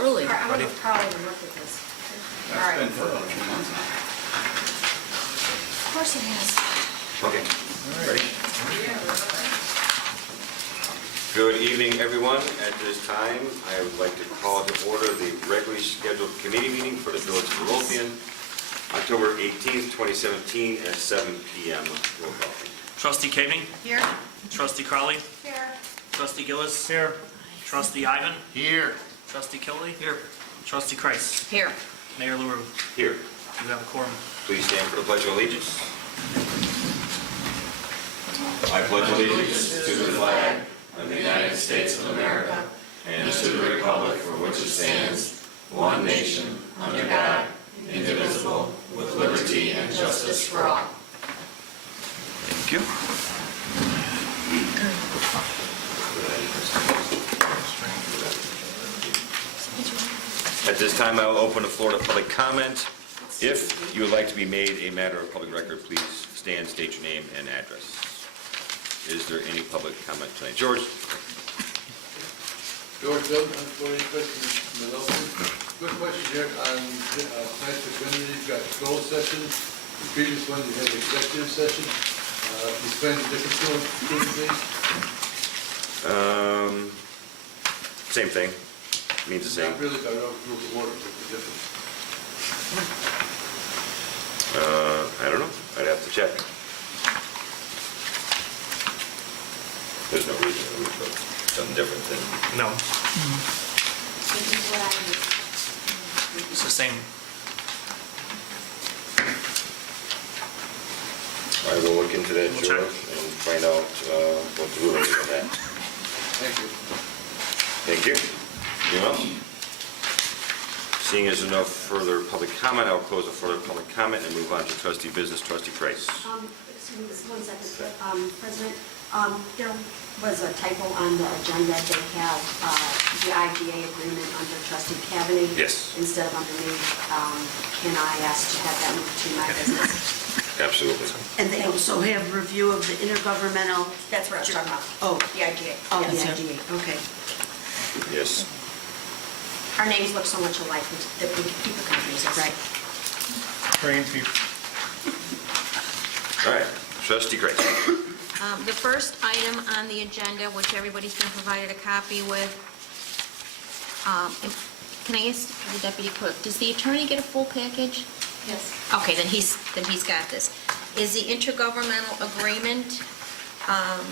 early. I'm going to Carl and look at this. All That's right. been for about 2 months now. Of course it has. Okay, ready? Good evening, everyone. At this time, I would like to call to order the regularly scheduled committee meeting for the Village of Midlothian, October 18th, 2017, at 7 p.m. Roll call. Trustee Koenig? Here. Trustee Crowley? Here. Trustee Gillis? Here. Trustee Ivan? Here. Trustee Killedy? Here. Trustee Kreis? Here. Mayor LaRue? Here, You have a quorum. please stand for the Pledge of Allegiance. I pledge allegiance to the flag of the United States of America and to the republic for which it stands, one nation, under God, indivisible, with liberty and justice for all. Thank you. At this time, I will open the floor to public comment. If you would like to be made a matter of public record, please stand, state your name and address. Is there any public comment tonight? George? George Bill, employee question, Midlothian. Good question here on tonight's agenda. You've got closed session. The previous one, you had executive session. You explain the difference between these? Same thing. Means the same. Not really, but I don't rule the order, what's the difference? I don't know. I'd have to check. There's no reason to do something different than... No, This is what I do. it's the same. I will look into that, We'll George, check. and find out what the ruling is on that. Thank you. Thank you. Anyone else? Seeing as there's no further public comment, I'll close the further public comment and move on to trustee business. Trustee Kreis. Excuse me, just 1 second, President. There was a typo on the agenda. They have the IGA agreement under trustee Cavaney. Yes. Instead of underneath. Can I ask to have that moved to my business? Absolutely. And they also have review of the intergovernmental... That's what I was talking about. Oh, The IGA. oh, the Yes. IGA, okay. Yes. Our names look so much alike that we keep it confusing. Right. All right. Trustee Kreis. The first item on the agenda, which everybody's been provided a copy with, can I ask the deputy clerk, does the attorney get a full package? Yes. Okay, then he's got this. Is the intergovernmental agreement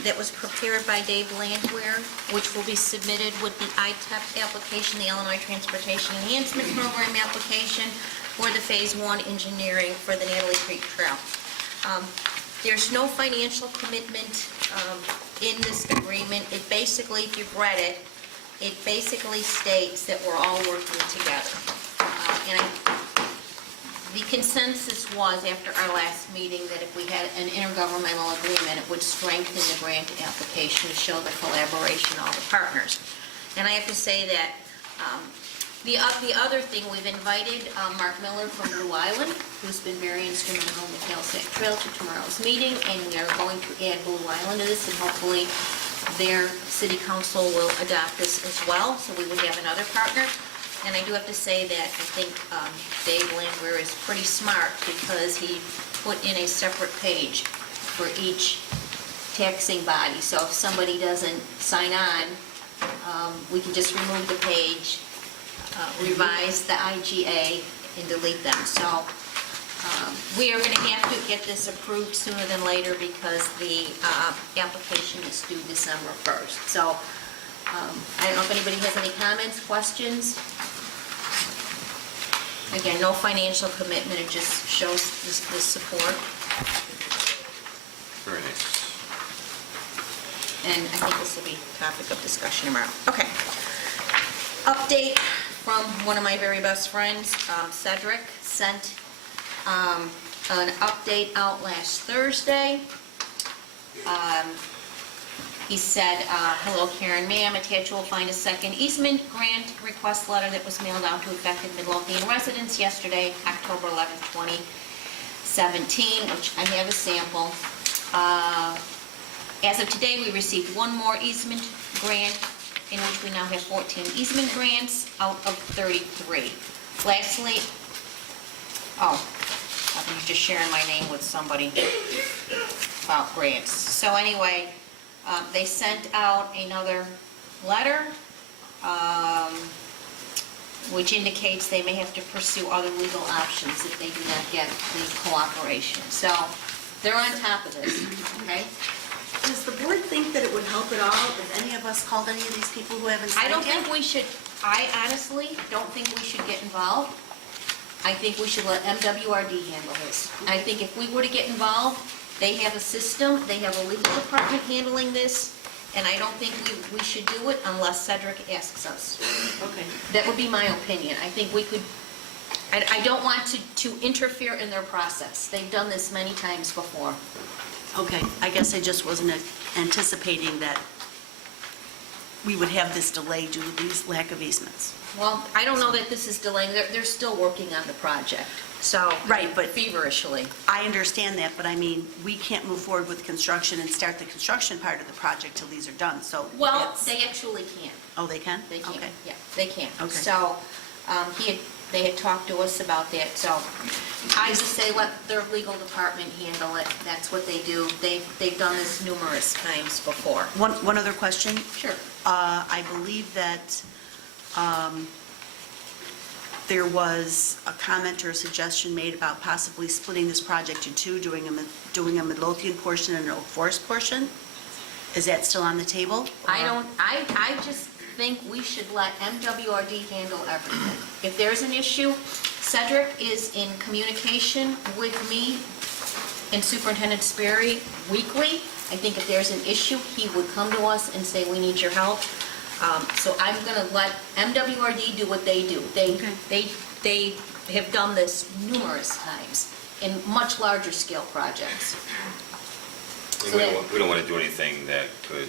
that was prepared by Dave Landwehr, which will be submitted with the ITEP application, the Illinois Transportation Enhancement Program application, for the Phase 1 engineering for the Natalie Creek Trail. There's no financial commitment in this agreement. It basically, if you've read it, it basically states that we're all working together. The consensus was, after our last meeting, that if we had an intergovernmental agreement, it would strengthen the grant application to show the collaboration of all the partners. And I have to say that the other thing, we've invited Mark Miller from Blue Island, who's been very instrumental in the Calsac Trail, to tomorrow's meeting, and we are going to add Blue Island to this, and hopefully their city council will adopt this as well, so we would have another partner. And I do have to say that I think Dave Landwehr is pretty smart, because he put in a separate page for each taxing body. So if somebody doesn't sign on, we can just remove the page, revise the IGA, and delete them. So we are going to have to get this approved sooner than later, because the application is due December 1st. So I don't know if anybody has any comments, questions. Again, no financial commitment, it just shows the support. Very nice. And I think this will be topic of discussion tomorrow. Okay. Update from one of my very best friends, Cedric, sent an update out last Thursday. He said, hello Karen, ma'am, attached you will find a second easement grant request letter that was mailed out to affected Midlothian residents yesterday, October 11, 2017, which I have a sample. As of today, we received one more easement grant in which we now have 14 easement grants out of 33. Lastly, I was just sharing my name with somebody about grants. So anyway, they sent out another letter, which indicates they may have to pursue other legal options if they do not get the cooperation. So they're on top of this, okay? Does the board think that it would help at all if any of us called any of these people who haven't I signed don't yet? think we should, I honestly don't think we should get involved. I think we should let MWRD handle this. I think if we were to get involved, they have a system, they have a legal department handling this, and I don't think we should do it unless Cedric asks us. Okay. That would be my opinion. I think we could, I don't want to interfere in their process. They've done this many times before. Okay, I guess I just wasn't anticipating that we would have this delay due to these lack of easements. Well, I don't know that this is delaying, they're still working on the project, so. Right, but- Feverishly. I understand that, but I mean, we can't move forward with construction and start the construction part of the project till these are done, so. Well, that's- they actually can. Oh, they can? They can, Okay. yeah, they can. Okay. So, they had talked to us about that, so I just say let their legal department handle it. That's what they do. They've done this numerous times before. One other question. Sure. I believe that there was a comment or a suggestion made about possibly splitting this project in two, doing a Midlothian portion and an Oak Forest portion. Is that still on the table? I just think we should let MWRD handle everything. If there's an issue, Cedric is in communication with me and Superintendent Sperry weekly. I think if there's an issue, he would come to us and say, we need your help. So I'm going to let MWRD do what they do. They have done this numerous times in much larger scale projects. We So don't want to do anything that could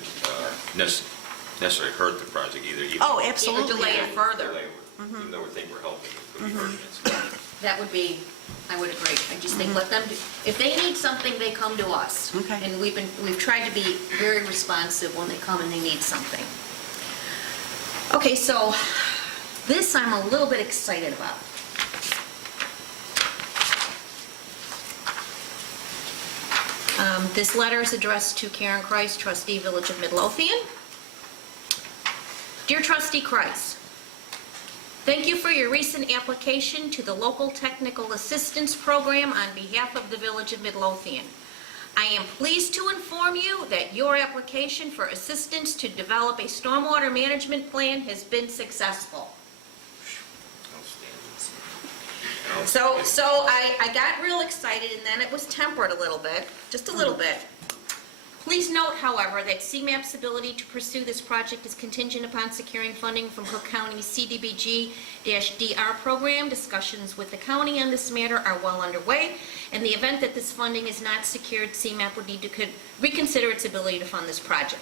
necessarily hurt the project either. Oh, Either absolutely. delay it further. Even though we think we're helping, it could be hurting it. That would be, I would agree. I just think let them do, if they need something, they come to us. Okay. And we've tried to be very responsive when they come and they need something. Okay, so this I'm a little bit excited about. This letter is addressed to Karen Kreis, trustee, Village of Midlothian. Dear trustee Kreis, thank you for your recent application to the Local Technical Assistance Program on behalf of the Village of Midlothian. I am pleased to inform you that your application for assistance to develop a stormwater management plan has been successful. So I got real excited and then it was tempered a little bit, just a little bit. Please note, however, that CMAP's ability to pursue this project is contingent upon securing funding from Cook County's CDBG-DR program. Discussions with the county on this matter are well underway. In the event that this funding is not secured, CMAP would need to reconsider its ability to fund this project.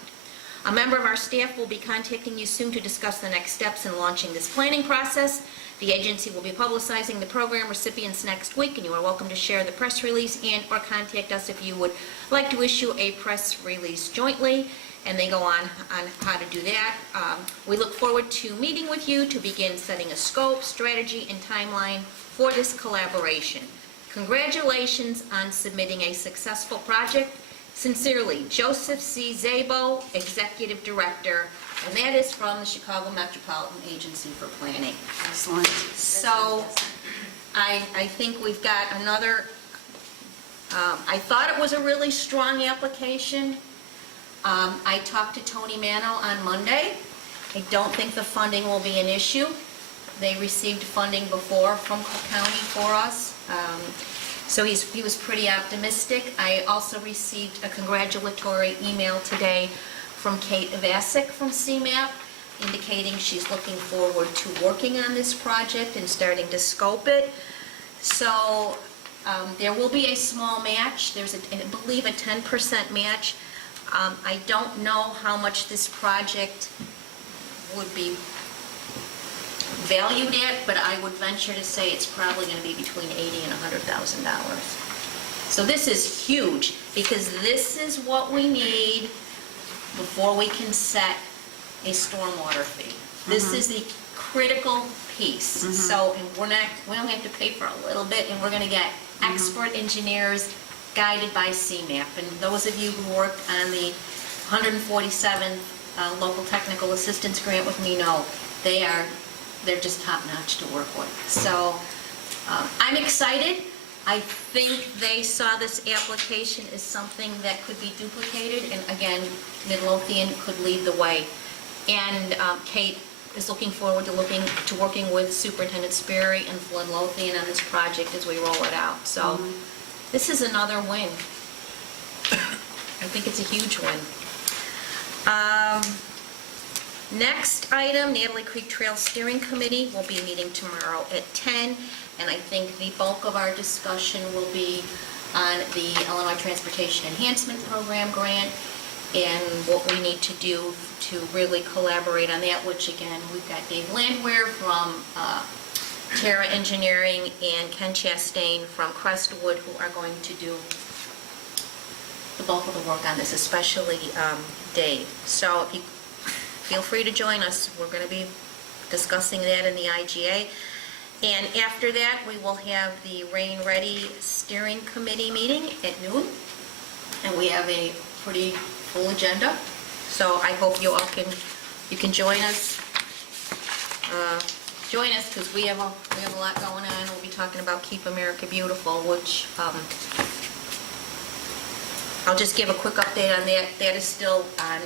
A member of our staff will be contacting you soon to discuss the next steps in launching this planning process. The agency will be publicizing the program recipients next week, and you are welcome to share the press release and/or contact us if you would like to issue a press release jointly. And they go on how to do that. We look forward to meeting with you to begin setting a scope, strategy, and timeline for this collaboration. Congratulations on submitting a successful project. Sincerely, Joseph C. Zabo, Executive Director, and that is from the Chicago Metropolitan Agency for Planning. Excellent. So, I think we've got another, I thought it was a really strong application. I talked to Tony Mano on Monday. I don't think the funding will be an issue. They received funding before from Cook County for us. So he was pretty optimistic. I also received a congratulatory email today from Kate Ivasic from CMAP, indicating she's looking forward to working on this project and starting to scope it. So there will be a small match. There's, I believe, a 10% match. I don't know how much this project would be valued at, but I would venture to say it's probably going to be between $80,000 and $100,000. So this is huge, because this is what we need before we can set a stormwater fee. This is the critical piece. So, and we don't have to pay for a little bit, and we're gonna get expert engineers guided by CMAP. And those of you who worked on the 147th local technical assistance grant with me know they're just top notch to work with. So I'm excited. I think they saw this application as something that could be duplicated, and again, Midlothian could lead the way. And Kate is looking forward to working with Superintendent Sperry and Midlothian on this project as we roll it out. So this is another win. I think it's a huge win. Next item, Natalie Creek Trail Steering Committee will be meeting tomorrow at 10, and I think the bulk of our discussion will be on the Illinois Transportation Enhancement Program grant and what we need to do to really collaborate on that, which again, we've got Dave Landwehr from Terra Engineering and Ken Chastain from Crestwood who are going to do the bulk of the work on this, especially Dave. So if you feel free to join us. We're going to be discussing that in the IGA. And after that, we will have the Rain Ready Steering Committee meeting at noon. And we have a pretty full agenda. So I hope you all can join us. Join us because we have a lot going on. We'll be talking about Keep America Beautiful, which I'll just give a quick update on that. That is still on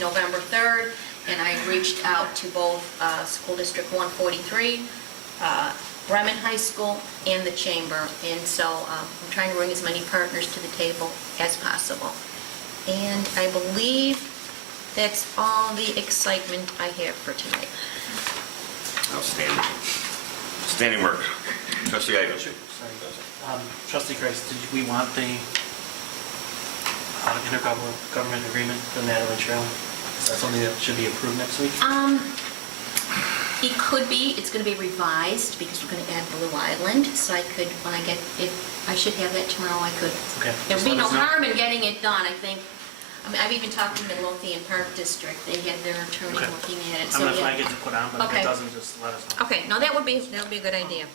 November 3rd, and I reached out to both School District 143, Bremen High School, and the Chamber, and so I'm trying to bring as many partners to the table as possible. And I believe that's all the excitement I have for tonight. Outstanding. Standing work. Trustee Ivey. Sorry. Trustee Christ, did we want the intergovernment agreement for Natalie Trail? Is that something that should be approved next week? It could be. It's going to be revised because we're going to add Blue Island. So I could, when I get, if I should have that tomorrow, I could. Okay. There'd be Just no let us know. harm in getting it done, I think. I mean, I've even talked to Midlothian Park District. They had their attorney Okay. looking at it. I'm So gonna yeah. flag it to put on, but if Okay. it doesn't, just let us know. Okay, no, that would be a good idea.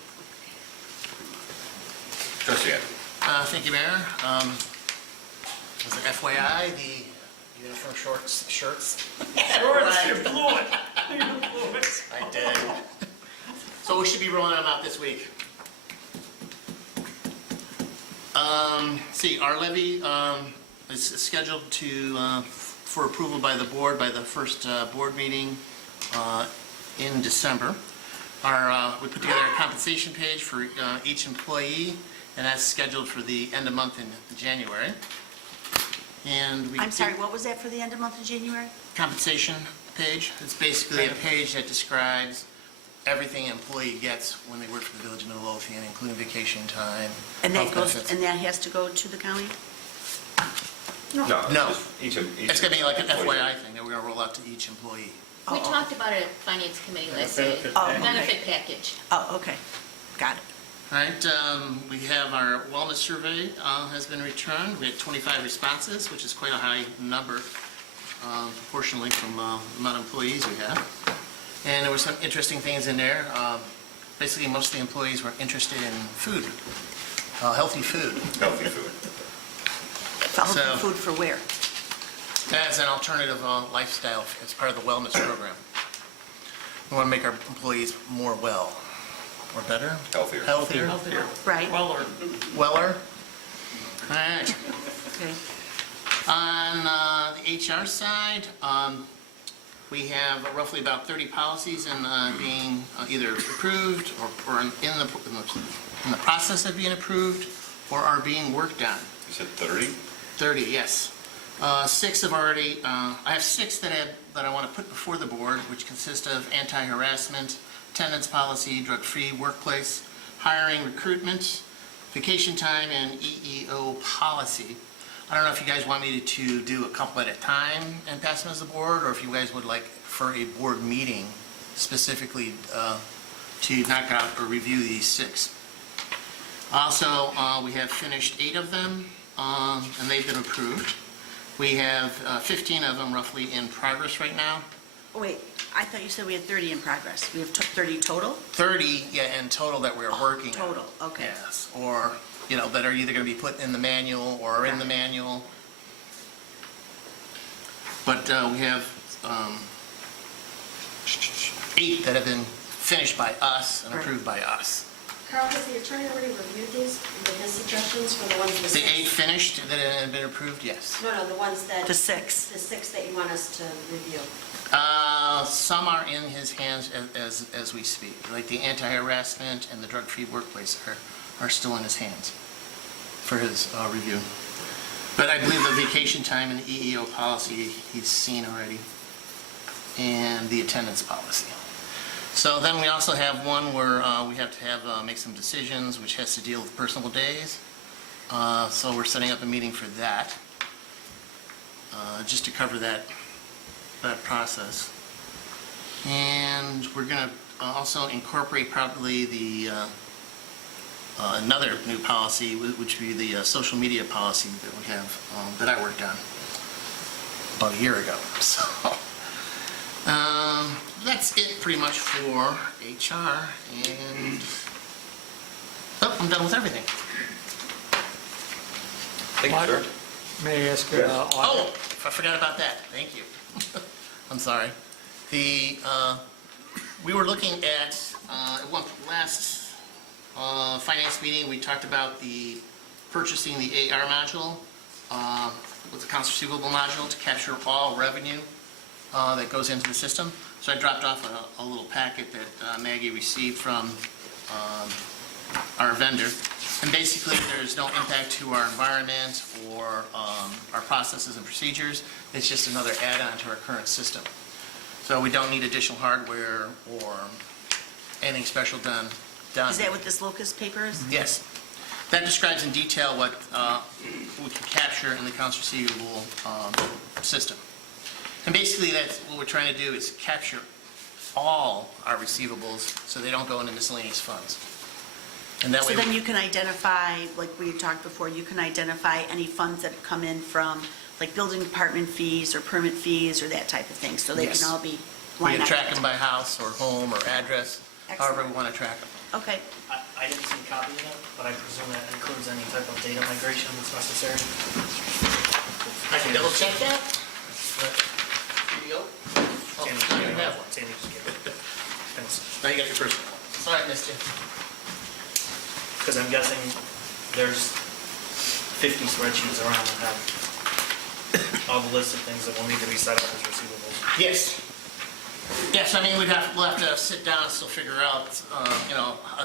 Trustee Ivey. Thank you, Mayor. As an FYI, the uniform shirts. Shorts, you blew it. You blew it. I did. So we should be rolling them out this week. See, our levy is scheduled for approval by the board by the first board meeting in December. We put together a compensation page for each employee, and that's scheduled for the end of month in January. And we I'm sorry, what was that for the end of month of January? compensation page. It's basically a page that describes everything an employee gets when they work for the Village of Midlothian, including vacation time, And that health goes, benefits. and that has to go to the county? No. No. Each It's going to be like an employee. FYI thing that we're going to roll out to each employee. We Oh, talked about it at Finance Committee last night. Oh, okay. Benefit package. Oh, okay, got it. All right, we have our wellness survey has been returned. We had 25 responses, which is quite a high number proportionally from the amount of employees we have. And there were some interesting things in there. Basically, most of the employees were interested in food, healthy food, Healthy food. Healthy So- food for where? as an alternative lifestyle as part of the wellness program. We want to make our employees more well, or better? Healthier. Healthier. Right, Well, or Weller. All right. okay. On the HR side, we have roughly about 30 policies being either approved or in the process of being approved or are being worked on. You said 30? 30, yes. 6 have already, I have 6 that I want to put before the board, which consist of anti-harassment, attendance policy, drug-free workplace, hiring, recruitment, vacation time, and EEO policy. I don't know if you guys want me to do a couple at a time and pass them as a board, or if you guys would like for a board meeting specifically to knock out or review these 6. Also, we have finished 8 of them, and they've been approved. We have 15 of them roughly in progress right now. Oh, wait, I thought you said we had 30 in progress. We have 30 total? 30, yeah, in total that we're working on. Total, okay. Yes, or, that are either going to be put in the manual or are in the manual. But we have 8 that have been finished by us and Right. approved by us. Carl, has the attorney already reviewed these, his suggestions for the ones, the The six? 8 finished that have been approved, yes. No, the ones that, The 6. the 6 that you want us to review. Some are in his hands as we speak, like the anti-harassment and the drug-free workplace are still in his hands for his review. But I believe the vacation time and the EEO policy he's seen already, and the attendance policy. So then we also have one where we have to make some decisions, which has to deal with personal days. So we're setting up a meeting for that, just to cover that process. And we're going to also incorporate probably the another new policy, which would be the social media policy that we have, that I worked on about a year ago. So that's it pretty much for HR, and I'm done with everything. Thank you, sir. May I ask, Oh, I forgot about that. Thank you. I'm sorry. We were looking at last finance meeting, we talked about purchasing the AR module with the accounts receivable module to capture all revenue that goes into the system. So I dropped off a little packet that Maggie received from our vendor. And basically, there's no impact to our environment or our processes and procedures. It's just another add-on to our current system. So we don't need additional hardware or anything special done. Is that what this locust paper is? Yes. That describes in detail what we can capture in the accounts receivable system. And basically, that's what we're trying to do is capture all our receivables so they don't go into miscellaneous funds. And that So way, then you can identify, like we had talked before, you can identify any funds that come in from, like building department fees or permit fees or that type of thing, so they Yes. can all be we line can track items. them by house or home or address, however we want to track them. Okay, I didn't see a copy of that, but I presume that includes any type of data migration that's necessary. I can double check that. Here you go. Oh, Sandy, I don't even have one. Sandy just gave it. Thanks. Now you got your personal one. Sorry, I missed you. Because I'm guessing there's 50 spreadsheets around that have all the list of things that will need to be set up as receivables. Yes. Yes, I mean, we'll have to sit down and still figure out,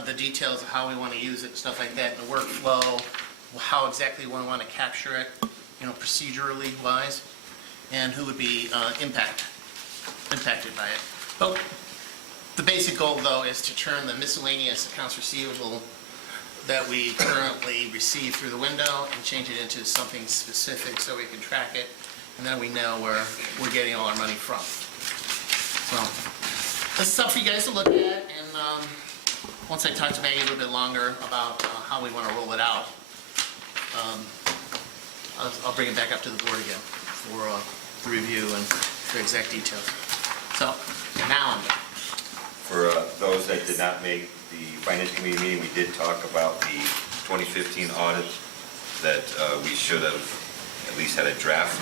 the details of how we want to use it, and stuff like that, the workflow, how exactly we want to capture it, procedurally wise, and who would be impacted by it. But the basic goal, though, is to turn the miscellaneous accounts receivable that we currently receive through the window and change it into something specific so we can track it, and then we know where we're getting all our money from. So, this is something for you guys to look at, and once I talk to Maggie a little bit longer about how we want to roll it out, I'll bring it back up to the board again for the review and the exact details. So, now I'm done. For those that did not make the Finance Committee meeting, we did talk about the 2015 audit, that we should have at least had a draft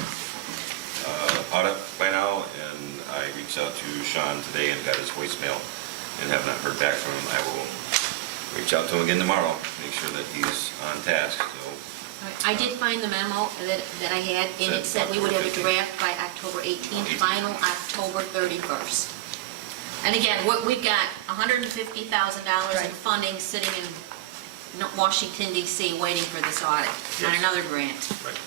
audit by now, and I reached out to Sean today and got his voicemail and have not heard back from him. I will reach out to him again tomorrow, make sure that he's on task. So I did find the memo that I had, and it said we would have a draft by October 18th, final October 31st. And again, we've got $150,000 in funding sitting in Washington DC waiting for this audit, on another grant. Right.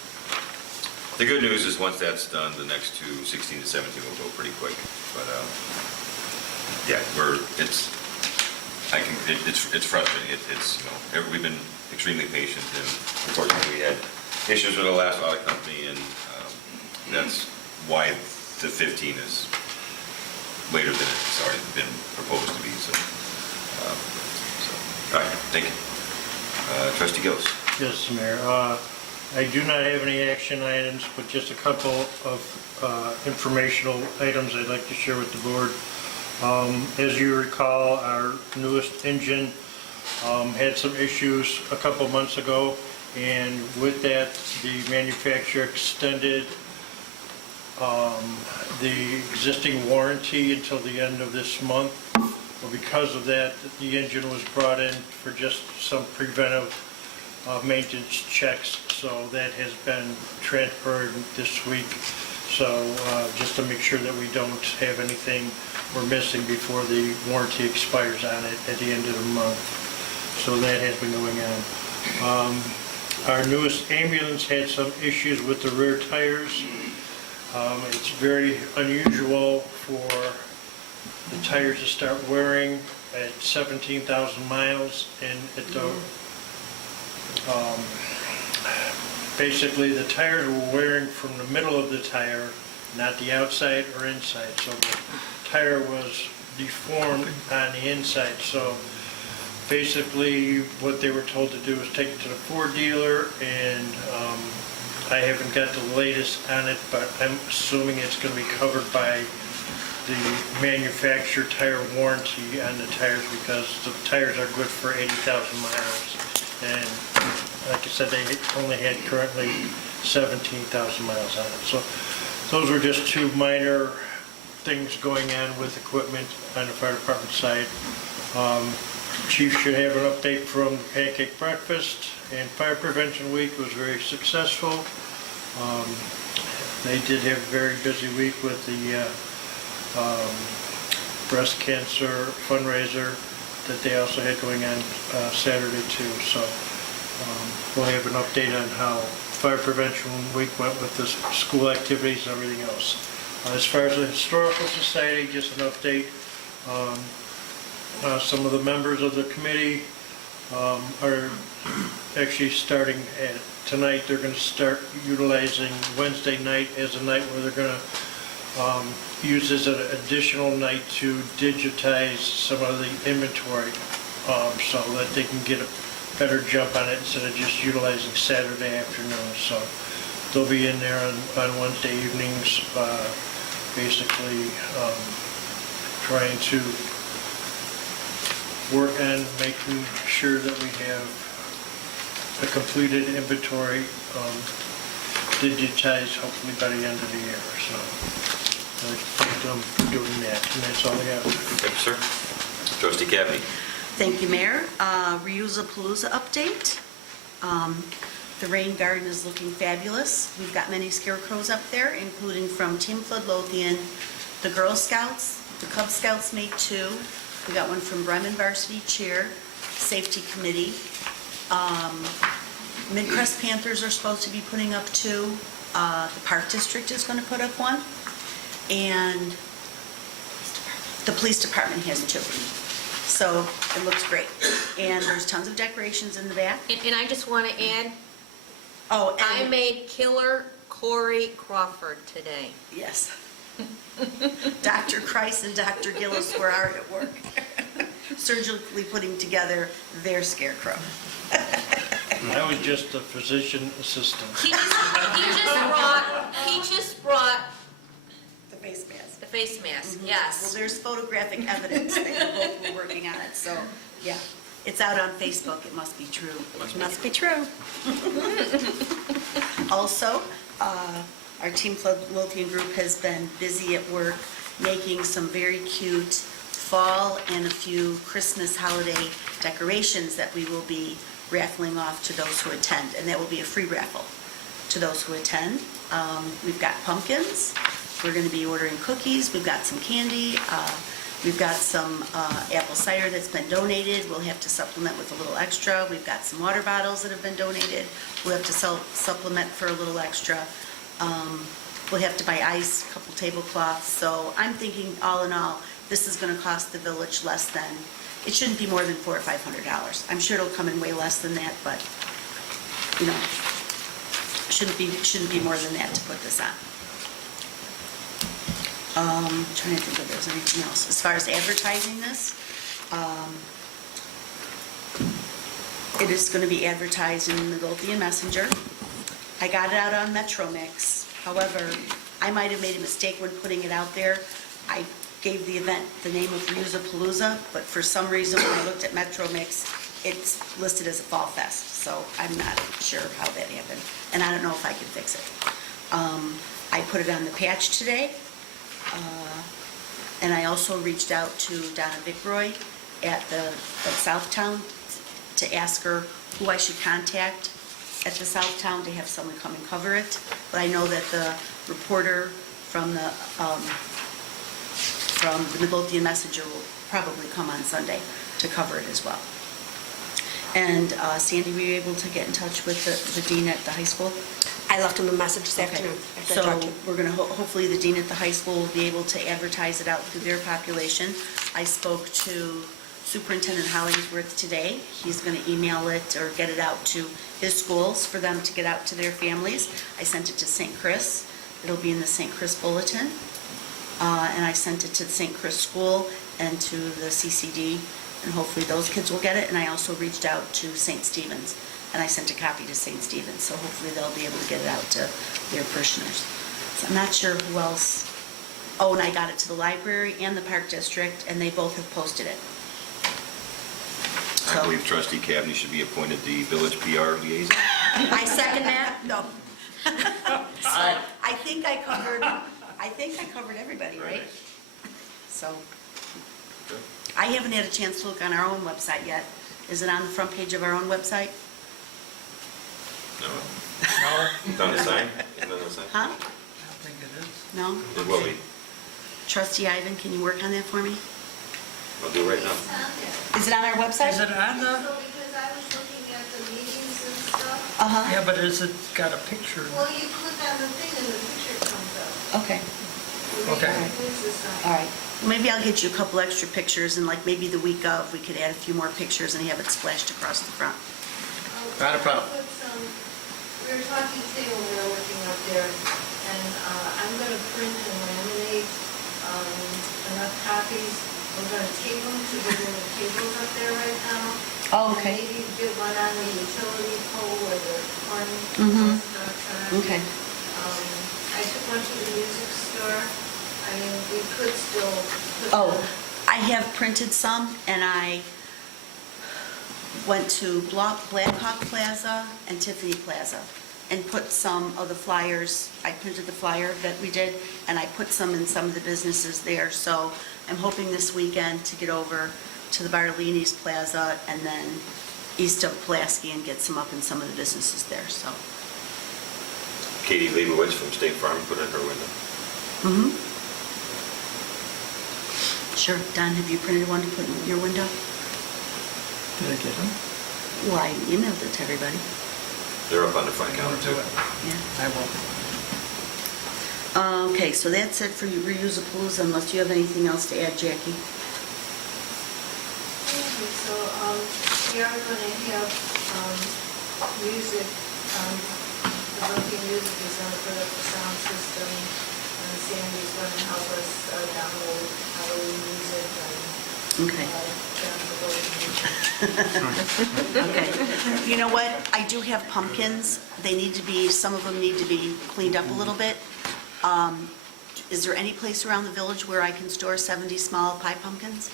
The good news is once that's done, the next two, 16 to 17, will go pretty quick. But yeah, it's frustrating. We've been extremely patient, and unfortunately we had issues with the last audit company, and that's why the 15 is later than it's already been proposed to be. So all right, thank you. Trustee Gillis. Yes, Mayor. I do not have any action items, but just a couple of informational items I'd like to share with the board. As you recall, our newest engine had some issues a couple months ago, and with that, the manufacturer extended the existing warranty until the end of this month. Well, because of that, the engine was brought in for just some preventive maintenance checks, so that has been transferred this week. So just to make sure that we don't have anything we're missing before the warranty expires on it at the end of the month. So that has been going on. Our newest ambulance had some issues with the rear tires. It's very unusual for the tires to start wearing at 17,000 miles, and at the basically the tires were wearing from the middle of the tire, not the outside or inside. So the tire was deformed on the inside. So basically what they were told to do was take it to the Ford dealer, and I haven't got the latest on it, but I'm assuming it's going to be covered by the manufacturer tire warranty on the tires, because the tires are good for 80,000 miles. And like I said, they only had currently 17,000 miles on it. So those were just two minor things going on with equipment on the fire department side. Chief should have an update from the Pancake Breakfast, and Fire Prevention Week was very successful. They did have a very busy week with the breast cancer fundraiser that they also had going on Saturday too. So we'll have an update on how Fire Prevention Week went with the school activities and everything else. As far as the Historical Society, just an update. Some of the members of the committee are actually starting at tonight. They're going to start utilizing Wednesday night as a night where they're going to use as an additional night to digitize some of the inventory, so that they can get a better jump on it instead of just utilizing Saturday afternoon. So they'll be in there on Wednesday evenings, basically trying to work on making sure that we have a completed inventory digitized hopefully by the end of the year. So I thank them for doing that, and that's all I got. Thank you, sir. Trustee Cappy. Thank you, Mayor. Reuse-a-Palooza update. The rain garden is looking fabulous. We've got many scarecrows up there, including from Team Midlothian, the Girl Scouts, the Cub Scouts made 2. We got one from Bremen Varsity Cheer, Safety Committee. Midcrest Panthers are supposed to be putting up 2. The Park District is going to put up 1. And the police department has 2. So it looks great. And there's tons of decorations in the back. And I just want to add, Oh, I and, made Killer Corey Crawford today. yes. Dr. Kreis and Dr. Gillis were hard at work, surgically putting together their scarecrow. I was just a physician assistant. He just brought The face mask. the face mask, Well, yes. there's photographic evidence that you both were working on it, so, yeah. It's out on Facebook, it must be true. It must be true. Also, our Team Midlothian group has been busy at work making some very cute fall and a few Christmas holiday decorations that we will be raffling off to those who attend, and that will be a free raffle to those who attend. We've got pumpkins, we're going to be ordering cookies, we've got some candy, we've got some apple cider that's been donated, we'll have to supplement with a little extra. We've got some water bottles that have been donated, we'll have to supplement for a little extra. We'll have to buy ice, a couple tablecloths, so I'm thinking all in all, this is going to cost the village less than, it shouldn't be more than $400 or $500. I'm sure it'll come in way less than that, but, you know, shouldn't be more than that to put this on. Trying to think if there's anything else. As far as advertising this, it is going to be advertised in the Midlothian Messenger, I got it out on Metro Mix. However, I might have made a mistake when putting it out there. I gave the event the name of Reusapalooza, but for some reason, when I looked at Metro Mix, it's listed as a Fall Fest, so I'm not sure how that happened, and I don't know if I can fix it. I put it on the patch today, and I also reached out to Donna Vickroy at Southtown to ask her who I should contact at the Southtown to have someone come and cover it. But I know that the reporter from the Midlothian Messenger will probably come on Sunday to cover it as well. And Sandy, were you able to get in touch with the dean at the high school? I left him a message this Okay. afternoon. after I So talked to him. we're going to, hopefully the dean at the high school will be able to advertise it out through their population. I spoke to Superintendent Hollingsworth today. He's going to email it or get it out to his schools for them to get out to their families. I sent it to St. Chris. It'll be in the St. Chris Bulletin. And I sent it to the St. Chris School and to the CCD, and hopefully those kids will get it. And I also reached out to St. Stephen's, and I sent a copy to St. Stephen's, so hopefully they'll be able to get it out to their parishioners. So I'm not sure who else. Oh, and I got it to the library and the Park District, and they both have posted it. I believe trustee Cabney should be appointed the village PR liaison. I second that, no. So I think I covered everybody, right? So, I haven't had a chance to look on our own website yet. Is it on the front page of our own website? No. It's on the sign? Isn't it on the sign? Huh? I don't think it is. No? It will be. Trustee Ivan, can you work on that for me? I'll do it right now. Is it on our website? Is it on the, So because I was looking at the meetings and stuff, Uh-huh, yeah, but is it got a picture? well, you click on the thing and the picture comes up. okay, Okay. all right. Maybe I'll get you a couple extra pictures, and like maybe the week of, we could add a few more pictures and have it splashed across the front. Not a problem. We were talking today when we were working up there, and I'm gonna print and laminate enough copies. We're gonna tape them to the little tables up there right now. Oh, okay. Maybe get one on the utility pole where the corn Mhm. stuff's on. Okay. I took one to the music store. I mean, we could still put Oh, them. I have printed some, and I went to Blackhawk Plaza and Tiffany Plaza and put some of the flyers, I printed the flyer that we did, and I put some in some of the businesses there. So I'm hoping this weekend to get over to the Bartolini's Plaza and then east of Pulaski and get some up in some of the businesses there, so. Katie Leibowitz from State Farm put it in her window. Mm-hmm. Sure. Don, have you printed one to put in your window? Did I get them? Well, I emailed it to everybody. They're up on the front counter Do too. it. Yeah. I will. Okay, so that's it for Reusapalooza, unless you have anything else to add, Jackie? Okay, so, we are gonna have, music, the Lumpy Music is gonna put up the sound system, and Sandy's gonna help us download Halloween music and, Okay. Jennifer Okay. You know what? I do have pumpkins. They need to be, some of them need to be cleaned up a little bit. Is there any place around the village where I can store 70 small pie pumpkins?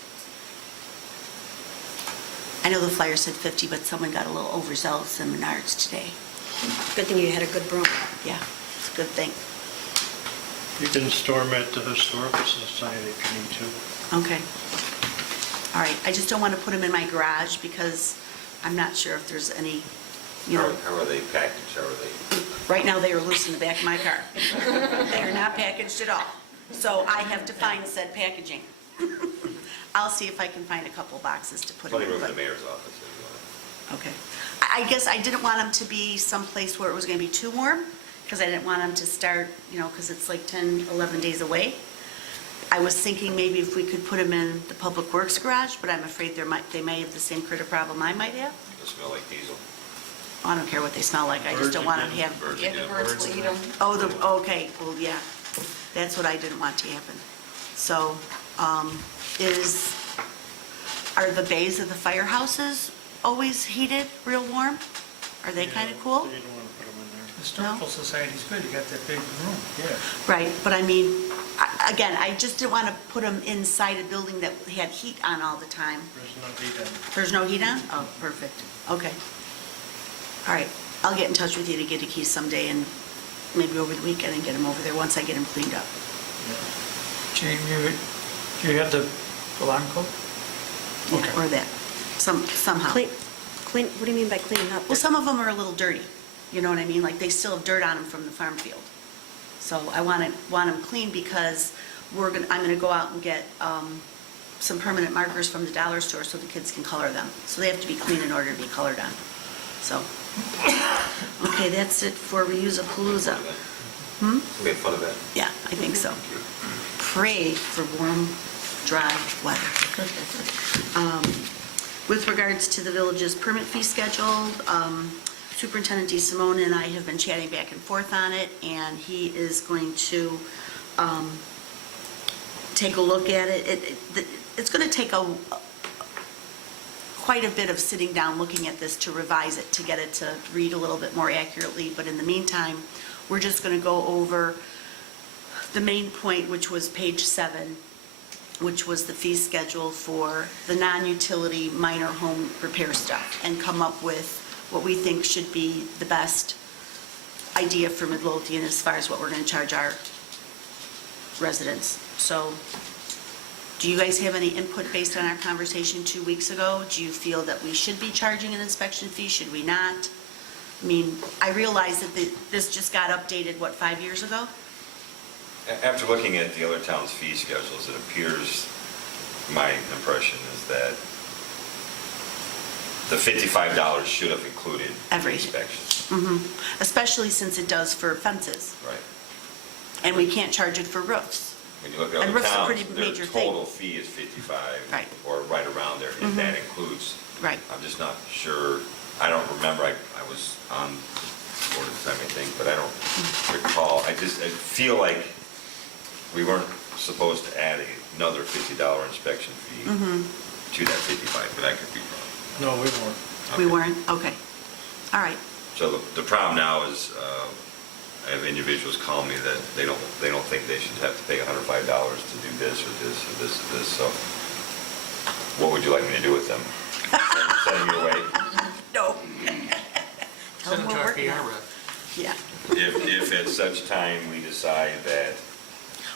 I know the flyer said 50, but someone got a little overzealous in Menards today. Good thing you had a good broom. Yeah, it's a good thing. You can store them at the Historical Society if you need to. Okay. All right, I just don't want to put them in my garage because I'm not sure if there's any, you know. How are they packaged? How are they? Right now, they are loose in the back of my car. They are not packaged at all. So I have to find said packaging. I'll see if I can find a couple boxes to put them Plenty in. room in but- the mayor's office if you want. Okay. I guess I didn't want them to be someplace where it was going to be too warm, because I didn't want them to start, you know, because it's like 10, 11 days away. I was thinking maybe if we could put them in the Public Works garage, but I'm afraid they may have the same critter problem I might have. They smell like diesel. I don't care what they smell like, I just don't want them to have. Birds Yeah, again. the birds will eat them. Oh, okay, well, yeah, that's what I didn't want to happen. So, are the bays of the firehouses always heated, real warm? Are they kind of cool? You don't want to put them in there. Historical Society's good, you got that big room. Yeah. Right, but I mean, again, I just didn't want to put them inside a building that had heat on all the time. There's no heat in it. There's no heat on? Oh, perfect, okay. All right, I'll get in touch with you to get the keys someday and maybe over the weekend and get them over there once I get them cleaned up. Gene, you have the alarm code? Yeah, or that, somehow. Clean, what do you mean by cleaning up? Well, some of them are a little dirty, you know what I mean? Like, they still have dirt on them from the farm field. So I want them clean because I'm gonna go out and get some permanent markers from the dollar store so the kids can color them. So they have to be clean in order to be colored on. So, okay, that's it for Reuse-a-Palooza. We had fun of that. Yeah, I think so. Pray for warm, dry weather. With regards to the village's permit fee schedule, Superintendent DeSimone and I have been chatting back and forth on it, and he is going to take a look at it. It's going to take quite a bit of sitting down, looking at this to revise it, to get it to read a little bit more accurately. But in the meantime, we're just going to go over the main point, which was page 7, which was the fee schedule for the non-utility minor home repair stuff, and come up with what we think should be the best idea for Midlothian as far as what we're going to charge our residents. So, do you guys have any input based on our conversation 2 weeks ago? Do you feel that we should be charging an inspection fee? Should we not? I mean, I realize that this just got updated, 5 years ago? After looking at the other towns' fee schedules, it appears, my impression is that the $55 should have included Everything. inspections. Especially since it does for fences, Right. and we can't charge it for roofs. When you look at And other roof's a towns, pretty their major thing. total fee is 55. Right. Or right around there, and that includes. Right. I'm just not sure, I don't remember, I was on the board at the time, I think, but I don't recall. I feel like we weren't supposed to add another $50 inspection fee to that 55, but I could be wrong. No, we weren't. We Okay. weren't? Okay. All right. So the problem now is, I have individuals call me that they don't think they should have to pay $105 to do this or this or this or this, so what would you like me to do with them? Send them your way? No. Tell Send them it to we're our working PR on it. rep. Yeah. If at such time we decide that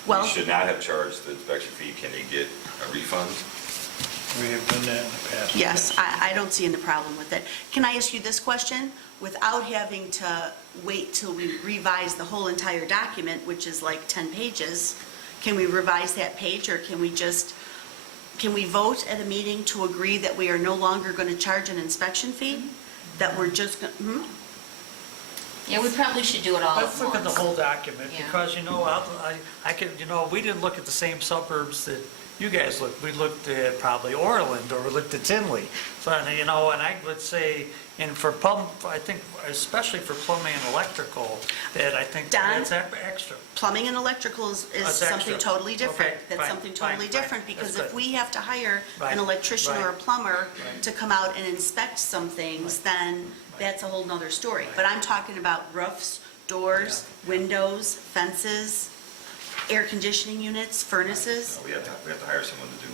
Well, we should not have charged the inspection fee, can they get a refund? We have done that in the past. yes, I don't see any problem with it. Can I ask you this question? Without having to wait till we revise the whole entire document, which is like 10 pages, can we revise that page, or can we vote at a meeting to agree that we are no longer going to charge an inspection fee? That we're just, Yeah, we probably should do it all at Let's look at the once. whole document, Yeah. because, I could, we didn't look at the same suburbs that you guys looked. We looked at probably Orland, or we looked at Tinley. So, and I would say, and for I think, especially for plumbing and electrical, that I think Don? that's extra. plumbing and electrical is That's something extra. totally different. Okay, That's fine, something fine, totally fine. different, because That's if good. we have to hire Right, an electrician or a right, plumber right. to come out and inspect some things, then that's a whole nother story. But I'm talking about roofs, doors, windows, fences, air conditioning units, furnaces. We have to hire someone to do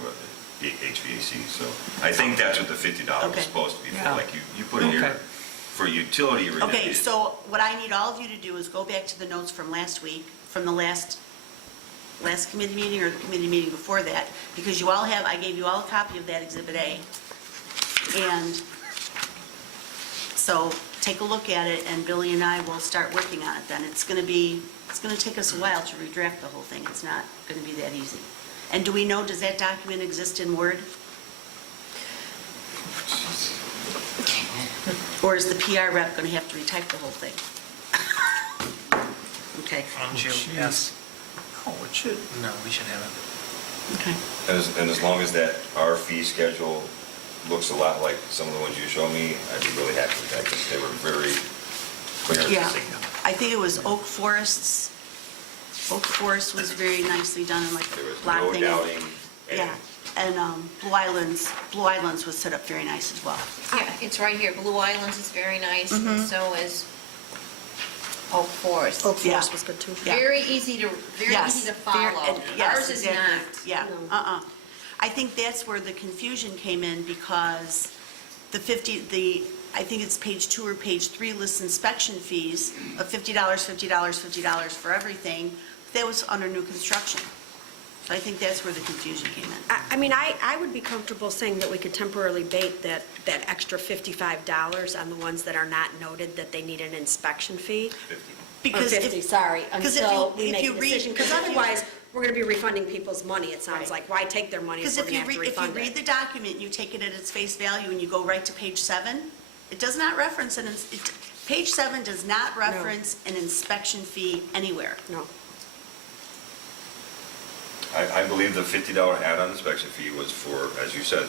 the HVAC, so I think that's what the $50 Okay. is supposed to be for, Yeah. like you put in here, Okay. for utility related. Okay, so what I need all of you to do is go back to the notes from last week, from the last committee meeting or the committee meeting before that, because I gave you all a copy of that Exhibit A. And so take a look at it, and Billy and I will start working on it then. It's going to take us a while to redraft the whole thing. It's not going to be that easy. And do we know, does that document exist in Word? Or is the PR rep going to have to retype the whole thing? Okay, Yes. Oh, it should, no, we should have it. okay. And as long as that, our fee schedule looks a lot like some of the ones you showed me, I'd be really happy with that, because they were very clear and Yeah, succinct. I think it was Oak Forests. Oak Forest was very nicely done, and like There was block no thing. doubting. Yeah, and Blue Islands was set up very nice as well. Yeah, it's right here. Blue Islands is very nice, and so is Oak Forest. Oak Yeah. Forest was good too. Yeah. Very easy to Yes, follow. yes, Ours is exactly. not. Yeah, I think that's where the confusion came in, because I think it's page 2 or page 3 lists inspection fees of $50, $50, $50 for everything. That was under new construction. So I think that's where the confusion came in. I mean, I would be comfortable saying that we could temporarily bait that extra $55 on the ones that are not noted that they need an inspection fee. 50. Because Or 50, sorry, because if until you- we if make you a read- decision. Because because if you- otherwise, we're going to be refunding people's money, it sounds Right. like. Why take their money if Because we're if going to have to if you refund read it? the document, and you take it at its face value, and you go right to page 7, it does not reference page 7 does not reference an inspection fee anywhere. No. I believe the $50 add-on inspection fee was for, as you said,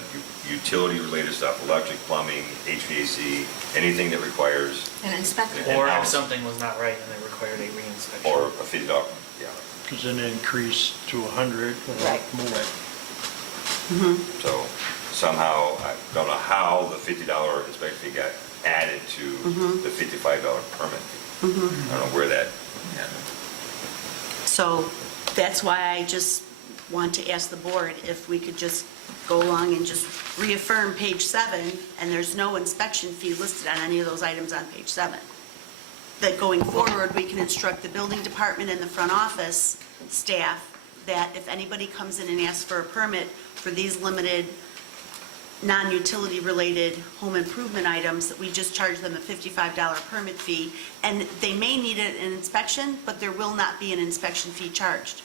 utility-related stuff, electric, plumbing, HVAC, anything that requires, An inspector. Or if In-house. something was not right and it required a reinspection. or a $50, yeah. Because an increase to 100 or Right. more. So somehow, I don't know how the $50 inspection fee got added to the $55 permit fee. I don't know where that, So that's why I just want to ask the board if we could just go along and just reaffirm page 7, and there's no inspection fee listed on any of those items on page 7. That going forward, we can instruct the building department and the front office staff that if anybody comes in and asks for a permit for these limited, non-utility related home improvement items, that we just charge them a $55 permit fee, and they may need an inspection, but there will not be an inspection fee charged.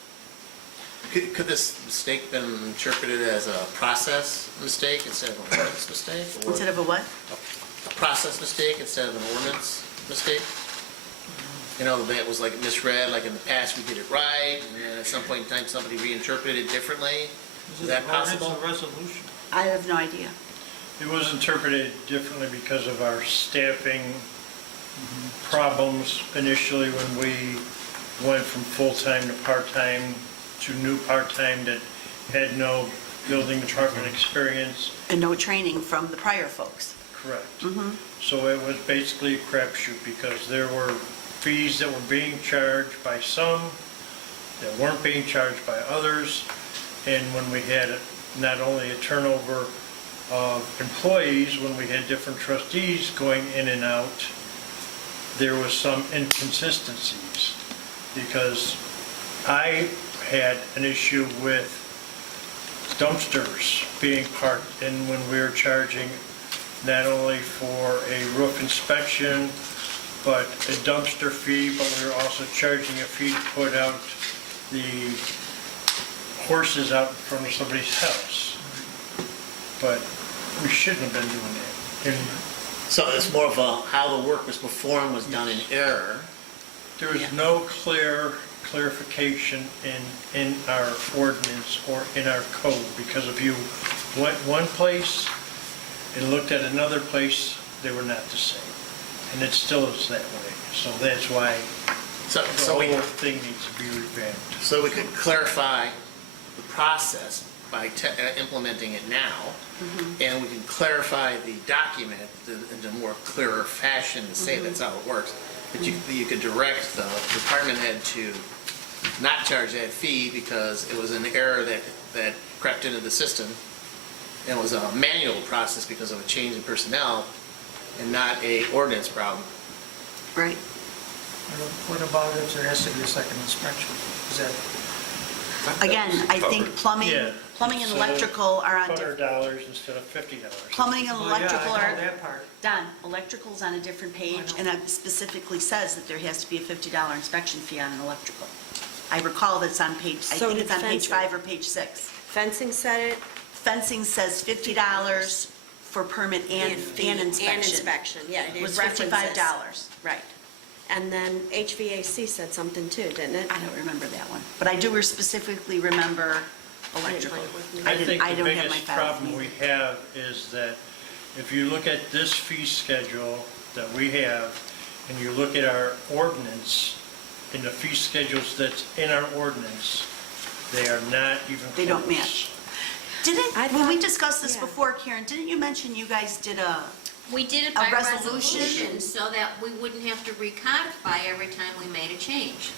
Could this mistake been interpreted as a process mistake instead of an ordinance mistake? Or Instead of a what? a process mistake instead of an ordinance mistake? You know, that was like misread, like in the past we did it right, and then at some point in time somebody reinterpreted it differently? Is that possible? It's a resolution. I have no idea. It was interpreted differently because of our staffing problems initially when we went from full-time to part-time to new part-time that had no building department experience. And no training from the prior folks. Correct. So it was basically a crapshoot because there were fees that were being charged by some that weren't being charged by others. And when we had not only a turnover of employees, when we had different trustees going in and out, there was some inconsistencies because I had an issue with dumpsters being parked in when we were charging not only for a roof inspection, but a dumpster fee, but we were also charging a fee to put out the horses out in front of somebody's house. But we shouldn't have been doing that. And So it's more of a, how the work was performed was done in error. there was no clarification in our ordinance or in our code, because if you went one place and looked at another place, they were not the same. And it still is that way. So that's why So the whole thing needs to be revamped. So we could clarify the process by implementing it now, and we can clarify the document in a more clearer fashion to say that's how it works. But you could direct the department head to not charge that fee because it was an error that crept into the system, and it was a manual process because of a change in personnel, and not a ordinance problem. Right. What about if there has to be a second inspection? Is that, Again, I think plumbing Yeah. and So, electrical are on different, $100 instead of $50. plumbing and well, yeah, electrical I know are, that part. Don, electrical's on a different page, and it specifically says that there has to be a $50 inspection fee on an electrical. I recall that's on page, I So think did it's on page fencing. 5 or page 6. Fencing said it. Fencing says $50 for permit and fee inspection. And inspection, yeah. It It was references. $55, right. And then HVAC said something too, didn't it? I don't remember that one, but I do specifically remember electrical. I think I the don't have my biggest file with problem me. we have is that if you look at this fee schedule that we have, and you look at our ordinance, and the fee schedules that's in our ordinance, they are not even close. They don't match. I When we thought- discussed this yeah. before, Karen, didn't you mention you guys did a We did it A by resolution. resolution, so that we wouldn't have to recodify every time we made a change.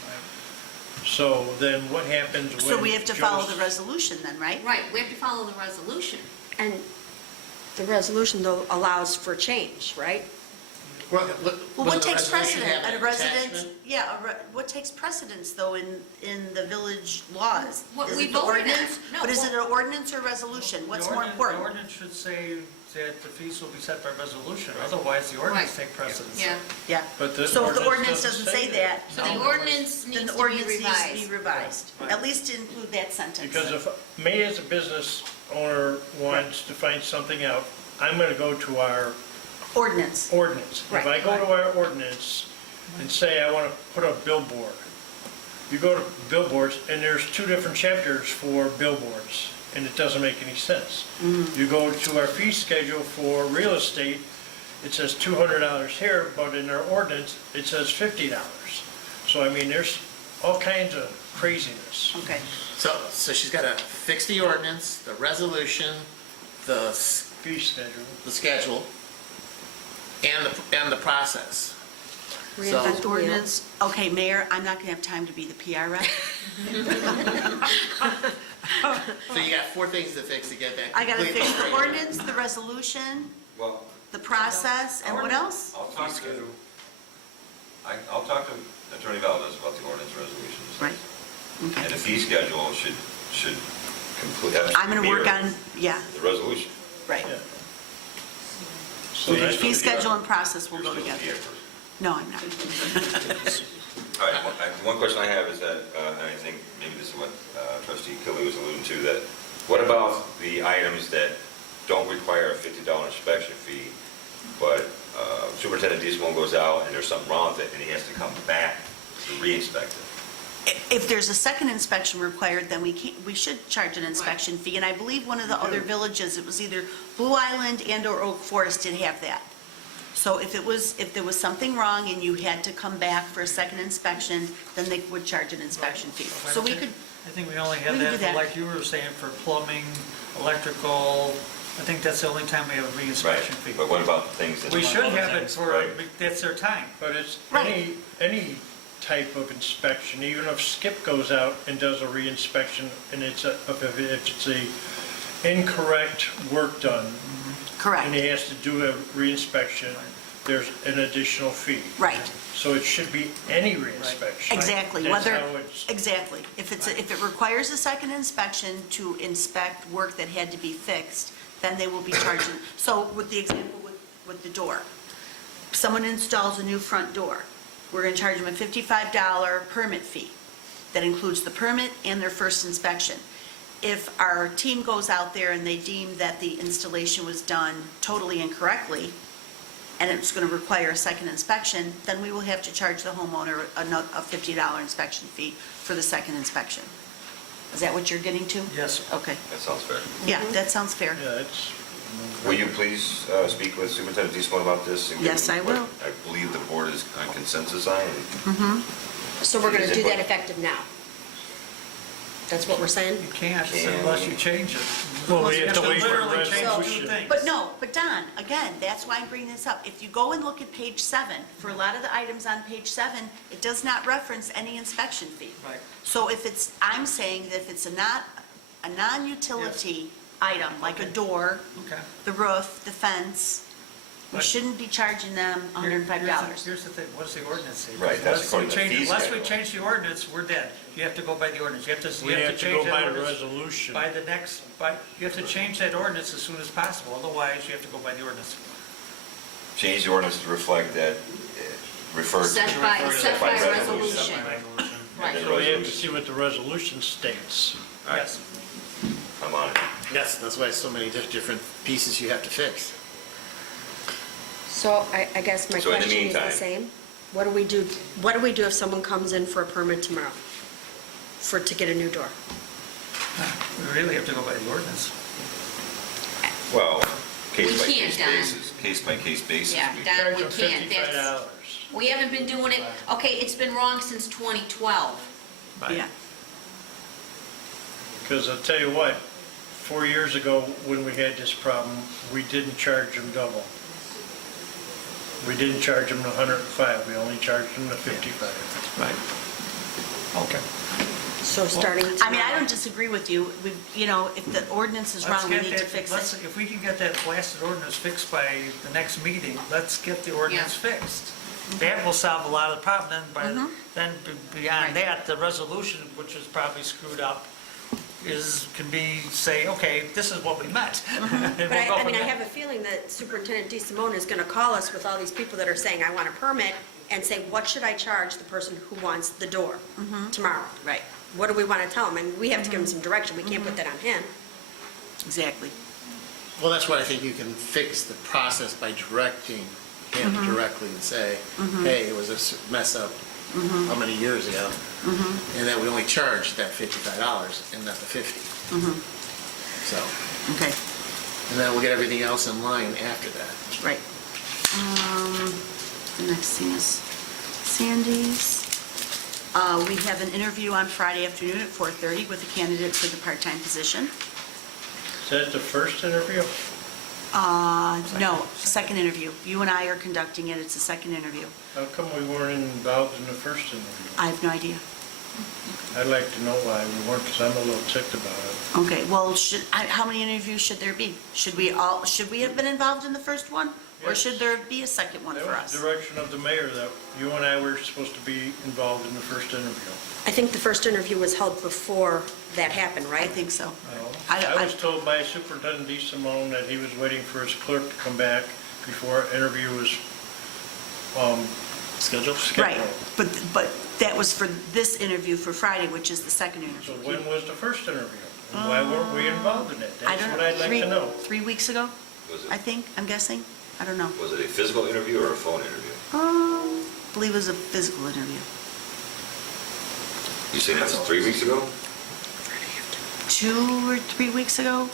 So then what happens when? So we have to follow Joe's- the resolution then, right? Right, we have to follow the resolution. And the resolution though allows for change, right? Well, Well, what takes precedent? A resident, yeah, what takes precedence though in the village laws? What Is we it the voted on. ordinance? No, But is it well- an ordinance or resolution? What's The more ordinance- important? The ordinance should say that the fees will be set by resolution, otherwise the ordinance Right. take precedence. Yeah, Yeah. But this So if the ordinance ordinance doesn't doesn't say say that, so the No. ordinance then needs the to be ordinance needs to be revised. revised. At least to include that sentence. Because if me as a business owner wants to find something out, I'm gonna go to our Ordinance. ordinance. If I go to our ordinance and say I wanna put up billboard, you go to billboards and there's two different chapters for billboards, and it doesn't make any sense. You go to our fee schedule for real estate, it says $200 here, but in our ordinance, it says $50. So I mean, there's all kinds of craziness. Okay. So she's got to fix the ordinance, the resolution, the Fee schedule. schedule, and the process. Reinvent the wheel. Ordinance, okay, Mayor, I'm not gonna have time to be the PR rep. So you got 4 things to fix to get that I gotta completely fix the straight. ordinance, the resolution, Well, the process, and what else? I'll talk to, I'll talk to Attorney Valdez about the ordinance resolutions. Right, okay. And the fee schedule should complete. I'm gonna work on, yeah, The resolution. right. Yeah. So So that's, fee schedule and process will You're go supposed to be together. here first. No, I'm not. All right, one question I have is that, and I think maybe this is what trustee Killy was alluding to, that what about the items that don't require a $50 inspection fee, but Superintendent Diesel goes out and there's something wrong with it and he has to come back to re-inspect it? If there's a second inspection required, then we should charge an inspection fee. And I believe one of the other villages, it was either Blue Island and/or Oak Forest did have that. So if there was something wrong and you had to come back for a second inspection, then they would charge an inspection fee. So we could, I think we only we have can do that, for, that. like you were saying, for plumbing, electrical. I think that's the only time we have a Right, re-inspection fee. but what about the things that? We should have it for, Right. that's their time. but it's Right. any type of inspection, even if Skip goes out and does a re-inspection and if it's a incorrect work done, and correct, he has to do a re-inspection, there's an additional fee. right. So it should be any re-inspection. Exactly, That's whether, how it's, exactly. If it requires a second inspection to inspect work that had to be fixed, then they will be charging. So with the example with the door, someone installs a new front door, we're gonna charge them a $55 permit fee. That includes the permit and their first inspection. If our team goes out there and they deem that the installation was done totally incorrectly, and it's going to require a second inspection, then we will have to charge the homeowner a $50 inspection fee for the second inspection. Is that what you're getting to? Yes. Okay, That sounds fair. yeah, that sounds fair. yeah, it's, Will you please speak with Superintendent Diesel about this? and give Yes, him I what will. I believe the board is on consensus on. and- So we're gonna do that effective now? That's what we're saying? You can't Can- unless you change it. Well, Unless we you have to wait for literally change resolution. two things. But Don, again, that's why I'm bringing this up. If you go and look at page 7, for a lot of the items on page 7, it does not reference any inspection fee. Right. So I'm saying that if it's a non-utility item, like a door, Okay. the roof, the fence, we But- shouldn't be charging them $105. Here's the thing, what does the ordinance say? Right, that's Unless we according to the change- fee Unless we schedule. change the ordinance, we're dead. You have to go by the ordinance. You have to we have to change go that by the ordinance resolution. by the next, you have to change that ordinance as soon as possible, otherwise you have to go by the ordinance. Change the ordinance to reflect that, refer to. Set by Set by resolution. Right. And So we have to resolution. see what the resolution states. Yes. I'm on it. Yes, that's why so many different pieces you have to fix. So I guess my So in the question is the meantime- same. What do we do if someone comes in for a permit tomorrow to get a new door? We really have to go by the ordinance. Well, We case by can't, case Don. basis, case by case basis. Yeah, we- Don, Charge we them can't. That's, $55. we haven't been doing it, okay, it's been wrong since 2012. Yeah. Because I'll tell you what, 4 years ago, when we had this problem, we didn't charge them double. We didn't charge them the 105, we only charged them the 55. Right. Okay. So starting tomorrow. I mean, I don't disagree with you. We, you know, if the ordinance is Let's wrong, we get need to that- fix let's- it. If we can get that blasted ordinance fixed by the next meeting, let's get the ordinance fixed. That will solve a lot of the problem, then beyond Right. that, the resolution, which is probably screwed up, can be, say, okay, this is what we meant. And But we'll go I from mean, I there. have a feeling that Superintendent DeSimone is going to call us with all these people that are saying, I want a permit, and say, what should I charge the person who wants the door tomorrow? Right, What do we want to tell them? And we have to give them some direction. We can't put that on him. exactly. Well, that's what I think you can fix the process by directing him directly and say, hey, it was a mess up how many years ago? And that we only charged that $55 and not the 50. So, Okay, and then we'll get everything else in line after that. right. The next thing is Sandy's. We have an interview on Friday afternoon at 4:30 with a candidate for the part-time position. Is that the first interview? No, second interview. You and I are conducting it, it's a second interview. How come we weren't involved in the first interview? I have no idea. I'd like to know why we weren't, because I'm a little ticked about it. Okay, well, how many interviews should there be? Should we have been involved in the first one? Or Yes. should there be a second one That for was us? the direction of the mayor, that you and I were supposed to be involved in the first interview. I think the first interview was held before that happened, I right? think so. Well, I- I was told by Superintendent DeSimone that he was waiting for his clerk to come back before interview was Schedule? Right, but that was for this interview for Friday, which is the second So interview. when was the first interview? And why weren't we involved in it? I That's don't what I'd like to know. 3 weeks ago, Was I it, think, I'm guessing? I don't know. was it a physical interview or a phone interview? I believe it was a physical interview. You say that's 3 weeks ago? 2 or 3 weeks ago?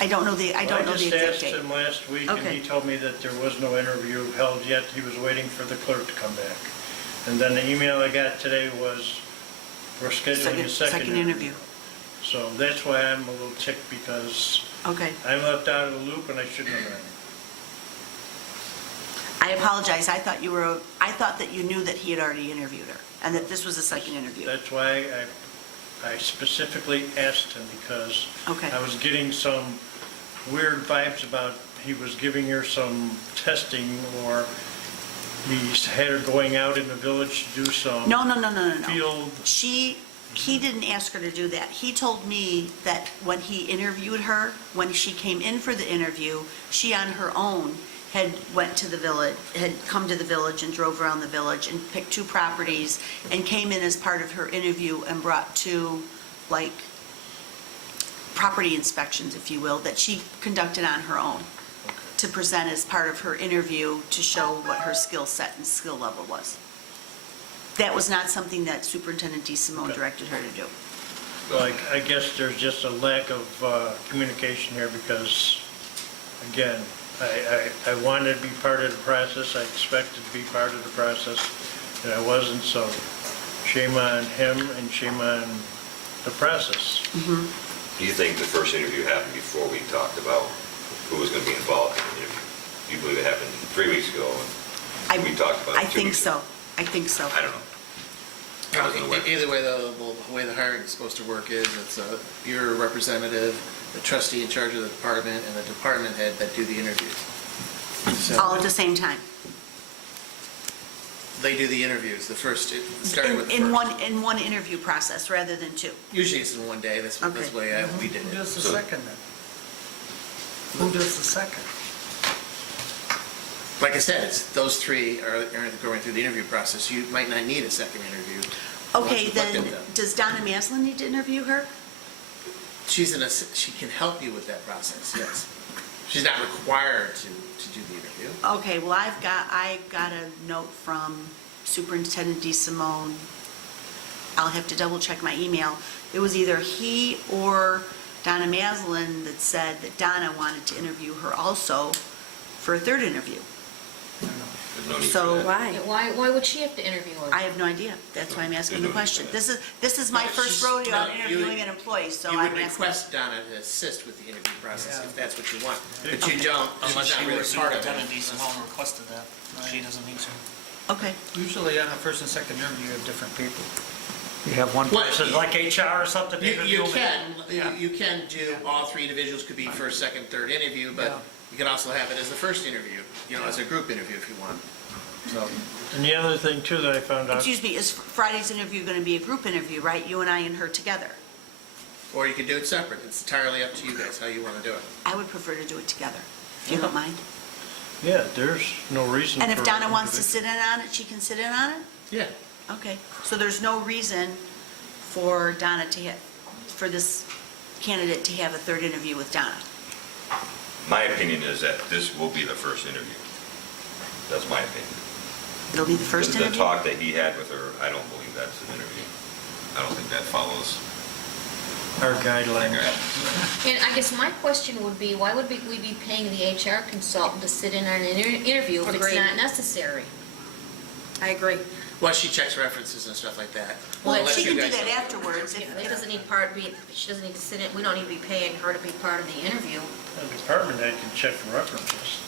I don't know the I exact just asked date. him last week, and Okay. he told me that there was no interview held yet. He was waiting for the clerk to come back. And then the email I got today was, we're scheduling a second interview. So that's why I'm a little ticked, because Okay. I'm left out of the loop and I shouldn't have been. I apologize, I thought that you knew that he had already interviewed her, and that this was a second interview. That's why I specifically asked him, because Okay. I was getting some weird vibes about he was giving her some testing, or he had her going out in the village to do some No. field. He didn't ask her to do that. He told me that when he interviewed her, when she came in for the interview, she on her own had come to the village and drove around the village and picked 2 properties and came in as part of her interview and brought 2, like, property inspections, if you will, that she conducted on her own to present as part of her interview to show what her skill set and skill level was. That was not something that Superintendent DeSimone Okay. directed her to do. Well, I guess there's just a lack of communication here, because, again, I wanted to be part of the process, I expected to be part of the process, and I wasn't, so shame on him and shame on the process. Do you think the first interview happened before we talked about who was going to be involved in the interview? Do you believe it happened 3 weeks ago and we talked about it 2 I think weeks ago? so. I think so. I don't know. I wasn't aware. Either way, the way the hiring is supposed to work is you're a representative, the trustee in charge of the department, and the department head that do the interview. So All at the same time. they do the interviews, starting with the In first. in one interview process rather than 2. Usually it's in one day, that's the Okay. way we did Who it. does the So- second then? Who does the second? Like I said, those 3 are going through the interview process. You might not need a second interview. Okay, Once you let them then, know. does Donna Maslin need to interview her? She can help you with that process, yes. She's not required to do the interview. Okay, well, I got a note from Superintendent DeSimone. I'll have to double check my email. It was either he or Donna Maslin that said that Donna wanted to interview her also for a 3rd interview. There's no need So- for that. Why would she have to interview her? I have no idea. That's why I'm asking the question. This is my first rodeo on interviewing an employee, so You I'm would asking. request Donna to assist with the interview process if that's what you want, but Okay. you don't, Unless she's she not were really part of superintendent, it. Simone requested that. She doesn't need to. Okay. Usually on a first and second interview, you have different people. You have one Well, person, like HR or something. You Yeah. can do, all three individuals could be first, second, third interview, but Yeah. you can also have it as the first interview, as a group interview if you want. So, And the other thing too that I found out, Excuse me, is Friday's interview going to be a group interview, right? You and I and her together? or you can do it separate, it's entirely up to you guys how you want to do it. I would prefer to do it together, if you don't mind. yeah, there's no reason And if for Donna wants to individual- sit in on it, she can sit in on it? Yeah. Okay, so there's no reason for Donna to have, for this candidate to have a third interview with Donna? My opinion is that this will be the first interview. That's my opinion. It'll be the first The interview? talk that he had with her, I don't believe that's an interview. I don't think that follows. our guidelines. And I guess my question would be, why would we be paying the HR consultant to sit in on an interview if it's Agreed. not necessary? I agree. Well, she checks references and stuff like that. Well, Unless she you can do guys that don't. afterwards. It doesn't need she doesn't need to sit in, we don't need to be paying her to be part of the interview. The department head can check the references.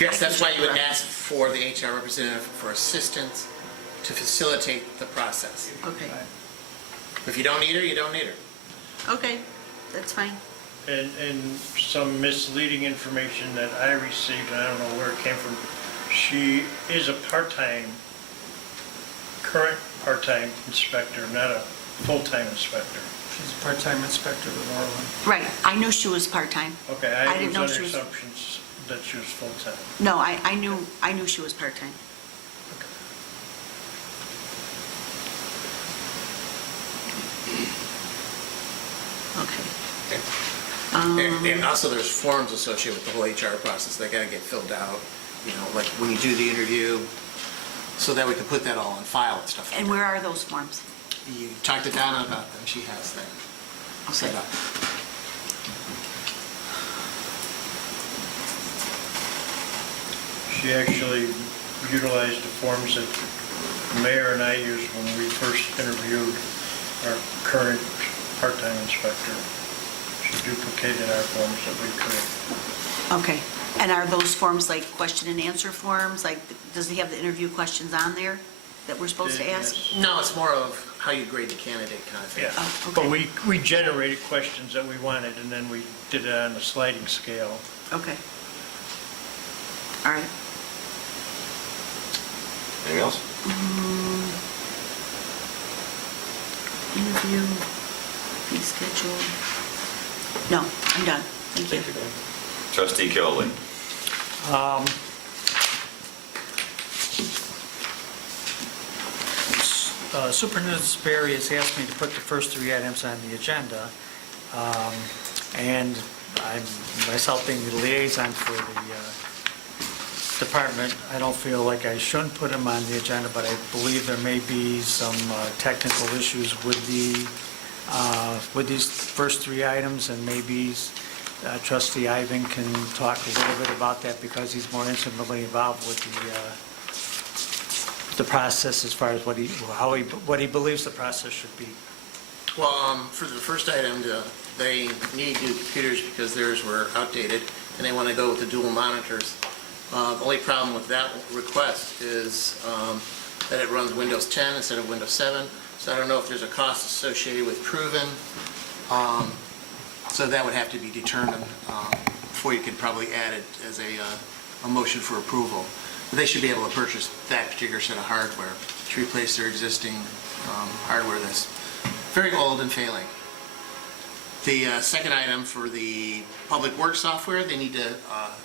Yes, that's why you would ask for the HR representative for assistance to facilitate the process. Okay, If you don't need her, you don't need her. okay, that's fine. And some misleading information that I received, and I don't know where it came from, she is a current part-time inspector, not a full-time inspector. She's a part-time inspector with Orland. Right, I knew she was part-time. Okay, I I didn't was know under she was- assumptions that she was full-time. No, I knew she was part-time. Okay. And also, there's forms associated with the whole HR process that gotta get filled out, like when you do the interview, so that we can put that all on file and stuff like And that. where are those forms? You talk to Donna about them, she has them set up. She actually utilized the forms that the mayor and I used when we first interviewed our current part-time inspector. She duplicated our forms that we created. Okay, and are those forms like question and answer forms? Like, does he have the interview questions on there that we're supposed to ask? Yes. No, it's more of how you grade the candidate kind of thing. Yeah, Oh, but okay. we generated questions that we wanted, and then we did it on a sliding scale. Okay. All right. Anything else? Interview, fee schedule. No, I'm done. Thank you. Thank you, Dan. Trustee Killen. Superintendent Sperry has asked me to put the first three items on the agenda, and I'm, myself being the liaison for the department, I don't feel like I shouldn't put them on the agenda, but I believe there may be some technical issues with these first three items, and maybe Trustee Ivan can talk a little bit about that because he's more intimately involved with the process as far as what he believes the process should be. Well, for the first item, they need new computers because theirs were outdated, and they want to go with the dual monitors. The only problem with that request is that it runs Windows 10 instead of Windows 7, so I don't know if there's a cost associated with Proven, so that would have to be determined before you could probably add it as a motion for approval. But they should be able to purchase that particular set of hardware to replace their existing hardware that's very old and failing. The second item for the public works software, they need to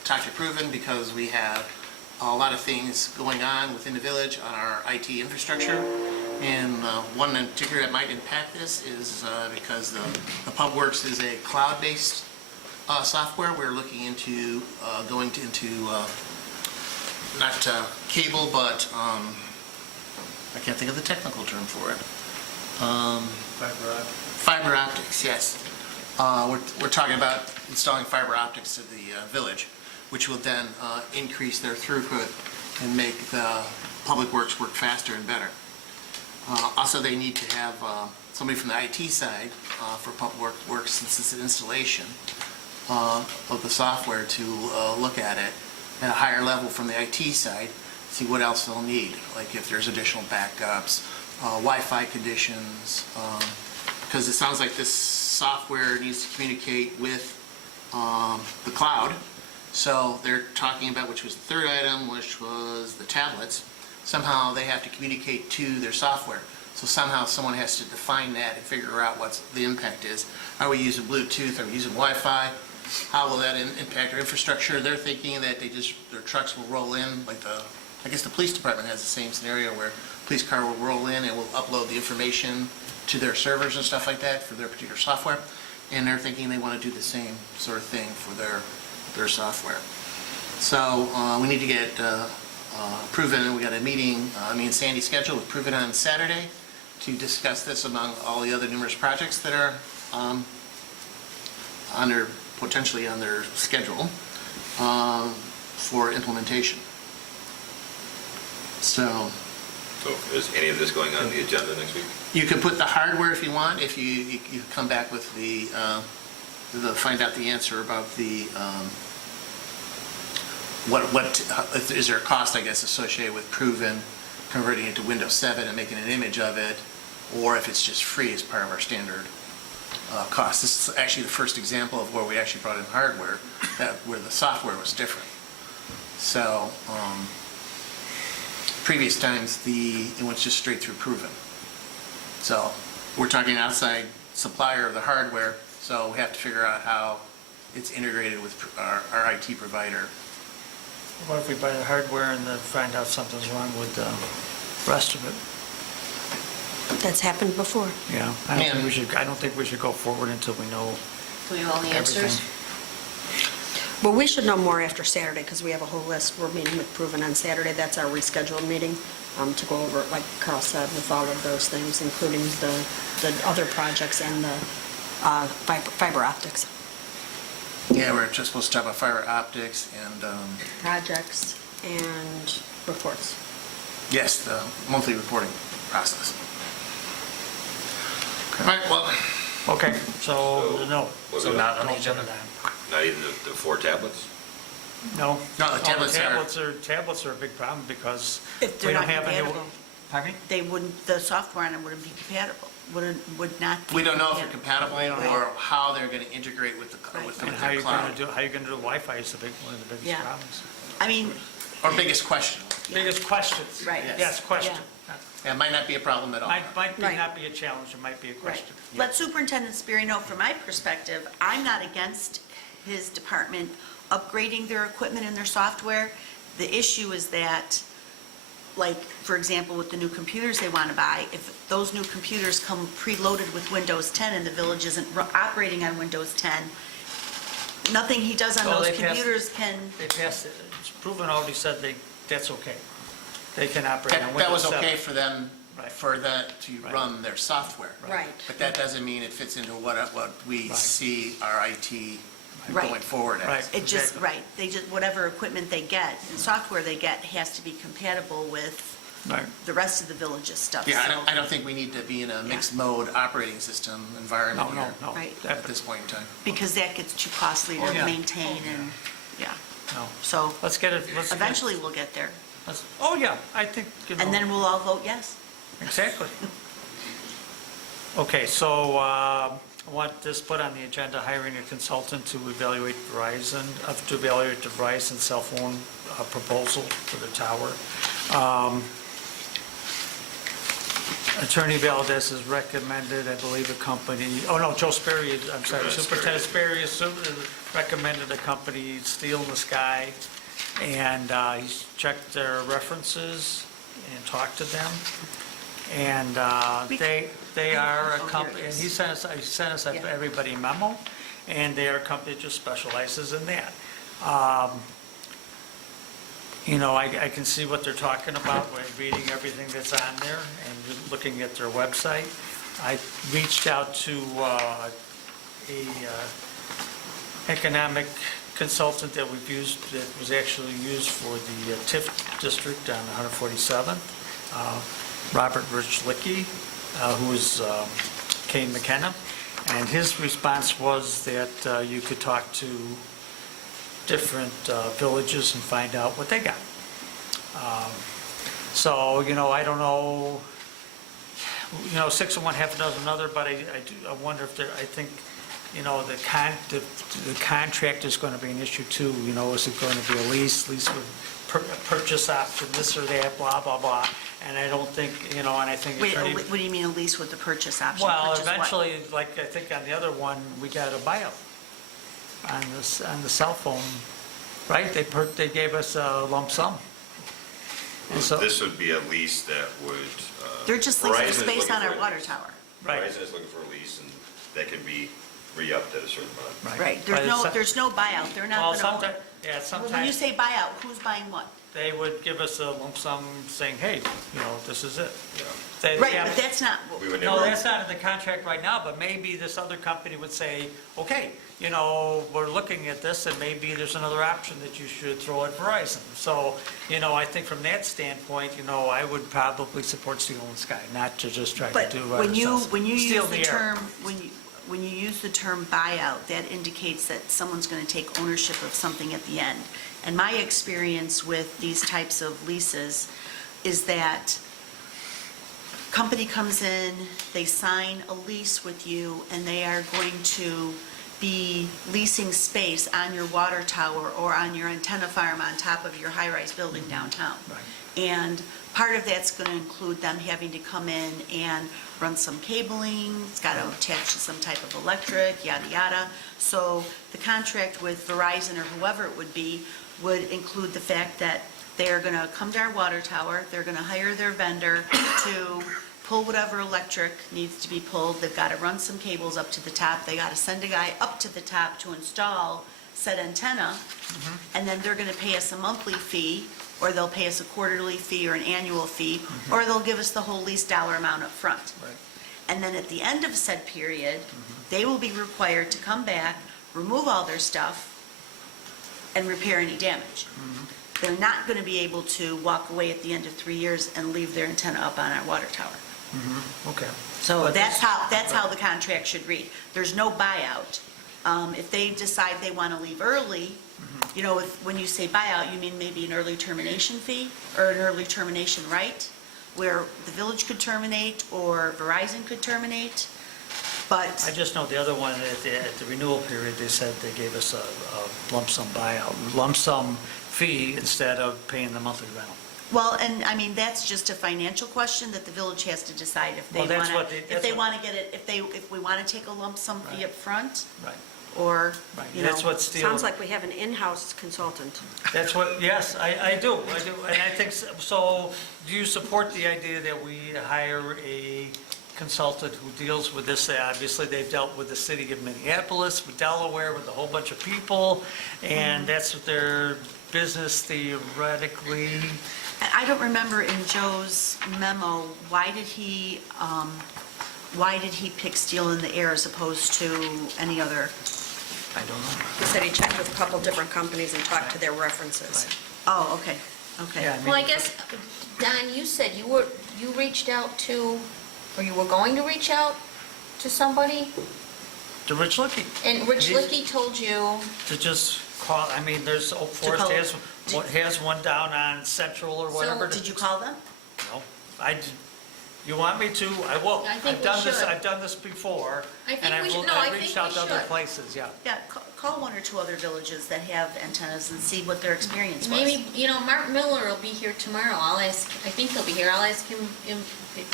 talk to Proven because we have a lot of things going on within the village on our IT infrastructure. And one in particular that might impact this is because the PubWorks is a cloud-based software. We're looking into going into not cable, but I can't think of the technical term for it. Fiber optics, yes. We're talking about installing fiber optics to the village, which will then increase their throughput and make the public works work faster and better. Also, they need to have somebody from the IT side for public works, since it's an installation of the software, to look at it at a higher level from the IT side, see what else they'll need, like if there's additional backups, Wi-Fi conditions, because it sounds like this software needs to communicate with the cloud. So they're talking about, which was the third item, which was the tablets. Somehow they have to communicate to their software. So somehow someone has to define that and figure out what the impact is. Are we using Bluetooth? Are we using Wi-Fi? How will that impact our infrastructure? They're thinking that their trucks will roll in, like I guess the police department has the same scenario where a police car will roll in and will upload the information to their servers and stuff like that for their particular software. And they're thinking they want to do the same sort of thing for their software. So we need to get proven. We got a meeting, me and Sandy scheduled with Proven on Saturday to discuss this among all the other numerous projects that are potentially on their schedule for implementation. So So is any of this going on the agenda next week? you can put the hardware if you want, if you come back with find out the answer about the, is there a cost, I guess, associated with Proven converting it to Windows 7 and making an image of it, or if it's just free as part of our standard cost. This is actually the first example of where we actually brought in hardware, where the software was different. So, previous times, it went just straight through Proven. So, we're talking outside supplier of the hardware, so we have to figure out how it's integrated with our IT provider. What if we buy the hardware and then find out something's wrong with the rest of it? That's happened before. Yeah, I don't think we should go forward until we know Do we have all the answers? everything. Well, we should know more after Saturday, because we have a whole list. We're meeting with Proven on Saturday. That's our rescheduled meeting, to go over, like Carl said, with all of those things, including the other projects and the fiber optics. Yeah, we're just supposed to talk about fiber optics and, Projects and reports. yes, the monthly reporting process. All right, well, Okay, so, So, no. what So do we- not on the agenda. Not even the 4 tablets? No. No, the tablets Tablets are a big problem because If they're we don't not have any. compatible. Pardon me? The software on it wouldn't be compatible, would not be. we don't know if they're compatible We don't know. or how they're going to integrate with Right. with And their how you cloud. gonna do Wi-Fi is one of the biggest Yeah. problems. I mean, Our biggest question. Biggest questions. Right. Yes, question. It might not be a problem at all. Might Right. not be a challenge, it might be a right. question. Let Superintendent Sperry know, from my perspective, I'm not against his department upgrading their equipment and their software. The issue is that, like, for example, with the new computers they want to buy, if those new computers come preloaded with Windows 10 and the village isn't operating on Windows 10, nothing he does on Well, those they passed- computers can, They passed it, it's proven already said that's okay. They can operate on That Windows was 7. okay for them, Right. for that to Right. run their software. right. But that doesn't mean it fits into what we Right. see our IT Right. going forward as. Right. It just, Exactly. right, they just, whatever equipment they get and software they get has to be compatible with Right. the rest of the village's stuff. Yeah, so- I don't think we need to be in a mixed mode operating system No, environment no, here no. Right. at this point in time. Because that gets too costly Oh, to yeah. maintain and, yeah, No. so Let's get it, eventually we'll get there. oh, yeah, I think, And then we'll all vote yes. Exactly. Okay, so I want this put on the agenda, hiring a consultant to evaluate the Verizon cell phone proposal for the tower. Attorney Valdez has recommended, I believe, a company, Joe Sperry, I'm sorry, Superintendent Sperry has recommended a company, Steel in the Sky, and he's checked their references and talked to them. And they are a Oh, company, here it and is. he sent us Yeah. everybody a memo, and they are a company that just specializes in that. I can see what they're talking about when reading everything that's on there and looking at their website. I reached out to a economic consultant that we've used, that was actually used for the TIF district on 147th, Robert Richlicki, who is Kane McKenna, and his response was that you could talk to different villages and find out what they got. So, I don't know, 6 of one, half a dozen another, but I wonder if there, I think, the contract is going to be an issue too. Is it going to be a lease with purchase option, this or that, blah, blah, blah. And I don't think, and I think. Wait, what do you mean a lease with the purchase option? Well, Purchase what? eventually, like I think on the other one, we got a buyout on the cell phone, right? They gave us a lump sum. And so, This would be a lease that would. They're just Verizon leasing is space looking on for our a water lease. tower. right, Verizon is looking for a lease, and that can be re-upped at a certain amount. Right, But there's no buyout, they're Well, not gonna. sometimes, yeah, When you sometimes say buyout, who's buying what? they would give us a lump sum saying, hey, this is it. Yeah. Right, Yeah, but that's not, We would No, never. that's not in the contract right now, but maybe this other company would say, okay, we're looking at this, and maybe there's another option that you should throw at Verizon. So, I think from that standpoint, I would probably support Steel and Sky, not to just try to but do when you ourselves. Steal use the air. term, when you use the term buyout, that indicates that someone's gonna take ownership of something at the end. And my experience with these types of leases is that company comes in, they sign a lease with you, and they are going to be leasing space on your water tower or on your antenna farm on top of your high-rise building downtown. Right. And part of that's going to include them having to come in and run some cabling, it's got to attach to some type of electric, yada, yada. So the contract with Verizon or whoever it would be would include the fact that they're going to come to our water tower, they're going to hire their vendor to pull whatever electric needs to be pulled, they've got to run some cables up to the top, they got to send a guy up to the top to install said antenna, and then they're going to pay us a monthly fee, or they'll pay us a quarterly fee or an annual fee, or they'll give us the whole lease dollar amount up front. Right. And then at the end of said period, they will be required to come back, remove all their stuff, and repair any damage. They're not going to be able to walk away at the end of 3 years and leave their antenna up on our water tower. Okay. So But that's how the contract should read. There's no buyout. If they decide they want to leave early, when you say buyout, you mean maybe an early termination fee or an early termination right, where the village could terminate or Verizon could terminate, I but, just know the other one, at the renewal period, they said they gave us a lump sum buyout, lump sum fee instead of paying the monthly rental. well, and I mean, that's just a financial question that the village has to decide if they Well, that's want what to, they- if they that's want to get it, if we want to take a lump sum fee Right. up front, Right. or, Right. you know. That's what Steel. Sounds like we have an in-house consultant. That's what, yes, I do, and I think, so, do you support the idea that we hire a consultant who deals with this? Obviously, they've dealt with the city of Minneapolis, with Delaware, with a whole bunch of people, and that's what their business theoretically, I don't remember in Joe's memo, why did he pick Steel in the Air as opposed to any other? I don't know. He said he checked with a couple different companies and talked to their references. Oh, okay, okay. Yeah, I mean- Well, I guess, Don, you said you reached out to, or you were going to reach out to somebody, To Rich Licky, and Rich He's- Licky told you, to just call, there's Oak Forest call- has one down on Central or whatever. Did you call them? No, you want me to, I will. I think I've we done this. should. I've done this before. I think and we should- will- no, I I've think reached we out to other should. places, yeah. Yeah, call one or two other villages that have antennas and see what their experience was. maybe, Mark Miller will be here tomorrow, I think he'll be here, I'll ask him,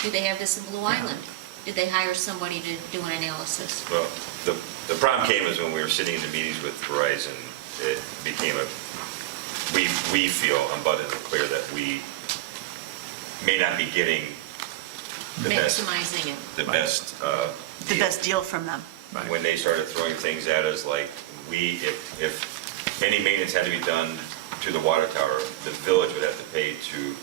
do they have this in Blue Island? Did they hire somebody to do an analysis? Well, the problem came is when we were sitting in the meetings with Verizon, it became we feel abundantly clear that we may not be getting the best, Maximizing it. the best The deal. best deal from them. When they started throwing things at us like if any maintenance had to be done to the water tower, the village would have to pay to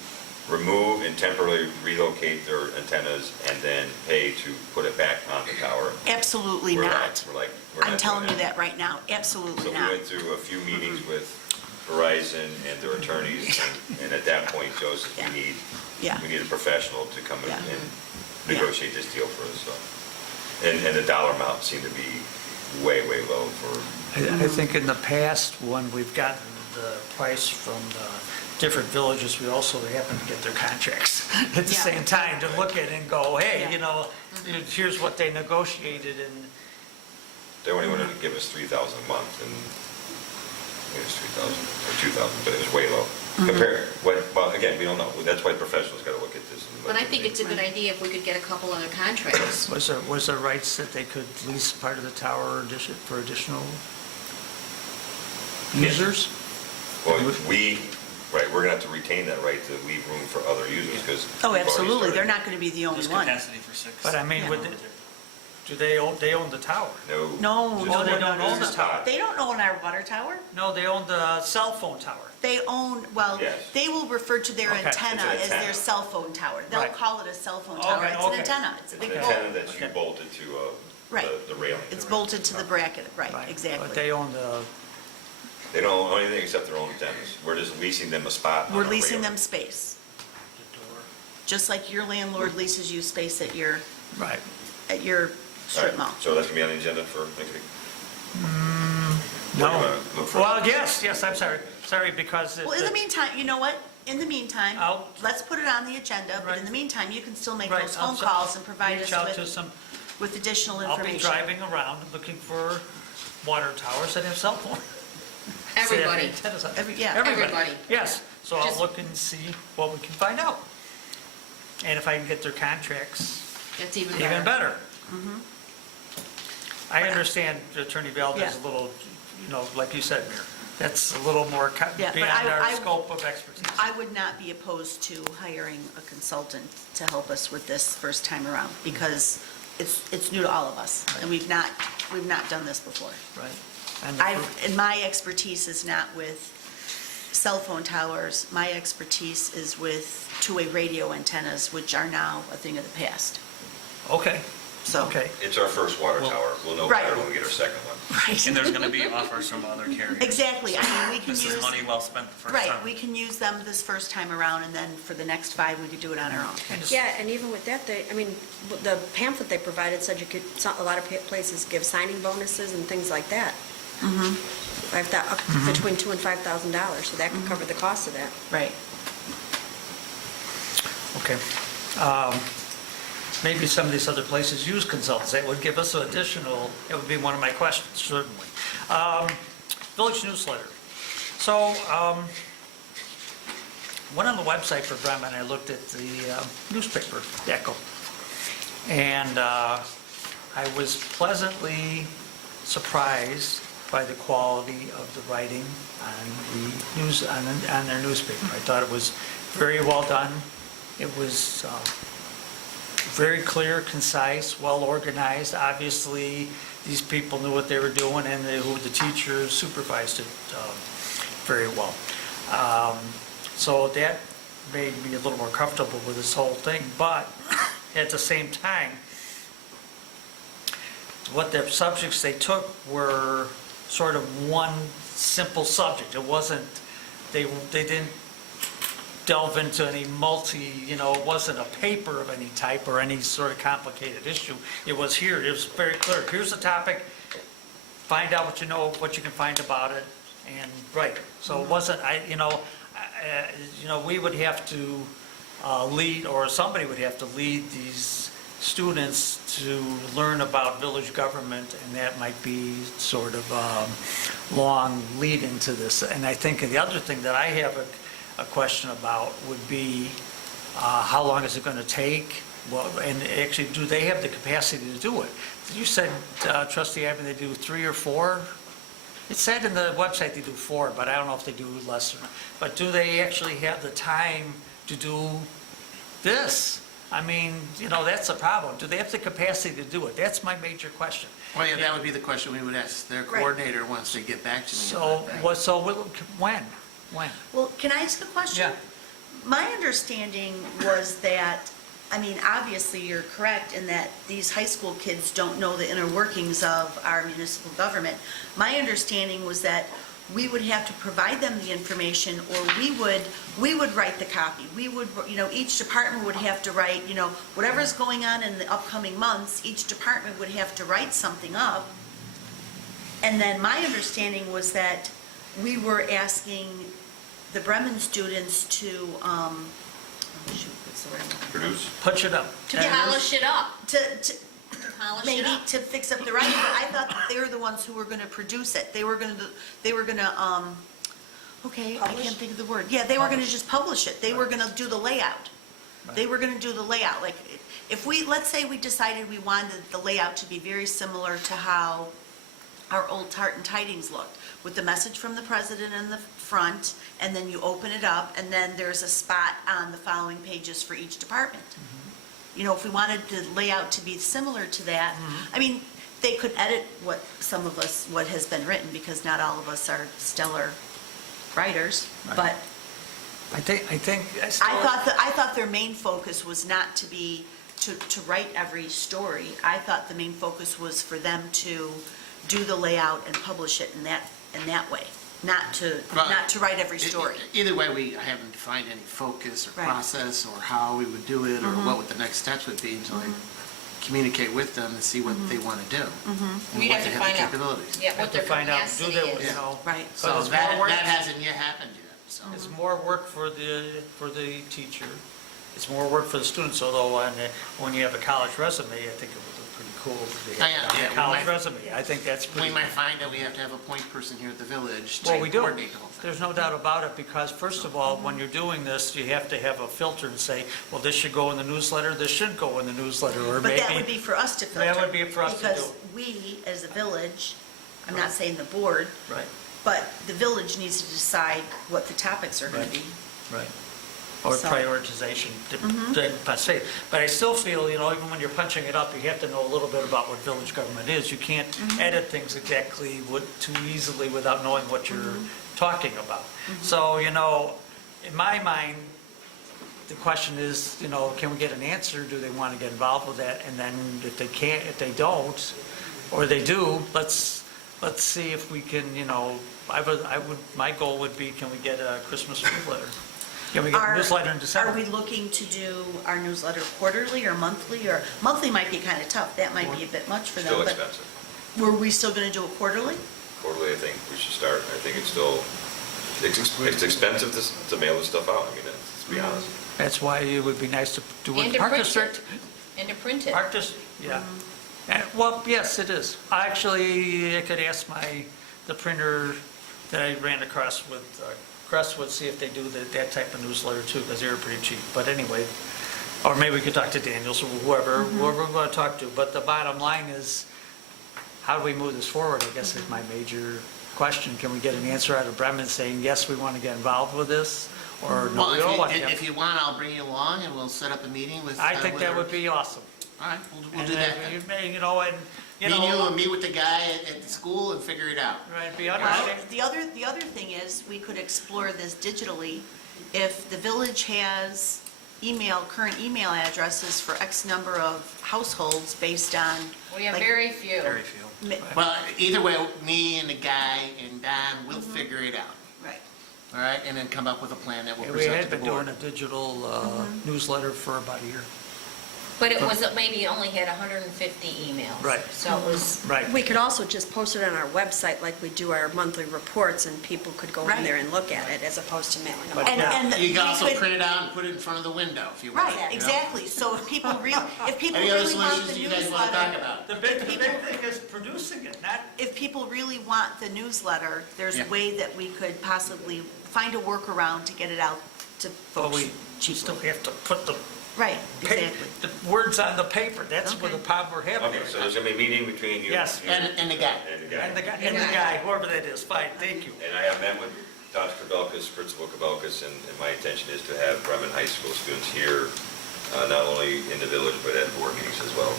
remove and temporarily relocate their antennas and then pay to put it back on the tower? Absolutely We're not. We're like, we're I'm not telling doing you that right now, absolutely So we not. went through a few meetings with Verizon and their attorneys, and at that point, Joseph, Yeah. Yeah. we need a professional to come in Yeah. and Yeah. negotiate this deal for us, so. And the dollar amount seemed to be way, way low for, I think in the past, when we've gotten the price from the different villages, we also happen to get their contracts at the Yeah. same time to look at and go, hey, Yeah. you know, here's what they negotiated, and they only wanted to give us 3,000 a month, and it was 3,000 or 2,000, but it was way low. Compared, well, again, we don't know, that's why professionals gotta look at this. and But look I at think the- it's a good idea if we could get a couple other contracts. was there rights that they could lease part of the tower for additional users? Well, right, we're gonna have to retain that right to leave room for other users, because. Oh, absolutely, they're not going to be the only There's one. capacity for 6. But I mean, Yeah. would they, do they own the tower? No. No, just no, they one don't own the spot. tower. They don't own our water tower. No, they own the cell phone tower. They own, well, Yes. they will refer to their Okay. antenna It's an as their antenna. cell phone tower. They'll Right. call it a cell phone tower. Okay, It's an okay. antenna, it's a It's big an pole. antenna that you Okay. bolted to Right. the railing. It's bolted to the bracket, right, Right. But exactly. they own the, They don't own anything except their own antennas. We're just leasing them a spot on We're the leasing railing. them space, the door. just like your landlord leases you space at your Right. All strip right, mall. so that's gonna be on the agenda for next week? No. We're gonna look for- Well, yes, I'm sorry, because. Well, in the meantime, you know what? In the meantime, I'll- let's put it on the agenda, but Right. in the meantime, you can still make Right, those I'll phone calls and provide reach us out to with, some, with additional I'll be information. driving around looking for water towers that have cell phone. Everybody. Yeah. Everybody. Yes, so I'll Just- look and see what we can find out. And if I can get their contracts, That's even better. even better. I understand Attorney Valdez Yeah. a little, like you said, Mayor, that's a little more Yeah, but beyond our I- scope of expertise. I would not be opposed to hiring a consultant to help us with this first time around, because it's new to all of us, and we've not done this before. Right. And the- And my expertise is not with cell phone towers, my expertise is with two-way radio antennas, which are now a thing of the past, Okay, so. okay. It's our first water tower. We'll know Right. better when we get our second one. Right. And there's going to be offers from other carriers. Exactly, I mean, we can This use. is money well spent the first Right, time. we can use them this first time around, and then for the next 5, we could do it on our own. Yeah, and even with that, the pamphlet they provided said a lot of places give signing bonuses and things like that. Between $2,000 and $5,000, so that could cover the cost of that. Right. Okay. Maybe some of these other places use consultants. That would give us additional, it would be one of my questions, certainly. Village newsletter. So, went on the website for Bremen, I looked at the newspaper, the Echo. And I was pleasantly surprised by the quality of the writing on the news, on their newspaper. I thought it was very well done. It was very clear, concise, well organized. Obviously, these people knew what they were doing, and who the teachers supervised it very well. So that made me a little more comfortable with this whole thing, but at the same time, what the subjects they took were sort of one simple subject. It wasn't, they didn't delve into any it wasn't a paper of any type or any sort of complicated issue. It was very clear. Here's the topic, find out what you know, what you can find about it, and write. So it wasn't, we would have to lead, or somebody would have to lead these students to learn about village government, and that might be sort of long lead into this. And I think the other thing that I have a question about would be, how long is it going to take? Well, and actually, do they have the capacity to do it? You said, Trustee Ivan, they do 3 or 4? It said in the website they do 4, but I don't know if they do less or not. But do they actually have the time to do this? I mean, that's a problem. Do they have the capacity to do it? That's my major question. Well, yeah, that would be the question we would ask their Right. coordinator once they get back to me. So, about that. when? Well, can I ask a question? Yeah. My understanding was that, I mean, obviously you're correct in that these high school kids don't know the inner workings of our municipal government. My understanding was that we would have to provide them the information, or we would write the copy. We would, each department would have to write, whatever's going on in the upcoming months, each department would have to write something up. And then my understanding was that we were asking the Bremen students to, what's the word? Produce? Punch it up. To polish it up. To Polish it maybe up. to fix up the writing, but I thought that they were the ones who were gonna produce it. They were gonna, okay, I can't think of the word. Yeah, they were gonna just publish it. They were gonna do the layout. They were gonna do the layout. Like, if let's say we decided we wanted the layout to be very similar to how our old Tartan Tidings looked, with the message from the president in the front, and then you open it up, and then there's a spot on the following pages for each department. If we wanted the layout to be similar to that, I mean, they could edit what has been written, because not all of us are stellar writers, Right. but I think. I thought their main focus was not to write every story. I thought the main focus was for them to do the layout and publish it in that way, not to write every story. Either way, we haven't defined any focus or Right. process or how we would do it or what would the next steps would be until I communicate with them and see what they want to do. And We'd what have they to have the find out. capabilities. Yeah, what their Find out, capacity do they, is. Right. So But it's that more work. hasn't yet happened yet, so. It's more work for the teacher. It's more work for the students, although when you have a college resume, I think it would look pretty cool if they had Yeah, a we college might- resume. I think that's pretty. We might find that we have to have a point person here at the village to Well, we do. coordinate the whole thing. There's no doubt about it, because first of all, when you're doing this, you have to have a filter and say, well, this should go in the newsletter, this shouldn't go in the newsletter, or But maybe. that would be for us to filter. That would be for us to Because do. we, as a village, I'm not saying the board, Right, but the village needs to decide what the topics are going to Right. be. right. Or So- prioritization, per se. But I still feel, even when you're punching it up, you have to know a little bit about what village government is. You can't edit things exactly too easily without knowing what you're talking about. So, in my mind, the question is, can we get an answer? Do they want to get involved with that? And then if they don't, or they do, let's see if we can, my goal would be, can we get a Christmas newsletter? Can we get a newsletter in December? Are we looking to do our newsletter quarterly or monthly? Or monthly might be kind of tough. That might be a bit much for them. Still but expensive. Were we still going to do it quarterly? Quarterly, I think we should start. I think it's still, it's expensive to mail this stuff out. I mean, let's be honest. That's why it would be nice to do And it. to Park print District, it. And to print it. Park District, yeah. Well, yes, it is. Actually, I could ask the printer that I ran across with Crestwood, see if they do that type of newsletter too, because they're pretty cheap. But anyway, or maybe we could talk to Daniels or whoever we're going to talk to. But the bottom line is, how do we move this forward, I guess is my major question. Can we get an answer out of Bremen saying, yes, we want to get involved with this? Or no, we don't want to. If you want, I'll bring you along and we'll set up a meeting with. I think with that our- would be awesome. All right, we'll And do that. then then. Me and you will meet with the guy at the school and figure it out. Right, be Well, understanding. the other thing is, we could explore this digitally. If the village has current email addresses for X number of households based on. We have like, very few. Very few. mi- Well, either way, me and the guy and Don will figure it out, Right. all right? And then come up with a plan that we'll Yeah, we present had to the been doing board. a digital newsletter for about a year. But it was, maybe only had 150 emails. Right. So it was, Right. We could also just post it on our website like we do our monthly reports, and people could go in Right. there and look at it, as opposed to mailing them But out. yeah. And You we can also could- print it out and put it in front of the window if you want. Right, you know? exactly. So if people really want Solutions the you guys want to talk newsletter, about? The big thing is producing it, not. if people really want the newsletter, there's a Yeah. way that we could possibly find a workaround to get it out to But folks we still cheaply. have to put the Right, exactly. the words on the paper. That's where the Okay. problem we're having. Okay, so there's gonna be a meeting between you. Yes. you And the guy. And the guy. And the guy, whoever that is, fine, thank you. And I have met with Dr. Kabelkas, Principal Kabelkas, and my intention is to have Bremen High School students here, not only in the village, but at board meetings as well.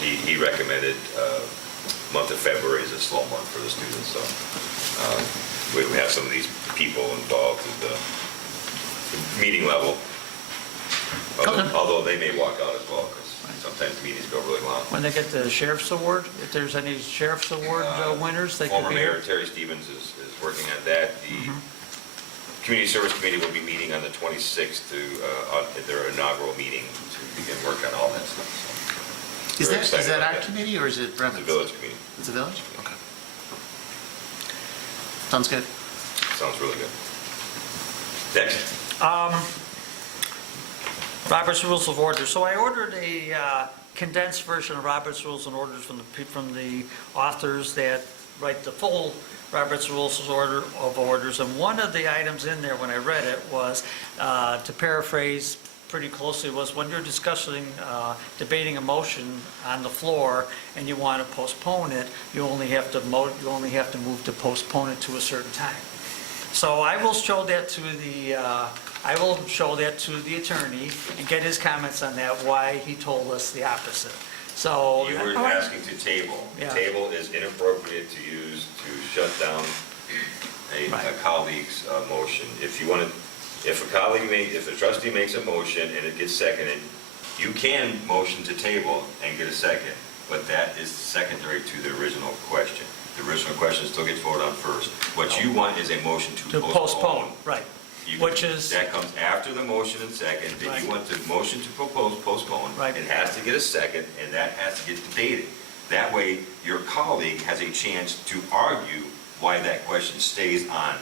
He recommended month of February is a slow month for the students, so we have some of these people involved in the meeting level. Okay. Although they may walk out as well, because sometimes meetings go really long. When they get the sheriff's award, if there's any sheriff's award winners, they could Former be Mayor here. Terry Stevens is working on that. The Community Service Committee will be meeting on the 26th at their inaugural meeting to begin work on all that stuff. So Is we're that excited about our committee or is it The Brentwood's? village committee. It's a village? Okay. Sounds good. Sounds really good. Next. Robert's Rules of Order. So I ordered a condensed version of Robert's Rules and Orders from the authors that write the full Robert's Rules of Orders. And one of the items in there when I read it was, to paraphrase pretty closely, was when you're discussing, debating a motion on the floor and you want to postpone it, you only have to move to postpone it to a certain time. So I will show that to the attorney and get his comments on that, why he told us the opposite. So. You were asking to table. Yeah. Table is inappropriate to use to shut down a Right. colleague's motion. If a trustee makes a motion and it gets seconded, you can motion to table and get a second, but that is secondary to the original question. The original question still gets voted on first. What you want is a motion To postpone, right. You- Which is- That comes after the motion and second. If Right. you want the motion to postpone, Right. it has to get a second, and that has to get debated. That way, your colleague has a chance to argue why that question stays on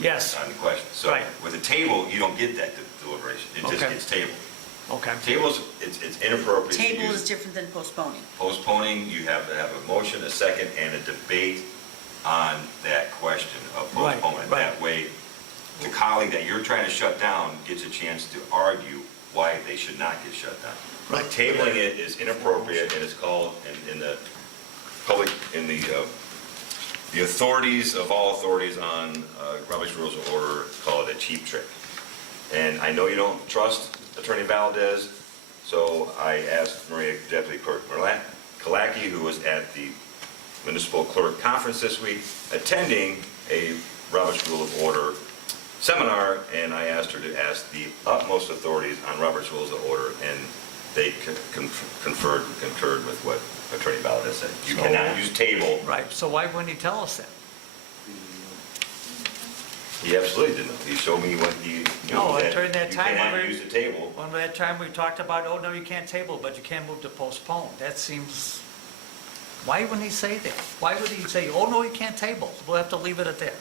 Yes. the question. So Right. with a table, you don't get that deliberation. It just Okay. gets tabled. Okay. Tables, it's inappropriate to Table use. is different than postponing. Postponing, you have to have a motion, a second, and a debate on that question of Right, postponement. right. That way, the colleague that you're trying to shut down gets a chance to argue why they should not get shut down. But tabling it is inappropriate, and it's called, in the public, the authorities of all authorities on Robert's Rules of Order call it a cheap trick. And I know you don't trust Attorney Valdez, so I asked Maria Deputy Clerk Kalaki, who was at the municipal clerk conference this week, attending a Robert's Rule of Order seminar, and I asked her to ask the utmost authorities on Robert's Rules of Order, and they concurred with what Attorney Valdez said. You So- cannot use table. Right, so why wouldn't he tell us that? He absolutely didn't. He showed me what he knew, No, that during that you time cannot when we- use the table. When that time we talked about, oh, no, you can't table, but you can move to postpone. That seems, why wouldn't he say that? Why would he say, oh, no, you can't table? We'll have to leave it at that.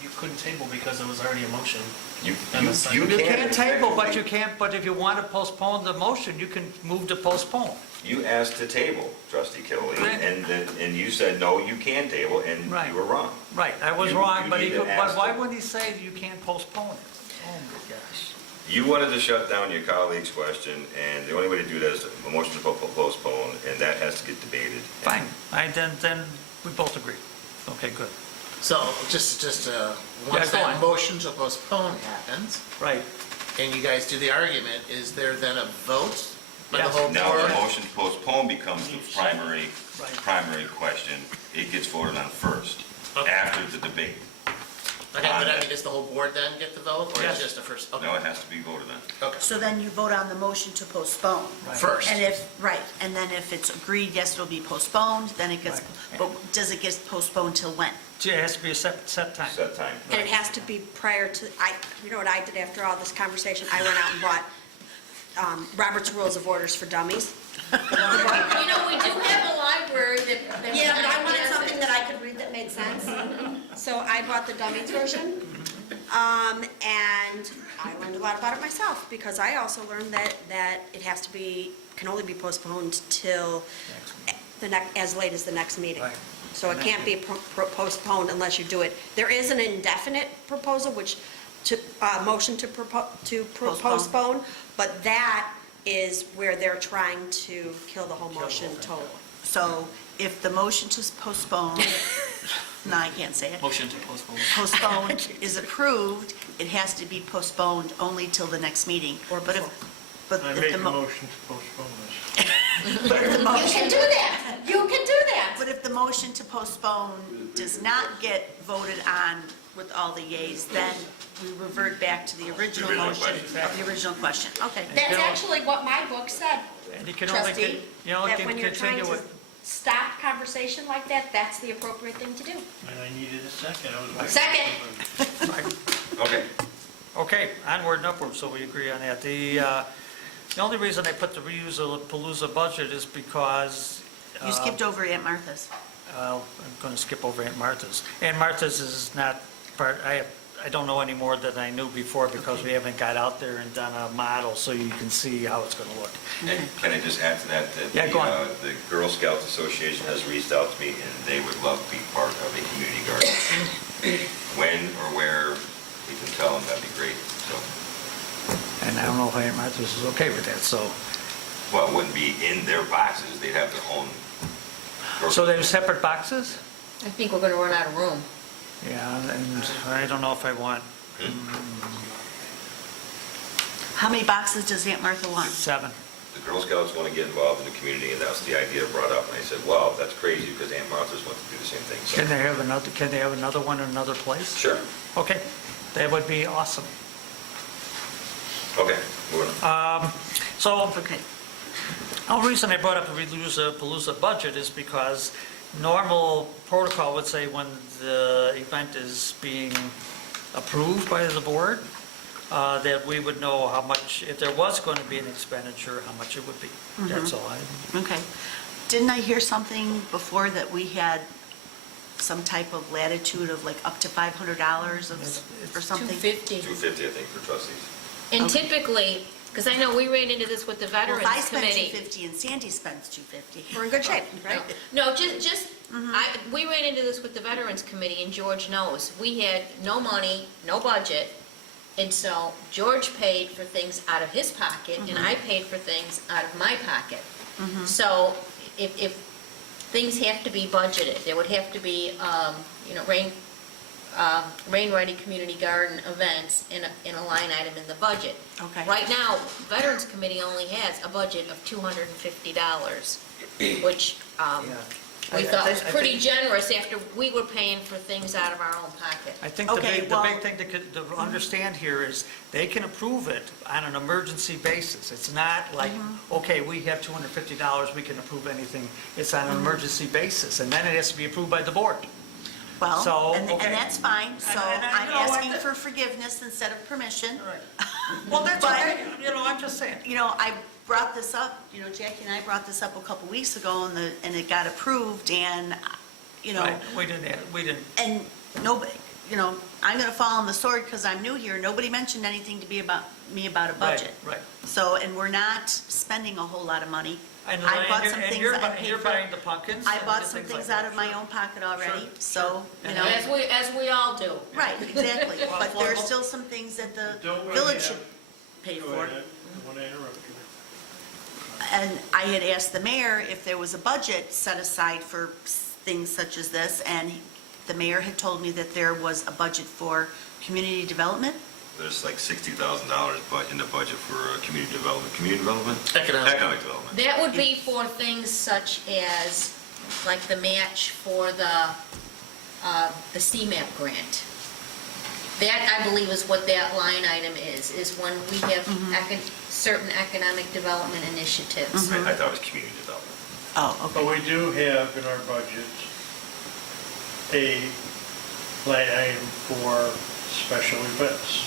You couldn't table because it was already a motion. You And the second. You can't table, but you can't, but if you want to postpone the motion, you can move to postpone. You asked to table, Trustee Killily, Right. and you said, no, you can table, and Right. you were wrong. Right, I was You- wrong, you but need to but ask why them. wouldn't he say that you can't postpone it? Oh, my gosh. You wanted to shut down your colleague's question, and the only way to do that is a motion to postpone, and that has to get debated. Fine, then we both agree. Okay, good. So just once Yeah, go that on. motion to postpone happens, Right, and you guys do the argument, is there then a vote by the Yes. whole Now, the board? motion to postpone becomes the primary Right. question. It gets voted on first, Okay. after the debate. Okay, but I mean, does the whole board then get the vote, or is Yes. it just a first? Okay. No, it has to be voted on. Okay. So then you vote on the motion to postpone. First. And and then if it's agreed, yes, it'll be postponed, then it gets, Right. but does it get postponed till when? Gee, it has to be a set time. Set time. And it has to be prior to, you know what I did after all this conversation? I went out and bought Robert's Rules of Orders for Dummies. You know, we do have a library that. Yeah, but I wanted something that I could read that made sense. So I bought the dummies version. And I learned a lot about it myself, because I also learned that it has to be, can only be postponed till as late as the next meeting. Right. So it can't be postponed unless you do it. There is an indefinite proposal, motion to postpone, but that is where they're trying to kill the whole motion totally. So if the motion to postpone, no, I can't say it, Motion to postpone. postponed is approved, it has to be postponed only till the next meeting. But I if make the a motion to postpone this. but if the You motion, can do that, you can do that. but if the motion to postpone does not get voted on with all the yays, then we revert back to the original original motion question. of the original question. Okay. That's actually what my book said, And you can only, trustee, you only that can when you're trying continue to it. stop conversation like that, that's the appropriate thing to do. And I needed a second. I was waiting. Second. Okay. Okay, onward and upward, so we agree on that. The only reason I put the reuse-a-palooza budget is because. You skipped over Aunt Martha's. Well, I'm going to skip over Aunt Martha's. Aunt Martha's is not part, I don't know any more than I knew before because we haven't got out there and done a model so you can see how it's going to look. And can I just add to that, Yeah, go on. the Girl Scouts Association has reached out to me, and they would love to be part of a community garden. When or where, you can tell them, that'd be great, so. And I don't know if Aunt Martha's is okay with that, so. Well, it wouldn't be in their boxes, they'd have their own. So there's separate boxes? I think we're going to run out of room. Yeah, and I don't know if I want How many boxes does Aunt Martha want? 7. The Girl Scouts want to get involved in the community, and that's the idea brought up, and I said, wow, that's crazy, because Aunt Martha's wants to do the same thing, so. Can they have another one in another place? Sure, Okay, that would be awesome. okay, moving on. So, Okay. the only reason I brought up the Palooza budget is because normal protocol would say when the event is being approved by the board, that we would know how much, if there was going to be an expenditure, how much it would be. That's all I, Okay. Didn't I hear something before that we had some type of latitude of like up to $500 or something? 250. 250, I think, for trustees. And Okay. typically, because I know we ran into this with the Well, Veterans if I spend Committee. $250 and Sandy spends $250. We're in good shape, right? No, we ran into this with the Veterans Committee, and George knows. We had no money, no budget, and so George paid for things out of his pocket, and I paid for things out of my pocket. So if things have to be budgeted, there would have to be, rain-ready community garden events in a line item in the budget. Okay. Right now, Veterans Committee only has a budget of $250, which we thought was pretty generous after we were paying for things out of our own pocket. I think Okay, the well- big thing to understand here is they can approve it on an emergency basis. It's not like, okay, we have $250, we can approve anything. It's on an emergency basis, and then it has to be approved by the board. Well, So, and okay. that's fine, so And I I'm know what asking the- for forgiveness instead of permission. Well, that's But- okay, I'm just saying. I brought this up, Jackie and I brought this up a couple weeks ago, and it got approved, and, Right, we didn't, and nobody, I'm gonna fall on the sword because I'm new here, nobody mentioned anything to me about a budget. Right. So, and we're not spending a whole lot of money. And I bought some and things, you're I bu- paid you're for, buying the pumpkins. I and bought some things like things that, out of my sure. own pocket already, Sure, so, And As we all do. right, exactly. Well, But well, there's well- still some things that the Don't worry, village yeah. should pay Go for. ahead. I want to interrupt you. And I had asked the mayor if there was a budget set aside for things such as this, and the mayor had told me that there was a budget for community development. There's like $60,000 in the budget for community development. Community development? Economic development. That would be for things such as, like the match for the CMAP grant. That, I believe, is what that line item is when we have certain economic development initiatives. I thought it was community development. Oh, But we do have in our budget a line item for special events.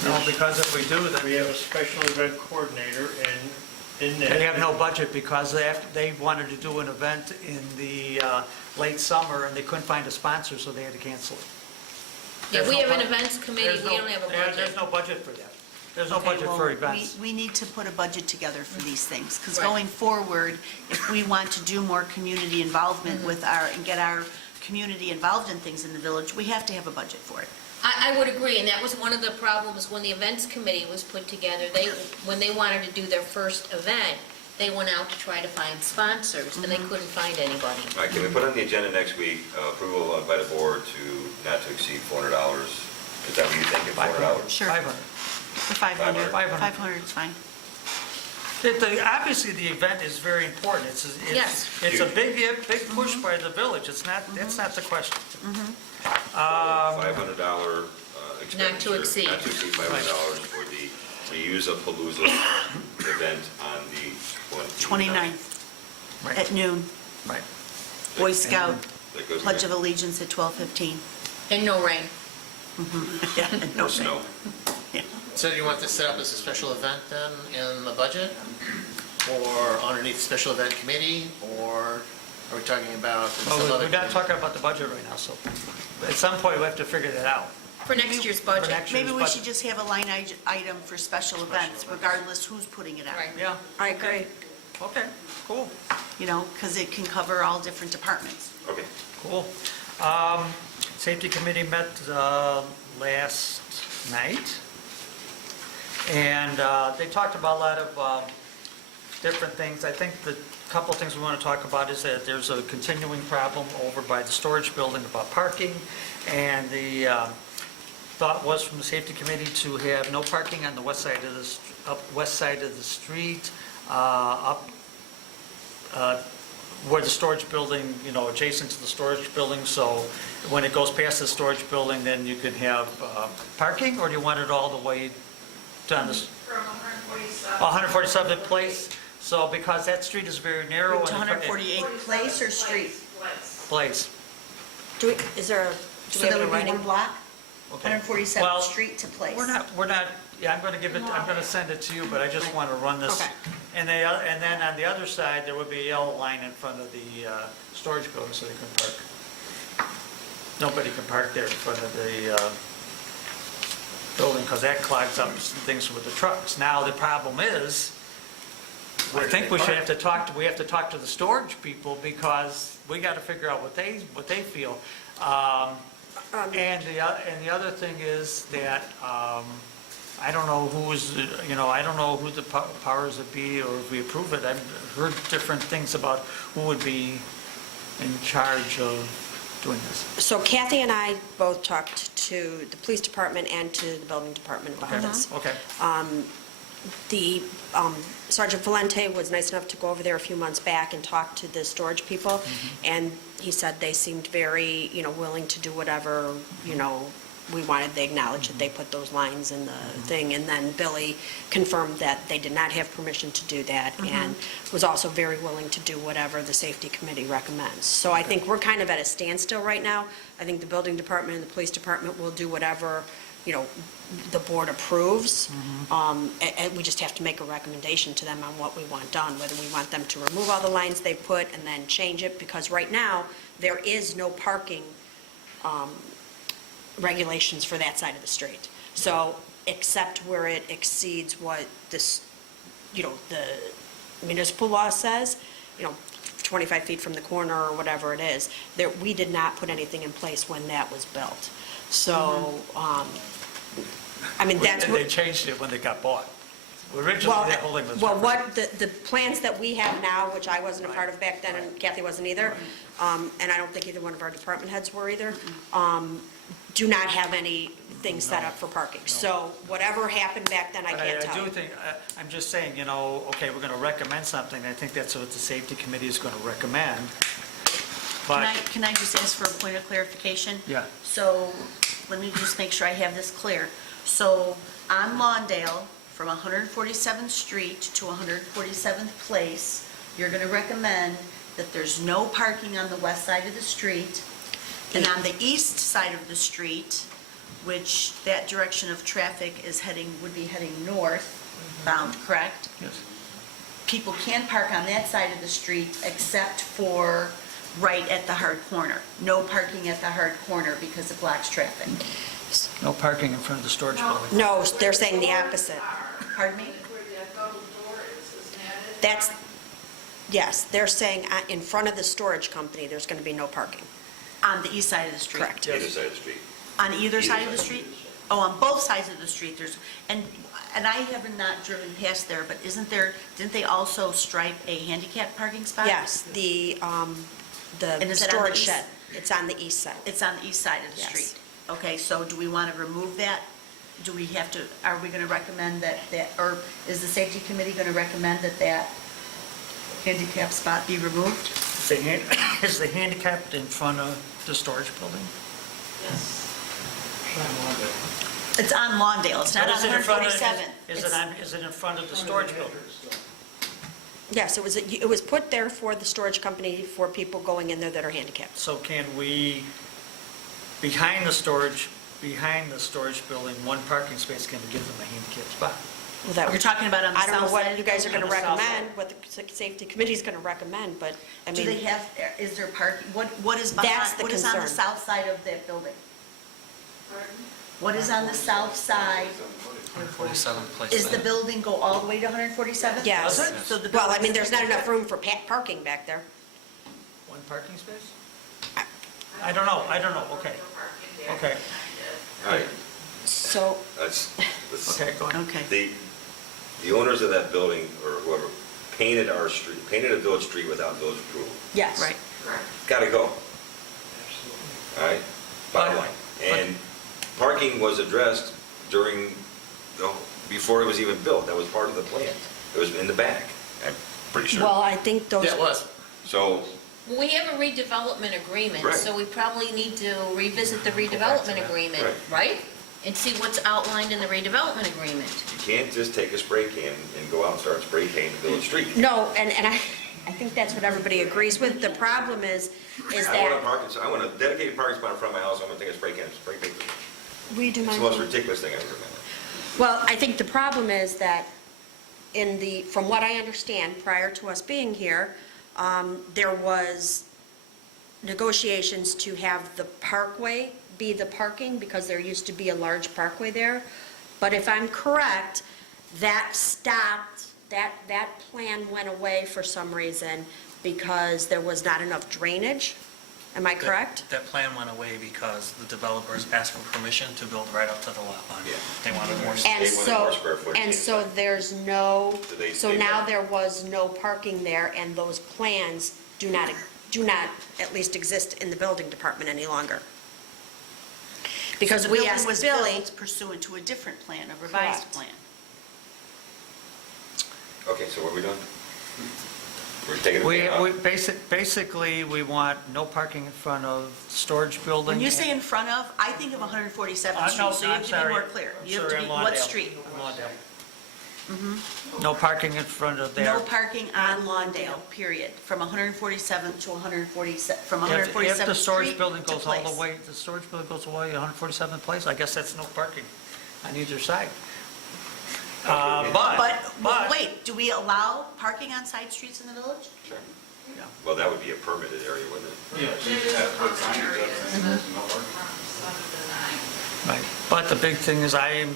So No, because if we do, we then have a special event coordinator, and in that. they have no budget because they wanted to do an event in the late summer and they couldn't find a sponsor, so they had to cancel it. Yeah, There's we no have an bud- events committee, there's we no- don't have a There's budget. no budget for that. There's no okay, budget well, for events. We need to put a budget together for these things, because Right. going forward, if we want to do more community involvement with and get our community involved in things in the village, we have to have a budget for it. I would agree, and that was one of the problems when the events committee was put together. When they wanted to do their first event, they went out to try to find sponsors, and they couldn't find anybody. All right, can we put on the agenda next week, approval by the board to not to exceed $400? Is that what you think, $400? Sure. 500. For 500. 500. 500 is fine. Obviously, the event is very important. Yes. It's a big push by the village. It's not, that's not the question. $500 expenditure. Not to exceed. Not to exceed $500 for the Reuse-a-Palooza event on the 29th Right. at noon, Right. Boy Scout That goes Pledge of again. Allegiance at 12:15. And no rain. Yeah, no Or snow. So do you want this set up as a special event then in the budget? Or underneath the special event committee? Or are we talking about some Well, other? we're not talking about the budget right now, so at some point, we have to figure that out. For next year's For budget. next year's Maybe we budget. should just have a line item for special events, regardless who's putting it on. Right. Yeah. I agree. Okay, cool, You know, because it can cover all different departments. Okay. cool. Safety committee met last night, and they talked about a lot of different things. I think the couple of things we want to talk about is that there's a continuing problem over by the storage building about parking, and the thought was from the safety committee to have no parking on the west side of the street, up where the storage building, adjacent to the storage building, so when it goes past the storage building, then you can have parking, or do you want it all the way down this? From 147. 147th Place, so because that street is very narrow. To and 148th Place or street? Place. Is there, do So we have that it in would be writing? one block, Okay. 147th Well, Street to Place. We're not, yeah, I'm going to send it to you, but I just want to run this. Okay. And then on the other side, there would be a yellow line in front of the storage building so they can park. Nobody can park there in front of the building because that clogs up things with the trucks. Now, the problem is, I think we should have to talk to the storage people because we got to figure out what they feel. And the other thing is that, I don't know I don't know who the powers that be, or if we approve it. I've heard different things about who would be in charge of doing this. So Kathy and I both talked to the police department and to the building department about this. Okay. The Sergeant Valente was nice enough to go over there a few months back and talk to the storage people, and he said they seemed very, willing to do whatever, we wanted. They acknowledged that they put those lines in the thing, and then Billy confirmed that they did not have permission to do that, and was also very willing to do whatever the safety committee recommends. So I think we're kind of at a standstill right now. I think the building department and the police department will do whatever, the board approves. And we just have to make a recommendation to them on what we want done, whether we want them to remove all the lines they put and then change it, because right now, there is no parking regulations for that side of the street. So, except where it exceeds what this, the municipal law says, 25 feet from the corner or whatever it is, we did not put anything in place when that was built. So, that's They what... changed it when they got bought. Originally, Well, that whole thing was well, different. the plans that we have now, which I wasn't a part of back then, and Kathy wasn't either, and I don't think either one of our department heads were either, do not have anything set up for parking. So whatever happened back then, I But can't tell I you. do think, I'm just saying, okay, we're going to recommend something. I think that's what the safety committee is going to recommend. But, Can I just ask for a point of clarification? yeah, So, let me just make sure I have this clear. So, on Lawndale, from 147th Street to 147th Place, you're going to recommend that there's no parking on the west side of the street, and on the east side of the street, which that direction of traffic would be heading northbound, correct? yes. People can park on that side of the street except for right at the hard corner. No parking at the hard corner because it blocks traffic. No parking in front of the storage building. No, they're saying the opposite. Pardon me? Where that double door is that it? That's, yes, they're saying in front of the storage company, there's going to be no parking. On the east side of the street? Correct. Either side of the street. On either side of the street? Oh, on both sides of the street, and I have not driven past there, but didn't they also stripe a handicap parking spot? Yes, the And is it on the storage east? shed, it's on the east side. It's on the east side of the Yes. street? Okay, so do we want to remove that? do we have to, are we going to recommend that, or is the safety committee going to recommend that handicap spot be removed? Is the handicapped in front of the storage building? It's on Lawndale, it's not on Is it in front of- 147. Is it in front of the storage building? Yes, it was put there for the storage company, for people going in there that are handicapped. So can we, behind the storage building, one parking space, can we give them a handicap spot? Well, that You're would- talking about on the I don't know south what side? you guys are going to On the south recommend, what the safety committee's going to recommend, but, I Do they mean, have, is there parking, what is behind, That's the what is on the concern. south side of that building? What is on the south side? 147th place. Is the building go all the way to 147th? Yes. Does it? So the well, I building's- mean, there's not enough room for parking back there. One parking space? I don't know, okay. Okay, All right, So, that's, okay, go on. Okay. the owners of that building, or whoever, painted our street, painted a village street without village approval. yes. Right. Gotta go. All right, bottom But- line. And parking was addressed before it was even built. That was part of the plan. It was in the back, I'm pretty sure. Well, I think those, Yeah, it was. So, Well, we have a redevelopment agreement, Right. so we probably need to revisit the redevelopment agreement, right? And see what's outlined in the redevelopment agreement. you can't just take a spray can and go out and start spray painting the village street. no, and I think that's what everybody agrees with. The problem is I want a that, parking, I want a dedicated parking spot in front of my house, I'm gonna take a spray can and spray paint it. we do It's mind. the most ridiculous thing I've ever done. Well, I think the problem is that from what I understand, prior to us being here, there was negotiations to have the parkway be the parking, because there used to be a large parkway there. But if I'm correct, that stopped, that plan went away for some reason because there was not enough drainage. Am I correct? That plan went away because the developers asked for permission to build right up to the lot line. Yeah. They wanted more And They wanted so, more square footage. and so there's no, So they- so they- now there was no parking there, and those plans do not at least exist in the building department any longer. Because The we building asked was Billy, built pursuant to a different plan, a revised Correct. plan. Okay, so what are we doing? We're taking the pan We, off? basically, we want no parking in front of storage building. When you say in front of, I think of 147th No, Street, so you I'm have to be sorry. more clear. I'm You have to sorry, be, I'm what Lawndale. street? I'm Lawndale. No parking in front of there. No parking on Lawndale, period, from 147th to 147, from If 147th the storage Street building to goes all the Place. way, the storage building goes away, 147th Place, I guess that's no parking on either side. But wait, do we allow parking on side streets in the village? Sure. Well, that would be a permitted area, wouldn't it? Right, but the big thing is again,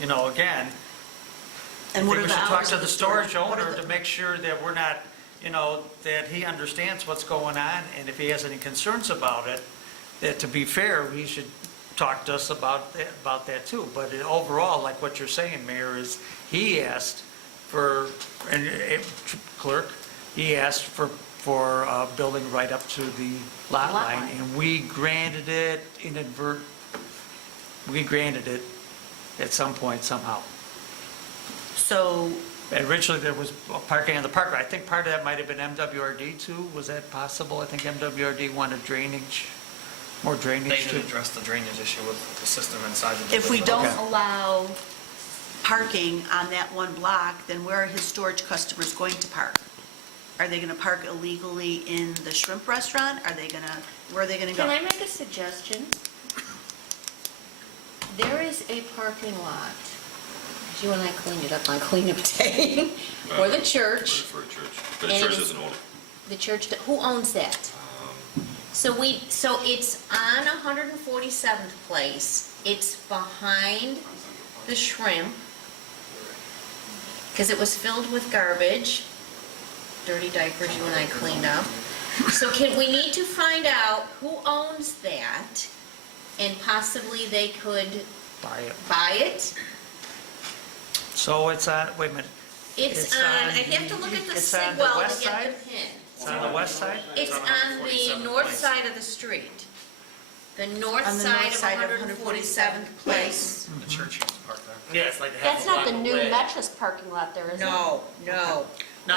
I And think what we are should the talk hours to of the the storage What are owner the- to make sure that we're not, that he understands what's going on, and if he has any concerns about it, that to be fair, he should talk to us about that too. But overall, like what you're saying, Mayor, is he asked for, and clerk, he asked for a building right up to the lot Lot line, line. and we granted it at some point somehow. So, And originally, there was parking on the parkway. I think part of that might have been MWRD too. Was that possible? I think MWRD wanted drainage, more They drainage did too. address the drainage issue with the system inside the building. if we don't Okay. allow parking on that one block, then where are his storage customers going to park? Are they gonna park illegally in the shrimp restaurant? Where are they gonna Can I go? make a suggestion? There is a parking lot, you and I cleaned it up on cleanup day, for the church. For a church. But the And church it is- doesn't own it. The church, who owns that? So it's on 147th Place. It's behind the shrimp, because it was filled with garbage, dirty diapers you and I cleaned up. So we need to find out who owns that, and possibly they could buy it. So it's on, wait a minute, It's It's on, on I have to look at the it's on the well to west get side? the pin. it's on the west side? It's on the 147th north Place. side of the street. The north On the side north of side of 147th Place. The church used to park there. Yeah, it's like a half That's a not block the new away. Metris parking lot there, is it? No. No,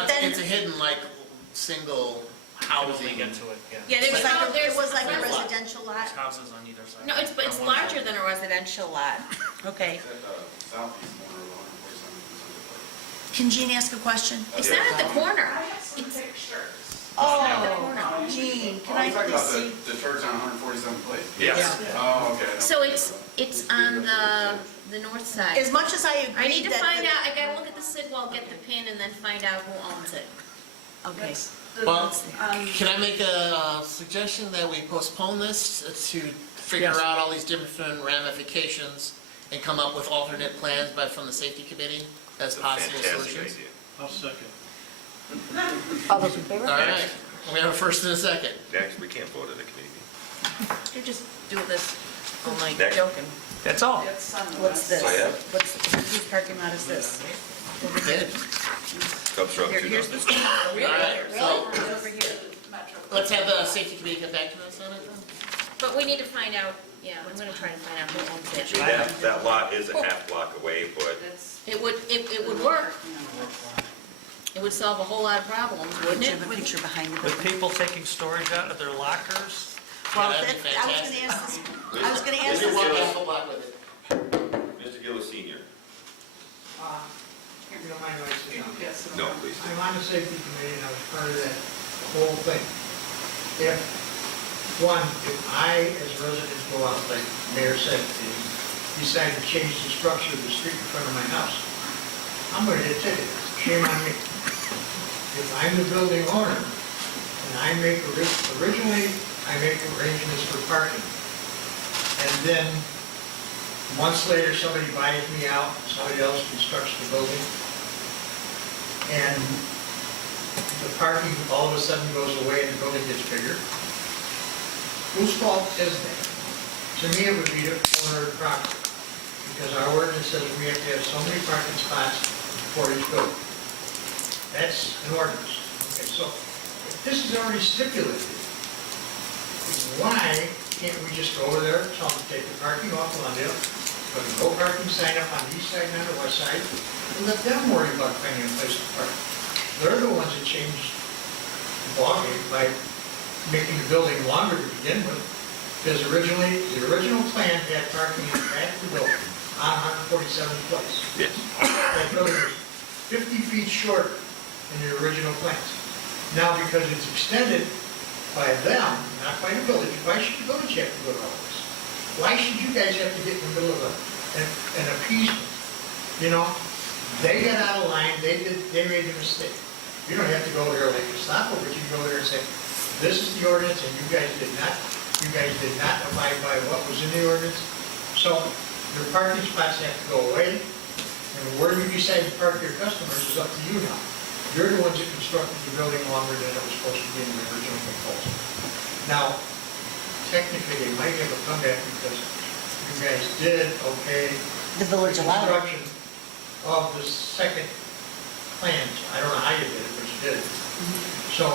Then- it's a hidden, like, single You can only housing. get to it, yeah. Yeah, It was there's like there's it was like a there's- residential lot? There's houses on either side. No, but it's On one larger side. than a residential lot. Okay. It's at the southeast corner of 147th. Can Jean ask a question? It's not at the corner. I have some pictures. Oh, Jean, can I Are you talking please about see? the church on 147th Place? Yes. Oh, okay. I know. So it's on the north side. As much as I agree I need to that find the- out, I gotta look at the sidewall, get the pin, and then find out who owns it. Okay. Well, can I make a suggestion that we postpone this to figure Yes. out all these different ramifications and come up with alternate plans from the safety committee as It's a possible fantastic solutions? idea. I'll second. All those in favor? All right, we have a first and a second. Actually, we can't vote at a committee meeting. You're just doing this all night Next. joking. That's all. What's this? Oh, yeah? Whose parking lot is this? We did. Cubs are up Here, 2-0. here's this. All right, so Really? Over here. let's have the safety committee come back to us on it then. But we need to find out, yeah, I'm gonna try and find out who owns I it. mean, that lot is a half block away, but It would work. It would solve a whole lot of problems, Do wouldn't you it? have a picture behind the With building? people taking storage out of their lockers, Well, Yeah, that'd be I was gonna ask this, I was gonna ask Mr. this. Walker, hold on with it. Mr. Gillis Senior. If you don't mind what I say now. Yes. No, please. I'm on the safety committee and I was part of that whole thing. If I, as a resident, go out, like the Mayor said, and decide to change the structure of the street in front of my house, I'm gonna get ticketed. Shame on me. If I'm the building owner and I make, originally, I make arrangements for parking. And then, months later, somebody buys me out, somebody else constructs the building. And the parking all of a sudden goes away and the building gets bigger. Whose fault is that? To me, it would be the owner of the property. Because our ordinance says we have to have so many parking spots for each building. That's an ordinance. Okay, so if this is already stipulated, why can't we just go over there, tell them to take the parking off Lawndale, put a no parking sign up on the east side and on the west side, and let them worry about finding a place to park? They're the ones that changed the ballgame by making the building longer to begin with, because originally, the original plan had parking in the back of the building on 147th Place. Yes. That building was 50 feet shorter than the original plans. Now, because it's extended by them, not by the village, why should the village have to go to all this? Why should you guys have to get in the middle of an appeasement? You know, they got out of line, they made the mistake. You don't have to go there like Gestapo, but you can go there and say, this is the ordinance, and you guys did not abide by what was in the ordinance. So your parking spots have to go away, and where you decide to park your customers is up to you now. You're the ones that constructed the building longer than it was supposed to be in the original proposal. Now, technically, they might have a comeback because you guys did okay The village allowed it. construction of the second plans. I don't know how you did it, but you did it. So,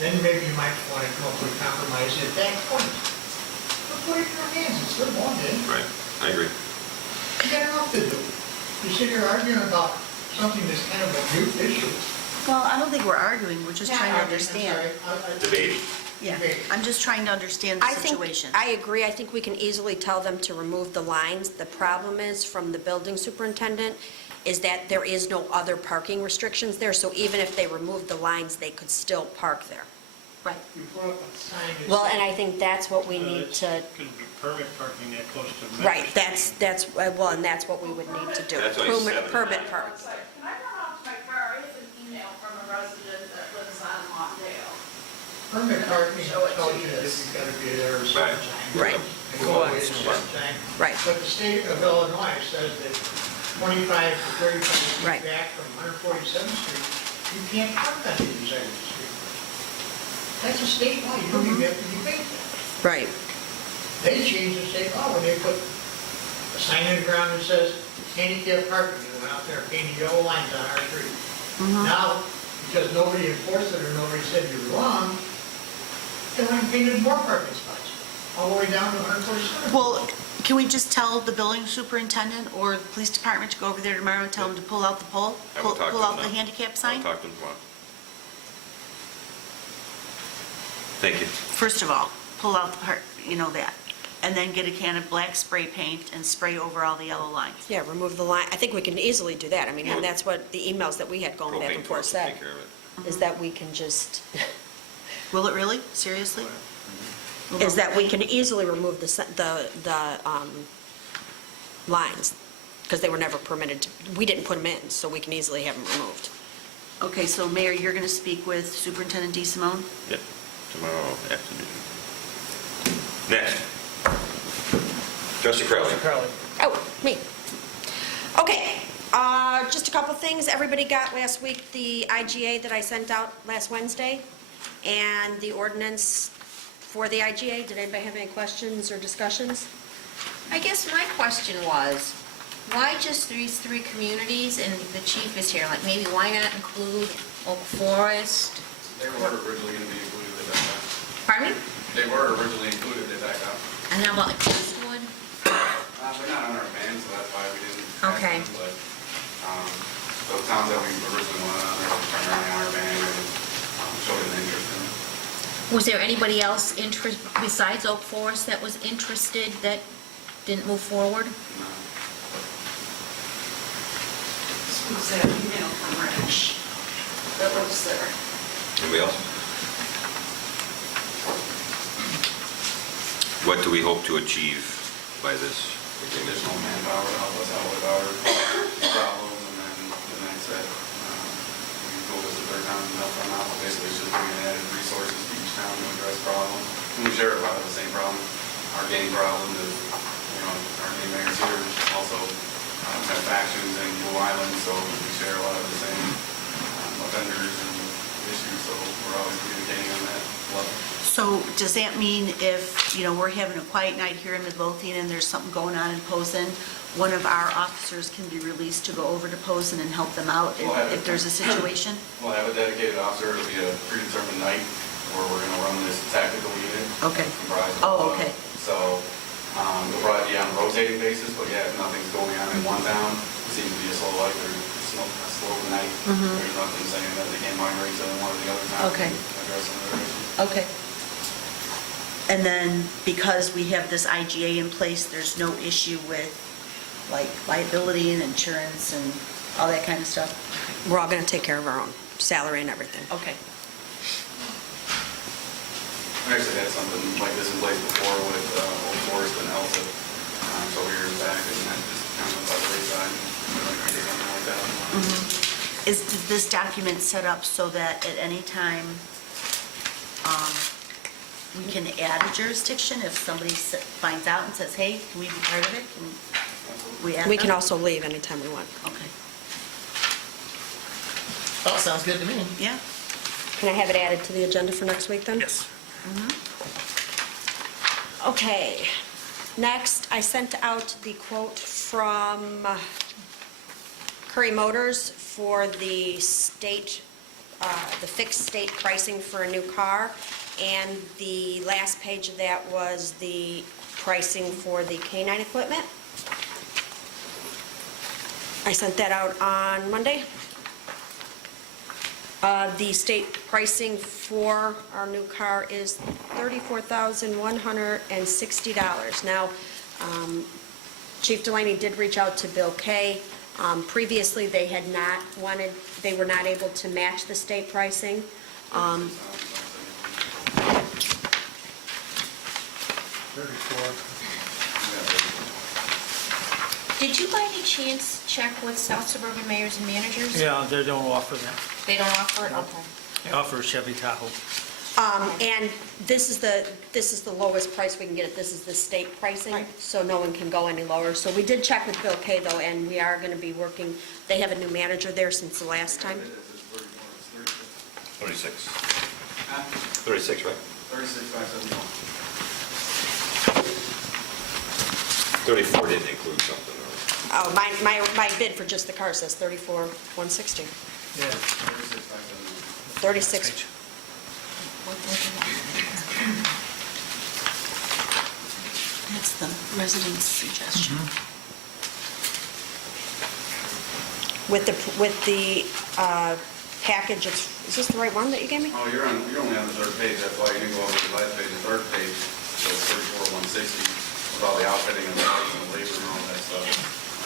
then maybe you might want to come up with a compromise at that point. But put it in your hands, it's their ball game. Right, I agree. You got enough to do. You sit here arguing about something that's kind of a mute issue. Well, I don't think we're arguing, we're just trying to understand. Debating. Yeah, I'm just trying to understand the I think, situation. I agree, I think we can easily tell them to remove the lines. The problem is, from the building superintendent, is that there is no other parking restrictions there, so even if they remove the lines, they could still park there. Right. You put up a sign that Well, says- and I think that's what we need to, Couldn't be permit parking that close to Metris. right, well, and that's what we would need to do. That's only 7. Permit park. Can I run off to my car? I have an email from a resident that lives on Lawndale. Permit parking Show it to tells you you. that you've got to be there a certain time. Right. And go away at a certain time. Right. But the state of Illinois says that 25 to 35 Right. feet back from 147th Street, you can't park on either side of the street. That's a state law, you don't even have to debate that. Right. They changed the state law when they put a sign in the ground that says handicap parking, and went out there and painted yellow lines on our street. Now, because nobody enforced it or nobody said you're wrong, they went and painted more parking spots. all the way down to 147. Well, can we just tell the building superintendent or the police department to go over there tomorrow and tell them to pull out the pole? I will talk to Pull them out the now. handicap sign? I'll talk to them tomorrow. Thank you. First of all, pull out the part, that. And then get a can of black spray paint and spray over all the yellow lines. Yeah, remove the line. I think we can easily do that. I mean, and that's what the emails that we had going back Propane and forth torch will said, take care of it. is that we can just, Will it really? Seriously? is that we can easily remove the lines, because they were never permitted to, we didn't put them in, so we can easily have them removed. Okay, so Mayor, you're going to speak with Superintendent DeSimone? Yep, tomorrow afternoon. Next. Trustee Crowley. Crowley. Oh, me. Okay, just a couple things. Everybody got last week the IGA that I sent out last Wednesday, and the ordinance for the IGA. Did anybody have any questions or discussions? I guess my question was, why just these three communities, and the chief is here, like maybe why not include Oak Forest? They were originally going to be included at that time. Pardon me? They were originally included at that time. And how about like Crestwood? They're not on our band, so that's why we didn't. add Okay. them, But those towns that we originally wanted on there were primarily on our band and showed an interest in it. Was there anybody else besides Oak Forest that was interested that didn't move forward? No. This was that email from Rich that was there. Anybody else? What do we hope to achieve by this agreement? Additional manpower to help us out with our problems, and then the next set, we go with the third town and help them out. Basically, it's just bringing added resources to each town to address problems. And we share a lot of the same problems. Our gang problem is, our gang mayors here also have factions in Blue Island, so we share a lot of the same offenders and issues, so we're always communicating on that level. So does that mean if, we're having a quiet night here in Midlothian and there's something going on in Posen, one of our officers can be released to go over to Posen and help them out if there's a situation? We'll have a dedicated officer. It'll be a predetermined night where we're going to run this tactical unit. Okay. Comprised of, Oh, okay. So it'll probably be on a rotating basis, but yeah, if nothing's going on in one town, it seems to be a slow life or a slow night. There's nothing saying that they can't migrate to one of the other towns. Okay. and address some of their issues. Okay. And then because we have this IGA in place, there's no issue with like liability and insurance and all that kind of stuff? We're all going to take care of our own salary and everything. Okay. We actually had something like this in place before with Old Forest and Elsa, several years back, and that just kind of went by the wayside. We'd like to do something like that. Is this document set up so that at any time we can add a jurisdiction if somebody finds out and says, hey, can we be part of it? Can we add We can them? also leave anytime we want. Okay, Oh, sounds good to me. yeah. Can I have it added to the agenda for next week then? Yes. Okay, next, I sent out the quote from Curry Motors for the state, the fixed state pricing for a new car, and the last page of that was the pricing for the K-9 equipment. I sent that out on Monday. The state pricing for our new car is $34,160. Now, Chief Delaney did reach out to Bill Kay. Previously, they had not wanted, they were not able to match the state pricing. Did you by any chance check with South Suburban mayors and managers? Yeah, they don't offer that. They don't offer it? Okay. They offer a Chevy Tahoe. And this is the lowest price we can get it. This is the state pricing, so no one can go any lower. So we did check with Bill Kay, though, and we are going to be working, they have a new manager there since the last time. 36. 36, right? 36,571. 34 didn't include something, right? Oh, my bid for just the car says $34,160. Yeah. 36. That's the resident's suggestion. With the package, is this the right one that you gave me? Oh, you're only on the third page, that's why you didn't go over the last page. The third page shows 34,160 with all the outfitting and the parts and the labor and all that stuff.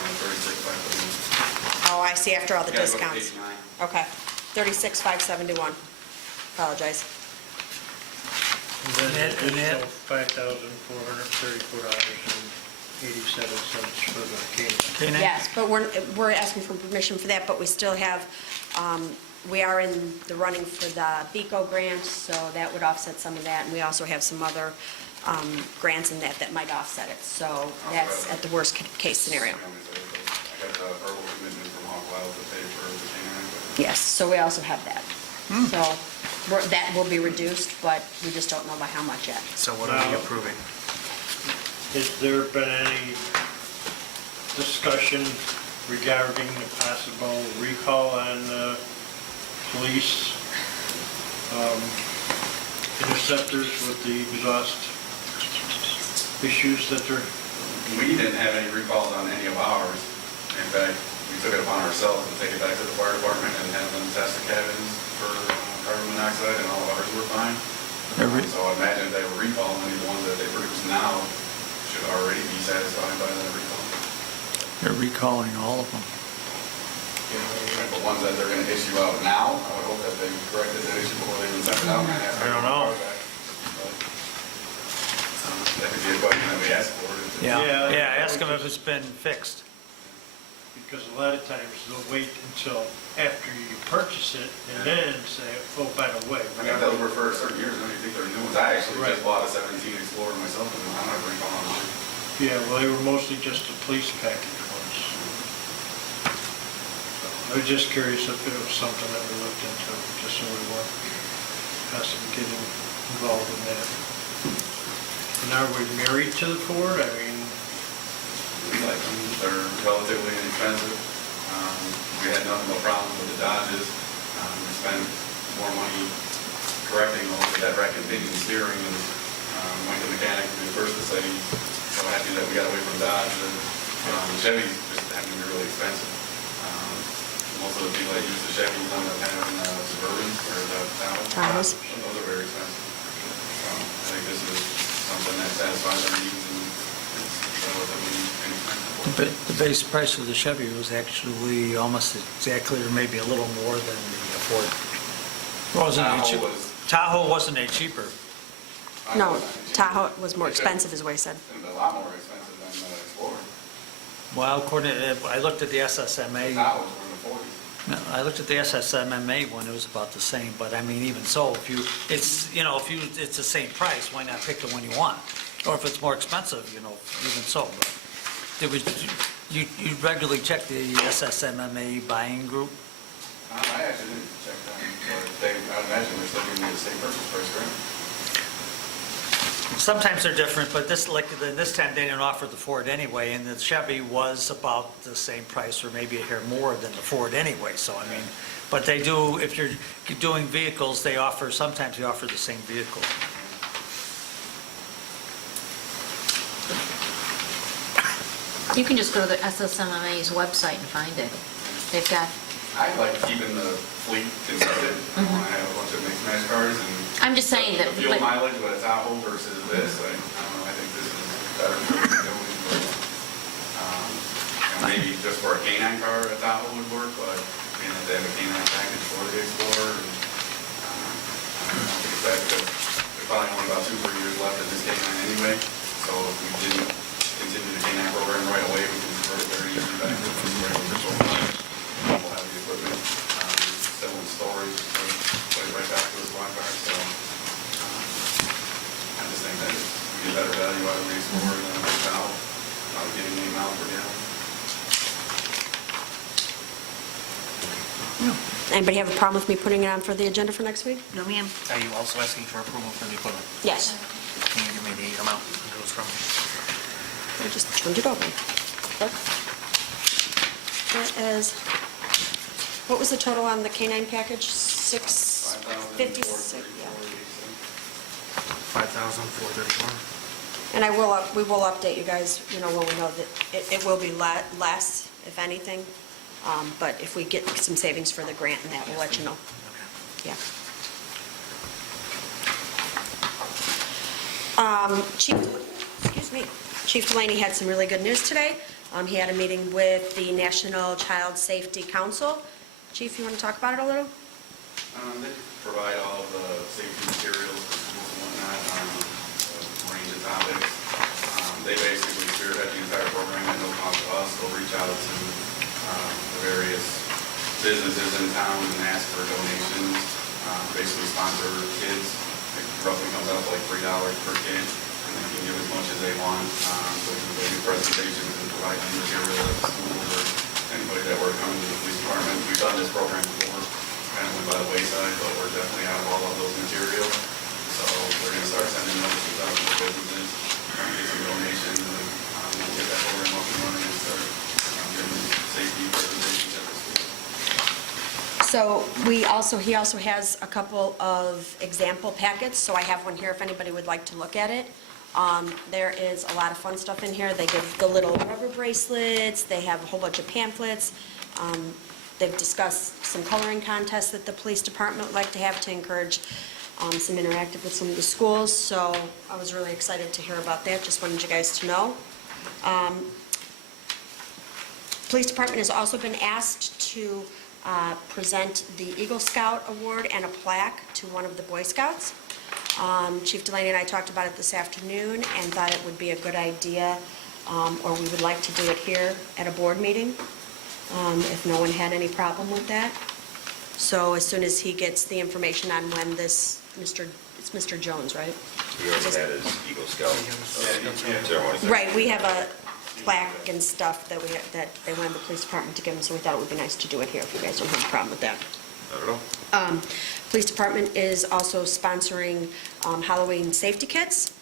36,571. Oh, I see, after all the You gotta go to discounts. page 9. Okay, 36,571. Apologize. And then And that- additional $5,434.87 for the cane. K-9? Yes, but we're asking for permission for that, but we still have, we are in the running for the BECO grant, so that would offset some of that, and we also have some other grants in that might offset it, so that's at the worst case scenario. I got the verbal commitment from Hawk Wild to pay for the canine, but Yes, so we also have that. So that will be reduced, but we just don't know by how much yet. So what are we approving? Has there been any discussion regarding the possible recall on police interceptors with the exhaust issues that they're... we didn't have any recalls on any of ours. In fact, we took it upon ourselves to take it back to the fire department and have them test the cabins for carbon monoxide, and all of ours were fine. So I imagine if they were recalling, any of the ones that they produce now should already be satisfied by that recall. They're recalling all of them. The ones that they're gonna issue out now, I would hope that they corrected that issue before they even sent it out. I don't know. That could be a question that we ask for. Yeah, ask them if it's been fixed. Because a lot of times they'll wait until after you purchase it and then say, oh, by the way. I mean, those were for certain years, I don't think they're new ones. I actually just bought a 17 Explorer myself, and I'm not recall on mine. Yeah, well, they were mostly just the police package ones. I was just curious if it was something that we looked into, just so we weren't possibly getting involved in that. And are we married to the Ford? I mean, We like them, they're relatively inexpensive. We had nothing but problems with the Dodges. We spent more money correcting most of that rack and pinion steering, and went to mechanic to do first to say, so happy that we got away from Dodge. And Chevys just happen to be really expensive. Most of the people that use the Chevys end up having Suburbans or the Tahoes. Those are very expensive. So I think this is something that satisfies our needs and is relatively inexpensive. The base price of the Chevy was actually almost exactly, or maybe a little more than the Ford. Wasn't any cheaper. Tahoe wasn't any cheaper. No, Tahoe was more expensive, is what he said. It's a lot more expensive than the Explorer. Well, according to, I looked at the SSMA. Tahoes were in the 40s. No, I looked at the SSMA one, it was about the same, but I mean, even so, if you, it's, you know, if you, it's the same price, why not pick the one you want? Or if it's more expensive, you know, even so. But there was, you regularly check the SSMA buying group? I actually didn't check that, but I imagine they're still giving me the same purchase price, right? Sometimes they're different, but this, like, this time they didn't offer the Ford anyway, and the Chevy was about the same price, or maybe a hair more than the Ford anyway, so I mean, but they do, if you're doing vehicles, they offer, sometimes they offer the same vehicle. You can just go to the SSMMA's website and find it. They've got, I like keeping the fleet consistent. I don't want to have a bunch of mixed match cars and. I'm just saying that, The fuel like, mileage, but it's Tahoe versus this, I don't know, I think this is better for what we're doing, but, maybe just for a canine car, a Tahoe would work, but, you know, they have a canine package for the Explorer, and, I don't think it's that, because there's probably only about 2 or 3 years left in this canine anyway, so if we didn't continue the canine program right away, we can convert it very easily back to the regular patrol cars. We'll have the equipment, still in storage, so put it right back to the squad car, so, I just think that we get better value out of the Explorer than a Tahoe, getting 8 miles per gallon. Anybody have a problem with me putting it on for the agenda for next week? No, ma'am. Are you also asking for approval for the equipment? Yes. Can you give me the amount it goes from? I just turned it over. Look. That is, what was the total on the K-9 package? 656? Yeah. 5,434. And we will update you guys, when we know that it will be less, if anything. But if we get some savings for the grant and that, we'll let you know. Yeah. Chief Delaney had some really good news today. He had a meeting with the National Child Safety Council. Chief, you want to talk about it a little? They provide all of the safety materials for schools and whatnot, a range of topics. They basically spearhead the entire program at no cost to us. They'll reach out to the various businesses in town and ask for donations, basically sponsor kids. It roughly comes out to like $3 per kid, and they can give as much as they want. So they do presentations and provide them material at the school or anybody that works on the police department. We've done this program before, kind of went by the wayside, but we're definitely out of all of those materials. So we're going to start sending notices out to the businesses, trying to get some donations, and we'll get that program up and running and start giving safety presentations at the school. So he also has a couple of example packets, so I have one here if anybody would like to look at it. There is a lot of fun stuff in here. They give the little rubber bracelets, they have a whole bunch of pamphlets. They've discussed some coloring contests that the police department would like to have to encourage some interactive with some of the schools, so I was really excited to hear about that, just wanted you guys to know. Police department has also been asked to present the Eagle Scout Award and a plaque to one of the Boy Scouts. Chief Delaney and I talked about it this afternoon and thought it would be a good idea, or we would like to do it here at a board meeting, if no one had any problem with that. So as soon as he gets the information on when it's Mr. Jones, right? He already had his Eagle Scout ceremony. Right, we have a plaque and stuff that they wanted the police department to give him, so we thought it would be nice to do it here if you guys don't have a problem with that. I don't know. Police department is also sponsoring Halloween safety kits.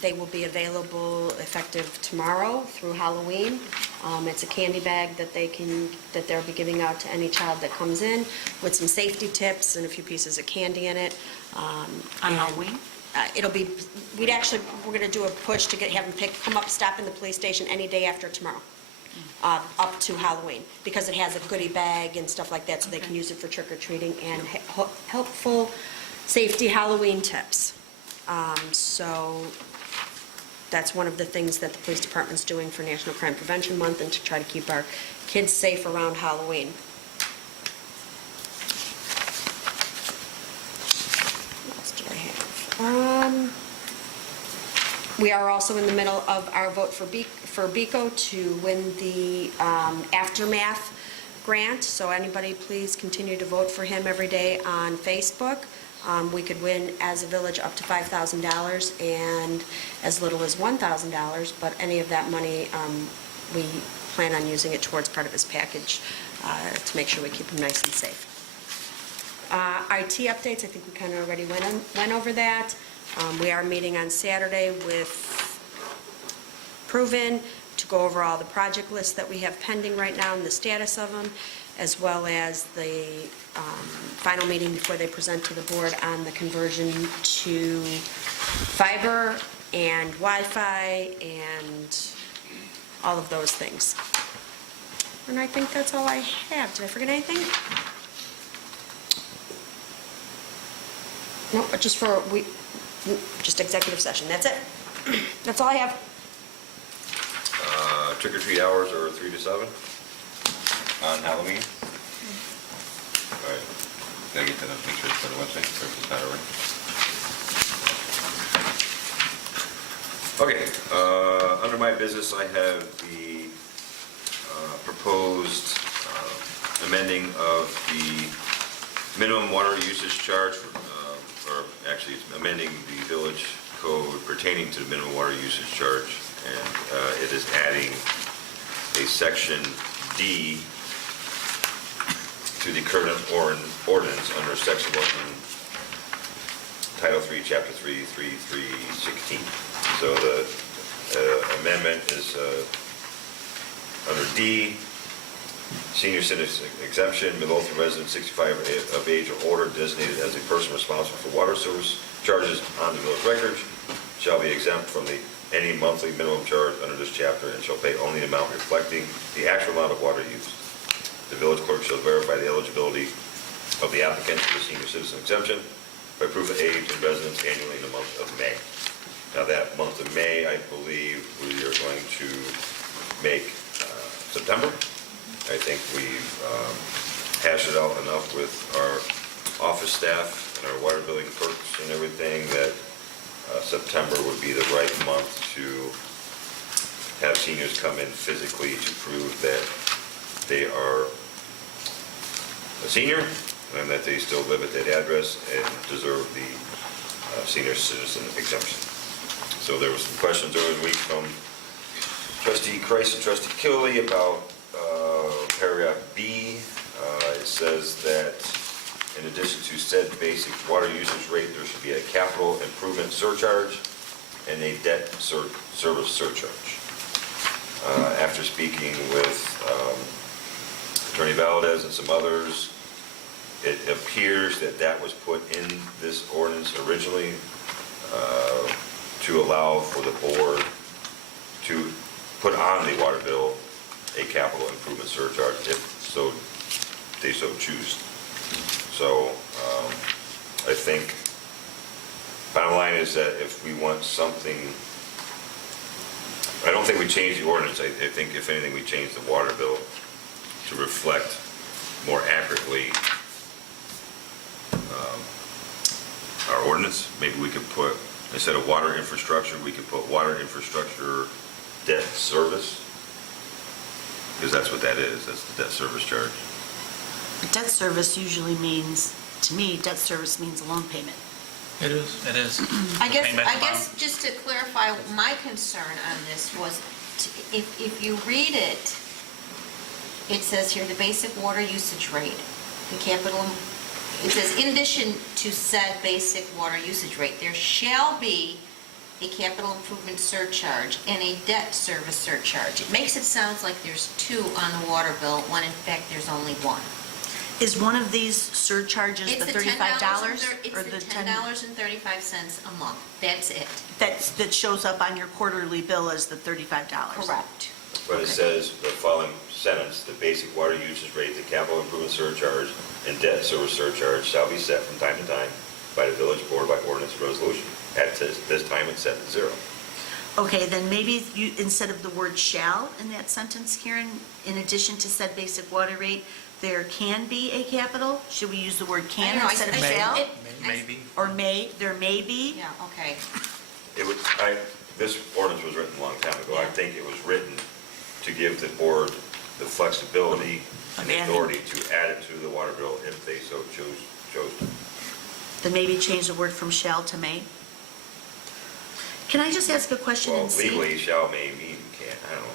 They will be available effective tomorrow through Halloween. It's a candy bag that they'll be giving out to any child that comes in with some safety tips and a few pieces of candy in it. On Halloween? We're going to do a push to have them come up, stop in the police station any day after tomorrow, up to Halloween, because it has a goodie bag and stuff like that, so they can use it for trick-or-treating and helpful safety Halloween tips. So that's one of the things that the police department's doing for National Crime Prevention Month and to try to keep our kids safe around Halloween. What else do I have? We are also in the middle of our vote for BECO to win the Aftermath grant, so anybody please continue to vote for him every day on Facebook. We could win as a village up to $5,000 and as little as $1,000, but any of that money, we plan on using it towards part of his package to make sure we keep him nice and safe. IT updates, I think we kind of already went over that. We are meeting on Saturday with Proven to go over all the project lists that we have pending right now and the status of them, as well as the final meeting before they present to the board on the conversion to fiber and Wi-Fi and all of those things. And I think that's all I have. Did I forget anything? Nope, but just executive session, that's it. That's all I have. Trick or treat hours are 3 to 7 on Halloween. All right, gotta get that up, make sure it's on the website, or if it's not already. Okay, under my business, I have the proposed amending of the minimum water usage charge, or actually it's amending the village code pertaining to the minimum water usage charge, and it is adding a section D to the current ordinance under section 1, Title 3, Chapter 3, 316. So the amendment is under D, senior citizen exemption, Midlothian resident 65 of age or older designated as a person responsible for water service charges on the village records shall be exempt from any monthly minimum charge under this chapter and shall pay only the amount reflecting the actual amount of water used. The village clerk shall verify the eligibility of the applicant for the senior citizen exemption by proof of age and residence annually in the month of May. Now, that month of May, I believe we are going to make September. I think we've hashed it out enough with our office staff and our water billing clerks and everything that September would be the right month to have seniors come in physically to prove that they are a senior and that they still live at that address and deserve the senior citizen exemption. So there were some questions over the week from Trustee Kreis and Trustee Killy about paragraph B. It says that in addition to said basic water usage rate, there should be a capital improvement surcharge and a debt service surcharge. After speaking with Attorney Valdez and some others, it appears that that was put in this ordinance originally to allow for the board to put on the water bill a capital improvement surcharge if they so choose. So I think bottom line is that if we want something, I don't think we change the ordinance. I think if anything, we change the water bill to reflect more accurately our ordinance. Maybe we could put, instead of water infrastructure, we could put water infrastructure debt service, because that's what that is. That's the debt service charge. Debt service usually means, to me, debt service means a loan payment. It is. It is. I Paying back the guess bond. just to clarify, my concern on this was, if you read it, it says here, the basic water usage rate, the capital, it says, in addition to said basic water usage rate, there shall be a capital improvement surcharge and a debt service surcharge. It makes it sound like there's two on the water bill, when in fact there's only one. Is one of these surcharges the $35? It's or the $10.35 a month. That's it. That shows up on your quarterly bill as the $35? Correct. But it says the following sentence, the basic water usage rate, the capital improvement surcharge, and debt service surcharge shall be set from time to time by the village board by ordinance or resolution. At this time, it's set at 0. Okay, then maybe you, instead of the word shall in that sentence, Karen, in addition to said basic water rate, there can be a capital? Should we use the word can instead of shall? Maybe. Or may, there may be? Yeah, okay. This ordinance was written a long time ago. I think it was written to give the board the flexibility and the authority to add it to the water bill if they so chose to. Then maybe change the word from shall to may? Can I just ask a question Well, and see? legally, shall, may, mean, can't, I don't know.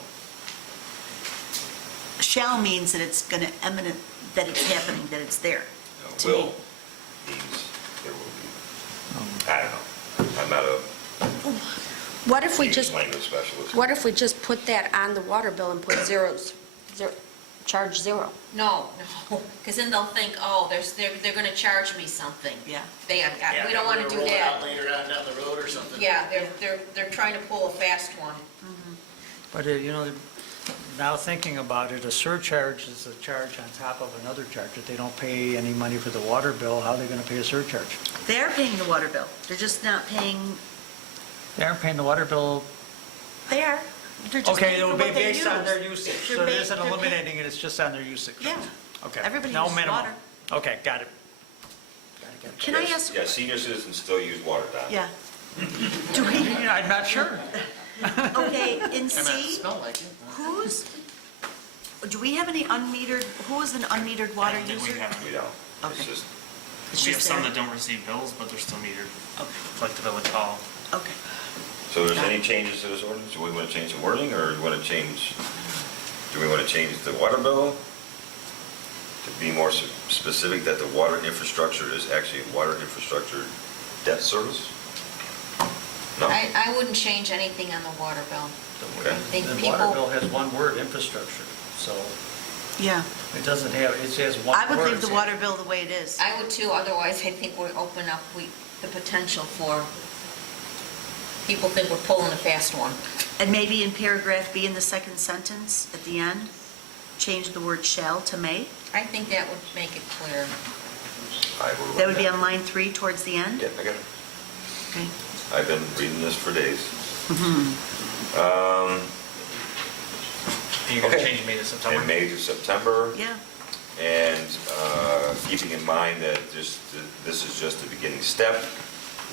Shall means that it's going to eminent, that it's happening, that it's there. To me. Will means there will be. I don't know. I'm not a What if we just, language specialist. what if we just put that on the water bill and put zeros, charge 0? No, because then they'll think, oh, they're going to charge me something. Yeah. We don't want to do that. Later on down the road or something. Yeah, they're trying to pull a fast one. But, now thinking about it, a surcharge is a charge on top of another charge. If they don't pay any money for the water bill, how are they going to pay a surcharge? They are paying the water bill. They're just not paying, They aren't paying the water bill. they are. They're just Okay, paying it for will be what they based on use. their usage. They're So it ba- isn't they're paying- eliminating it, it's just on their usage. Yeah. Okay. Everybody No uses minimum. water. Okay, got it. Can I ask? Yeah, senior citizens still use water, Don. Yeah. Do we, Yeah, I'm not sure. okay, in I mean, C, it smelled like it. do we have any unmetered, who is an unmetered water I don't think user? we have. We don't. Okay. It's just, It's We have just some there. that don't receive bills, but they're still metered, Okay. like the village hall. Okay. so there's any changes to this ordinance? Do we want to change the wording, or do we want to change the water bill to be more specific that the water infrastructure is actually water infrastructure debt service? No? I wouldn't change anything on the water bill. Okay. I think The water people, bill has one word, infrastructure, so Yeah. it doesn't have, it has one word. I would leave the water bill the way it is. I would too, otherwise I think we open up the potential for people think we're pulling a fast one. And maybe in paragraph B in the second sentence at the end, change the word shall to may. I think that would make it clear. That would be on line 3 towards the end. Yeah, I got it. Okay. I've been reading this for days. You're going to Okay. change May to September? And May to September. Yeah. And keeping in mind that this is just the beginning step,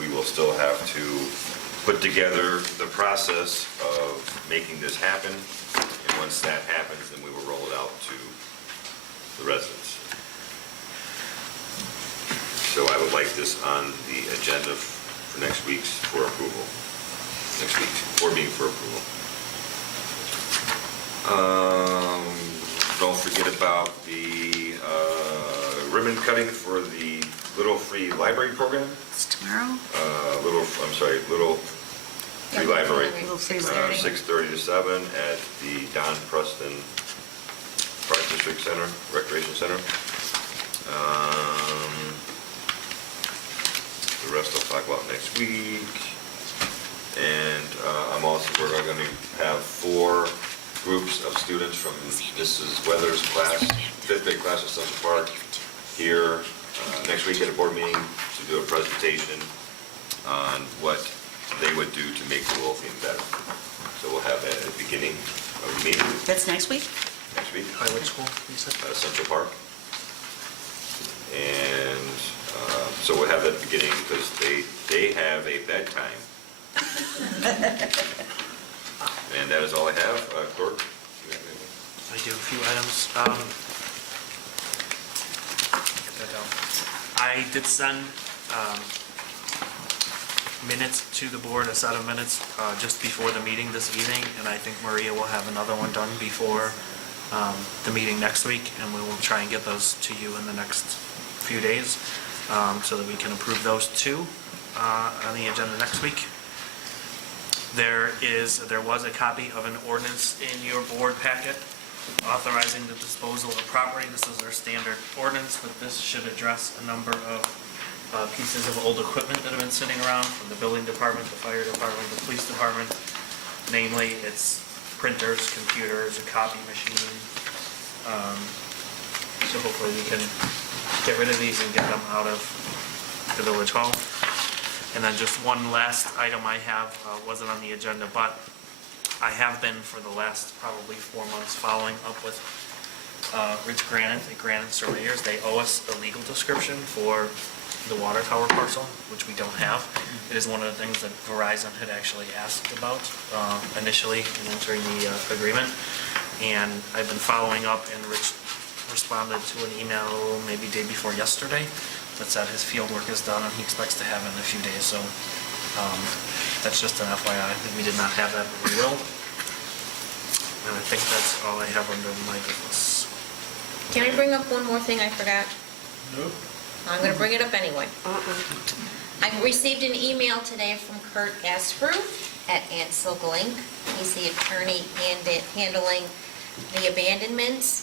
we will still have to put together the process of making this happen. And once that happens, then we will roll it out to the residents. So I would like this on the agenda for next week's for approval. Next week, for being for approval. Don't forget about the ribbon cutting for the Little Free Library program. It's tomorrow. Little Free Library. Little Free 6:30 to 7 at the Don Preston Park District Center, Recreation Center. The rest I'll talk about next week. And we're going to have 4 groups of students from Mrs. Weather's class, 5th grade class at Central Park, here next week at a board meeting to do a presentation on what they would do to make Midlothian better. So we'll have that at the beginning of the meeting That's next week? next week. By which school, you said? Central Park. And so we'll have that at the beginning because they have a bedtime. And that is all I have. Clerk? you have anything? I do a few items. Get that down. I did send minutes to the board, a set of minutes, just before the meeting this evening, and I think Maria will have another one done before the meeting next week, and we will try and get those to you in the next few days, so that we can approve those two on the agenda next week. There was a copy of an ordinance in your board packet authorizing the disposal of property. This is our standard ordinance, but this should address a number of pieces of old equipment that have been sitting around from the building department, the fire department, the police department. Namely, it's printers, computers, a copy machine. So hopefully we can get rid of these and get them out of the village hall. And then just one last item I have, wasn't on the agenda, but I have been for the last probably 4 months following up with Rich Granite at Granite Surveyors. They owe us a legal description for the water tower parcel, which we don't have. It is one of the things that Verizon had actually asked about initially in entering the agreement. And I've been following up, and Rich responded to an email maybe day before yesterday that said his field work is done and he expects to have it in a few days. So that's just an FYI. We did not have that, but we will. And I think that's all I have under my business. Can I bring up one more thing I forgot? Nope. I'm going to bring it up anyway. I received an email today from Kurt Asper at Ansel Glink. He's the attorney handling the abandonments.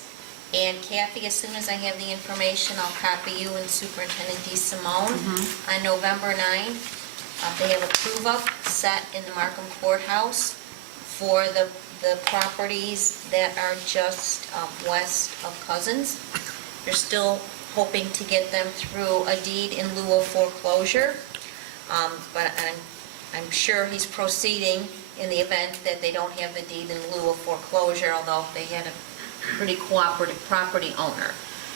And Kathy, as soon as I have the information, I'll copy you and Superintendent DeSimone. On November 9th, they have a prove-up set in the Markham Courthouse for the properties that are just west of Cousins. They're still hoping to get them through a deed in lieu of foreclosure. But I'm sure he's proceeding in the event that they don't have the deed in lieu of foreclosure, although they had a pretty cooperative property owner.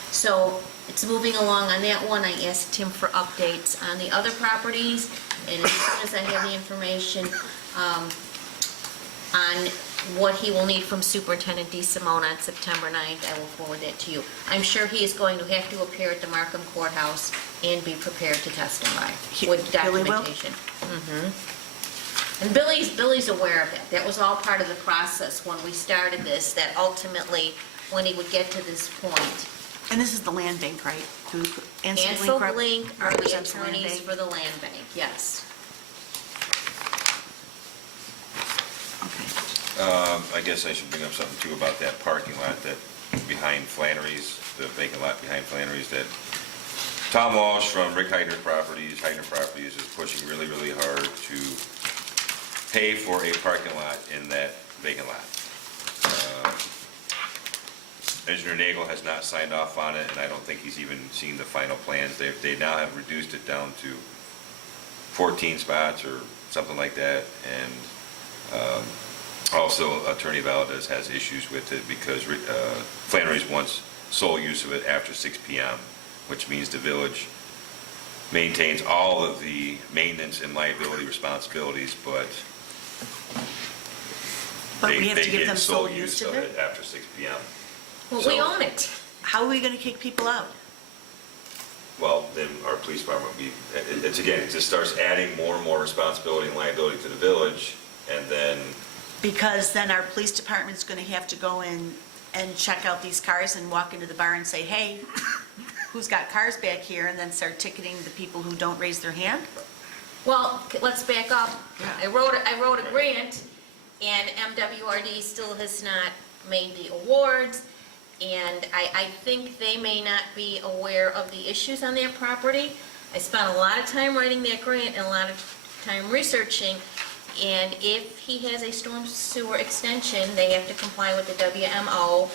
So it's moving along on that one. I asked him for updates on the other properties, and as soon as I have the information on what he will need from Superintendent DeSimone on September 9th, I will forward that to you. I'm sure he is going to have to appear at the Markham Courthouse and be prepared to testify with Billy will? documentation. And Billy's aware of that. That was all part of the process when we started this, that ultimately, when he would get to this point. And this is the land bank, right? Ansel Glink are the represents the land attorneys bank? for the land bank, yes. I guess I should bring up something too about that parking lot that behind Flannery's, the vacant lot behind Flannery's, that Tom Walsh from Rick Heidner Properties is pushing really, really hard to pay for a parking lot in that vacant lot. Engineer Nagel has not signed off on it, and I don't think he's even seen the final plans. They now have reduced it down to 14 spots or something like that, and also Attorney Valdez has issues with it because Flannery's wants sole use of it after 6 p.m., which means the village maintains all of the maintenance and liability responsibilities, but we have they to give get them sole use of it? after 6 p.m. Well, So- we own it. How are we gonna kick people out? Well, then our police department would be, it's again, it just starts adding more and more responsibility and liability to the village, and then, Because then our police department's gonna have to go in and check out these cars and walk into the bar and say, hey, who's got cars back here? And then start ticketing the people who don't raise their hand? Well, let's back up. I wrote a grant, and MWRD still has not made the awards, and I think they may not be aware of the issues on their property. I spent a lot of time writing that grant and a lot of time researching, and if he has a storm sewer extension, they have to comply with the WMO.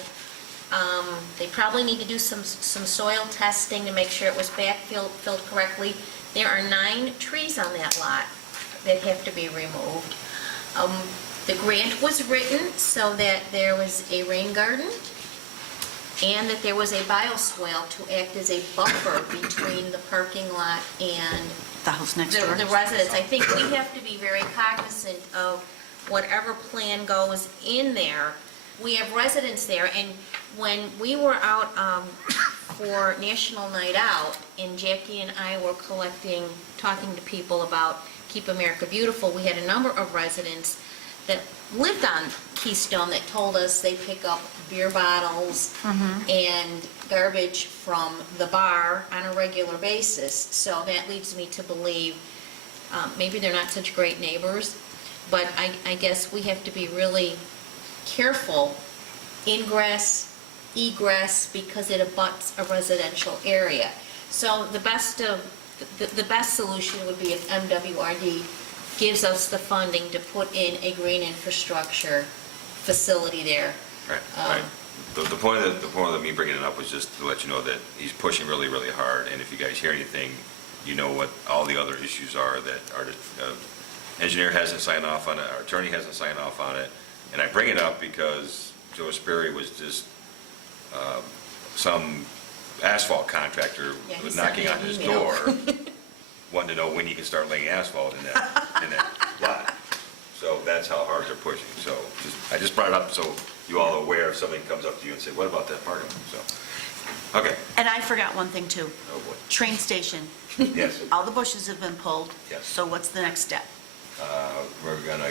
They probably need to do some soil testing to make sure it was filled correctly. There are 9 trees on that lot that have to be removed. The grant was written so that there was a rain garden and that there was a bioswale to act as a buffer between the parking lot and The house next door? the residents. I think we have to be very cognizant of whatever plan goes in there. We have residents there, and when we were out for National Night Out, and Jackie and I were talking to people about Keep America Beautiful, we had a number of residents that lived on Keystone that told us they pick up beer bottles and garbage from the bar on a regular basis. So that leads me to believe maybe they're not such great neighbors, but I guess we have to be really careful, ingress, egress, because it abuts a residential area. So the best solution would be if MWRD gives us the funding to put in a green infrastructure facility there. right. The point of me bringing it up was just to let you know that he's pushing really, really hard, and if you guys hear anything, you know what all the other issues are that our engineer hasn't signed off on it, our attorney hasn't signed off on it, and I bring it up because Joe Sperry was just, some asphalt contractor Yeah, he was sent knocking me on an his email. door, wanting to know when he can start laying asphalt in that lot. So that's how hard they're pushing. So I just brought it up so you all are aware if somebody comes up to you and say, what about that parking lot? So, okay. And I forgot one thing too. Oh, boy. Train station. Yes. All the bushes have been pulled. Yes. So what's the next step? We're gonna,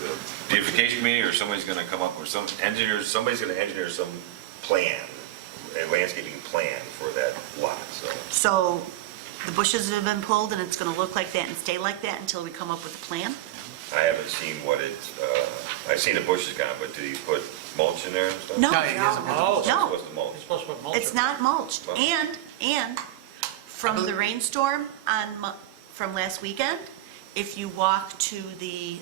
the beautification committee, or somebody's gonna come up with somebody's gonna engineer some plan, a landscaping plan for that lot, so. So the bushes have been pulled and it's gonna look like that and stay like that until we come up with a plan? I haven't seen what it's, I've seen the bushes gone, but did he put mulch in there and stuff? No. No, he doesn't mulch. No. What's the mulch? You're supposed to put mulch. It's not mulched. Well- And from the rainstorm from last weekend, if you walk to the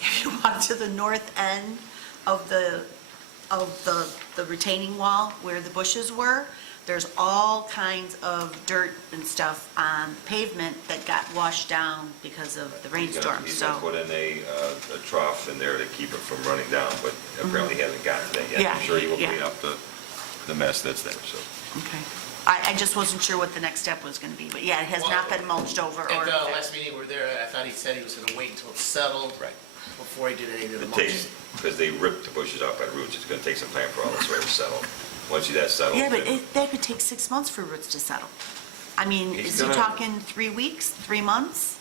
if you walk to the north end of the retaining wall where the bushes were, there's all kinds of dirt and stuff on pavement that got washed down because of the rainstorm, He's so. gonna put in a trough in there to keep it from running down, but apparently he hasn't gotten to that yet. Yeah, I'm sure he will yeah. clean up the mess that's there, so. Okay. I just wasn't sure what the next step was gonna be, but yeah, it has not been mulched over or. At the last meeting we were there, I thought he said he was gonna wait until it settled. Right. Before he did any of the It mulching. takes, because they ripped the bushes out by roots, it's gonna take some time for all the soil to settle. Once that's settled. Yeah, but then- that could take 6 months for roots to settle. I mean, He's is he gonna- talking 3 weeks, 3 months?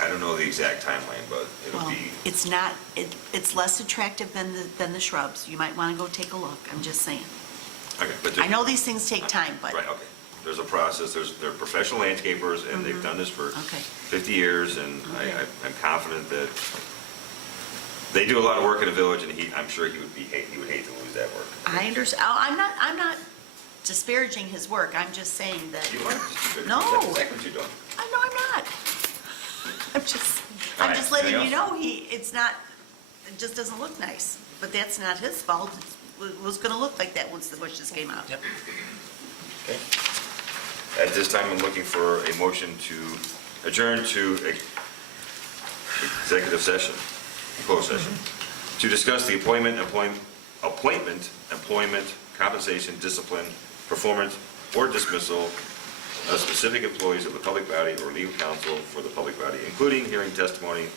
I don't know the exact timeline, but it'll Well, be, it's not, it's less attractive than the shrubs. You might want to go take a look, I'm just saying. okay, but. I know these things take time, but, Right, okay. There's a process, they're professional landscapers, and they've done this for okay. 50 years, and Okay. I'm confident that they do a lot of work in the village, and I'm sure he would hate to lose that work. I understand, I'm not disparaging his work, I'm just saying that. You are. No. That's exactly what you're doing. I know I'm not. I'm just All right, letting you anything know, it's not, it just doesn't look nice. But that's not his fault. It was gonna look like that once the bushes came out. Yep. Okay. At this time, I'm looking for a motion to adjourn to executive session, closed session, to discuss the employment, compensation, discipline, performance, or dismissal of specific employees of the public body or legal counsel for the public body, including hearing testimony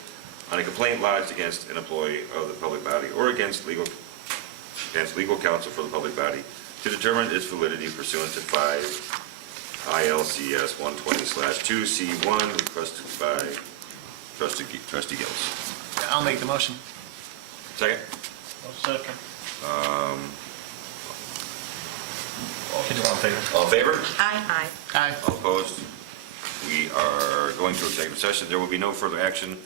on a complaint lodged against an employee of the public body or against legal counsel for the public body, to determine its validity pursuant to 5 ILCS 120/2C1, requested by Trustee Gills. I'll make the motion. Second? I'll second. All in favor? Aye. Aye. All opposed? We are going to executive session. There will be no further action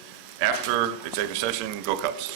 after executive session. Go Cubs.